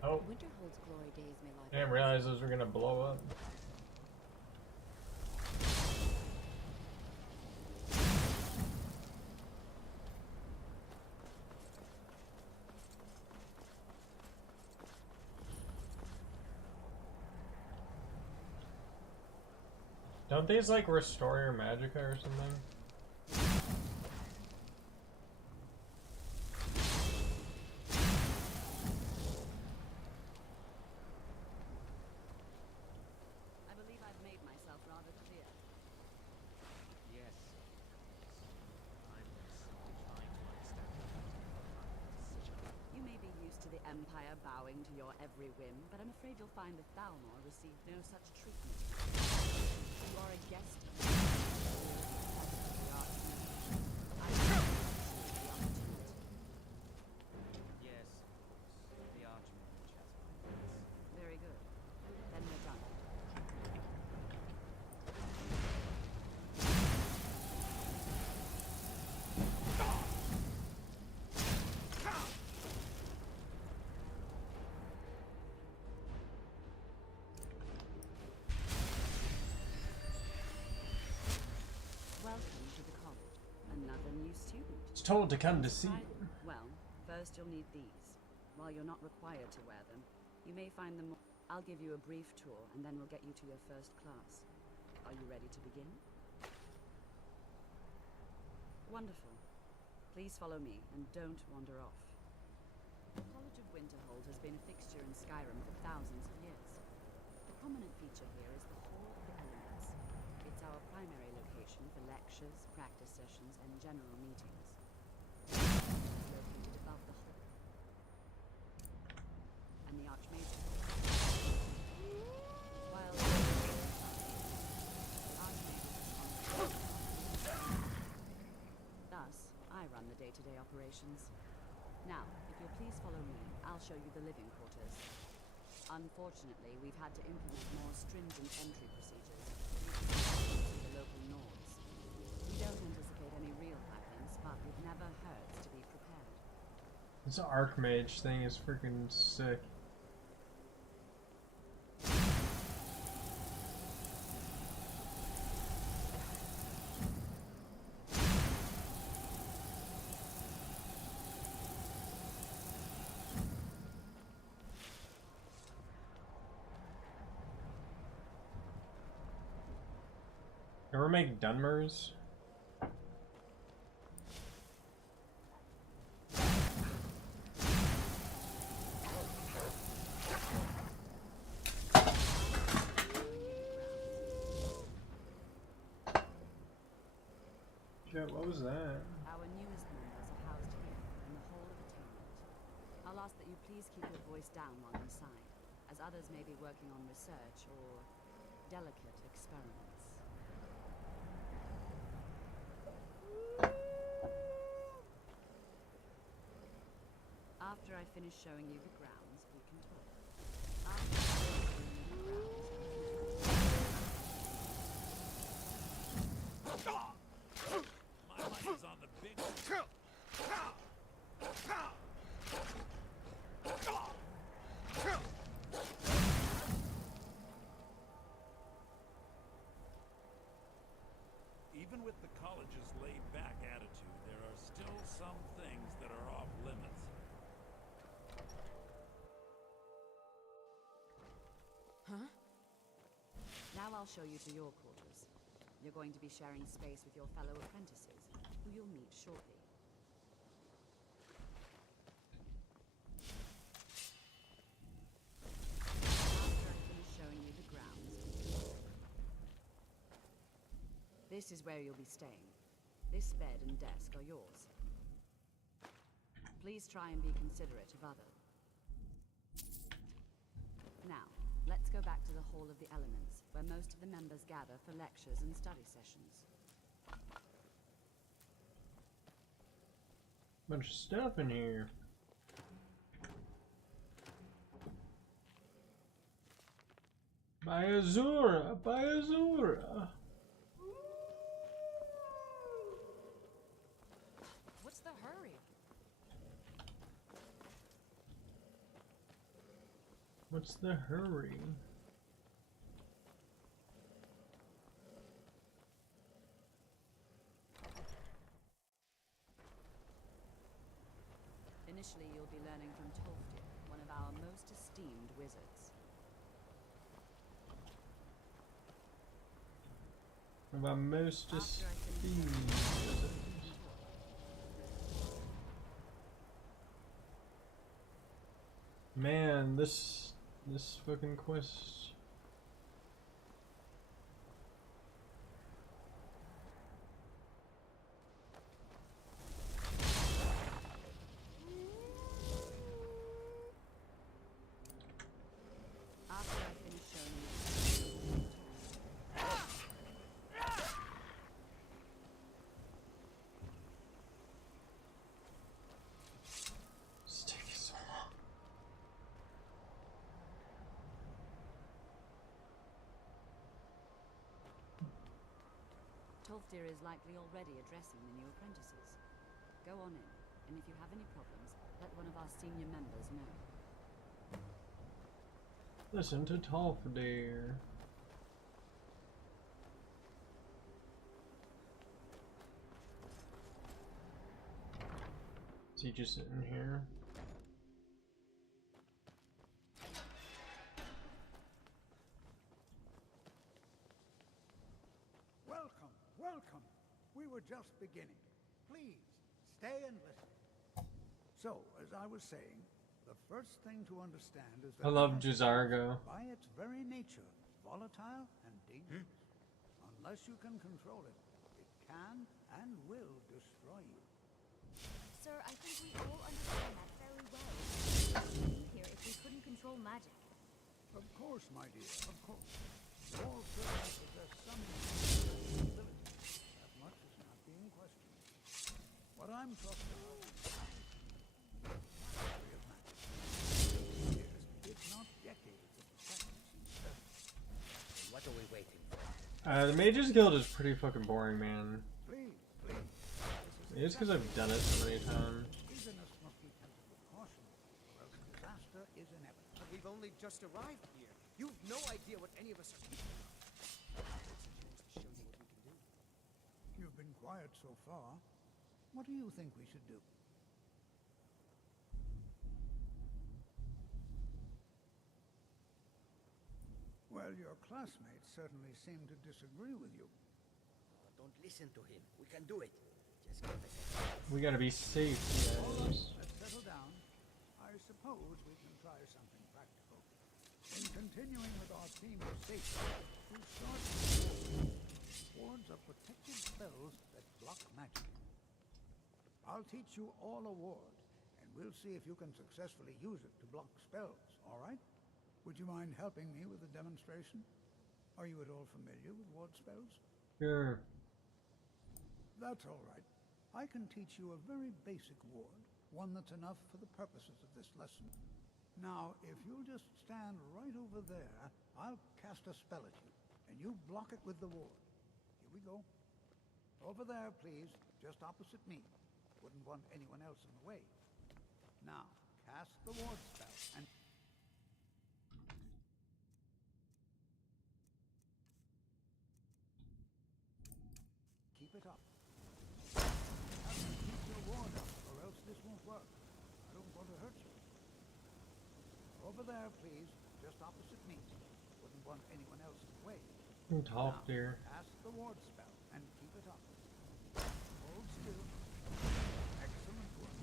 Oh. Winterhold's glory days may lie. I didn't realize those were gonna blow up. Don't these like restore your magicka or something? I believe I've made myself rather clear. Yes. I'm simply trying to understand decision. You may be used to the Empire bowing to your every whim, but I'm afraid you'll find that Thalmor received no such treatment. You are a guest. Yes, the Archmage has my voice. Very good. Then we're done. Welcome to the college. Another new student. It's told to come to see. Well, first you'll need these. While you're not required to wear them, you may find them. I'll give you a brief tour, and then we'll get you to your first class. Are you ready to begin? Wonderful. Please follow me, and don't wander off. The College of Winterhold has been a fixture in Skyrim for thousands of years. The prominent feature here is the Hall of the Elements. It's our primary location for lectures, practice sessions, and general meetings. Located above the hall. And the Archmage. While day-to-day operations. Now, if you'll please follow me, I'll show you the living quarters. Unfortunately, we've had to implement more stringent entry procedures to the local nords. We don't anticipate any real violence, but it never hurts to be prepared. This archmage thing is freaking sick. Ever make Dunmers? Shit, what was that? Our newest members are housed here in the Hall of Attainment. I'll ask that you please keep your voice down while inside, as others may be working on research or delicate experiments. After I finish showing you the grounds, we can talk. After I finish showing you the grounds, My mind's on the big Even with the college's laid-back attitude, there are still some things that are off limits. Huh? Now I'll show you to your quarters. You're going to be sharing space with your fellow apprentices, who you'll meet shortly. After I finish showing you the grounds, this is where you'll be staying. This bed and desk are yours. Please try and be considerate of others. Now, let's go back to the Hall of the Elements, where most of the members gather for lectures and study sessions. Bunch of stuff in here. By Azura! By Azura! What's the hurry? What's the hurry? Initially, you'll be learning from Tolfdir, one of our most esteemed wizards. One of our most esteemed wizards. Man, this fucking quest. After I finish showing you, It's taking so long. Tolfdir is likely already addressing the new apprentices. Go on in, and if you have any problems, let one of our senior members know. Listen to Tolfdir. Is he just sitting here? Welcome, welcome. We were just beginning. Please, stay and listen. So, as I was saying, the first thing to understand is that I love magic is, Jizargo. by its very nature, volatile and dangerous. Unless you can control it, it can and will destroy you. Sir, I think we all understand that very well. We wouldn't be here if we couldn't control magic. Of course, my dear, of course. All servants possess some ability. That much is not being questioned. What I'm talking about What are we waiting for? The Mage's Guild is pretty fucking boring, man. Please, please. Maybe it's because I've done it so many times. Eagerness must be tempered with caution, or else disaster is inevitable. But we've only just arrived here. You've no idea what any of us are speaking about. It's a chance to show you what we can do. You've been quiet so far. What do you think we should do? Well, your classmates certainly seem to disagree with you. Don't listen to him. We can do it. Just give us We gotta be safe, All right, guys. let's settle down. I suppose we can try something practical. In continuing with our theme of safety, we'll start with wards are protected spells that block magic. I'll teach you all a ward, and we'll see if you can successfully use it to block spells, all right? Would you mind helping me with the demonstration? Are you at all familiar with ward spells? Sure. That's all right. I can teach you a very basic ward, one that's enough for the purposes of this lesson. Now, if you'll just stand right over there, I'll cast a spell at you, and you block it with the ward. Here we go. Over there, please, just opposite me. Wouldn't want anyone else in the way. Now, cast the ward spell, and... keep it up. Have to keep your ward up, or else this won't work. I don't want to hurt you. Over there, please, just opposite me. Wouldn't want anyone else in the way. Talk, dear. Cast the ward spell, and keep it up. Hold still. Excellent work.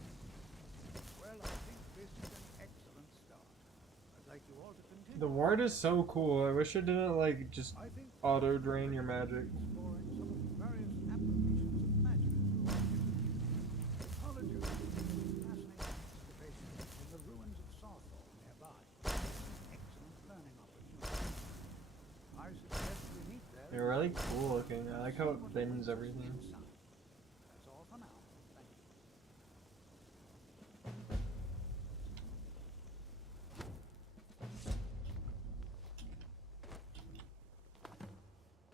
Well, I think this is an excellent start. I'd like you all to continue. The ward is so cool. I wish it didn't, like, just auto drain your magic. Exploring some of the various applications of magic throughout history. Solitude is a fascinating excavation in the ruins of Sarthal nearby. Excellent learning opportunity. I suggest we meet there. They're really cool looking. I like how it bends everything. That's all for now. Thank you.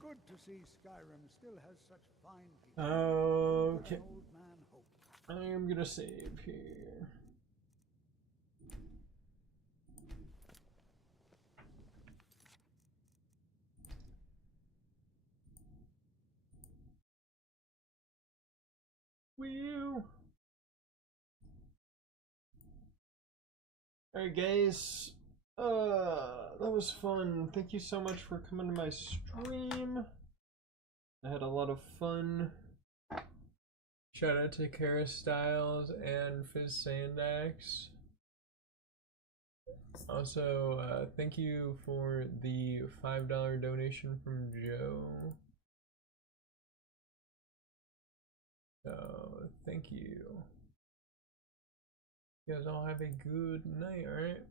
Good to see Skyrim still has such fine people. Okay. An old man hoped. I am gonna save here. Woo! Alright guys, that was fun. Thank you so much for coming to my stream. I had a lot of fun. Shout out to Kara Styles and Fizz Sandax. Also, thank you for the $5 donation from Joe. So, thank you. You guys all have a good night, alright?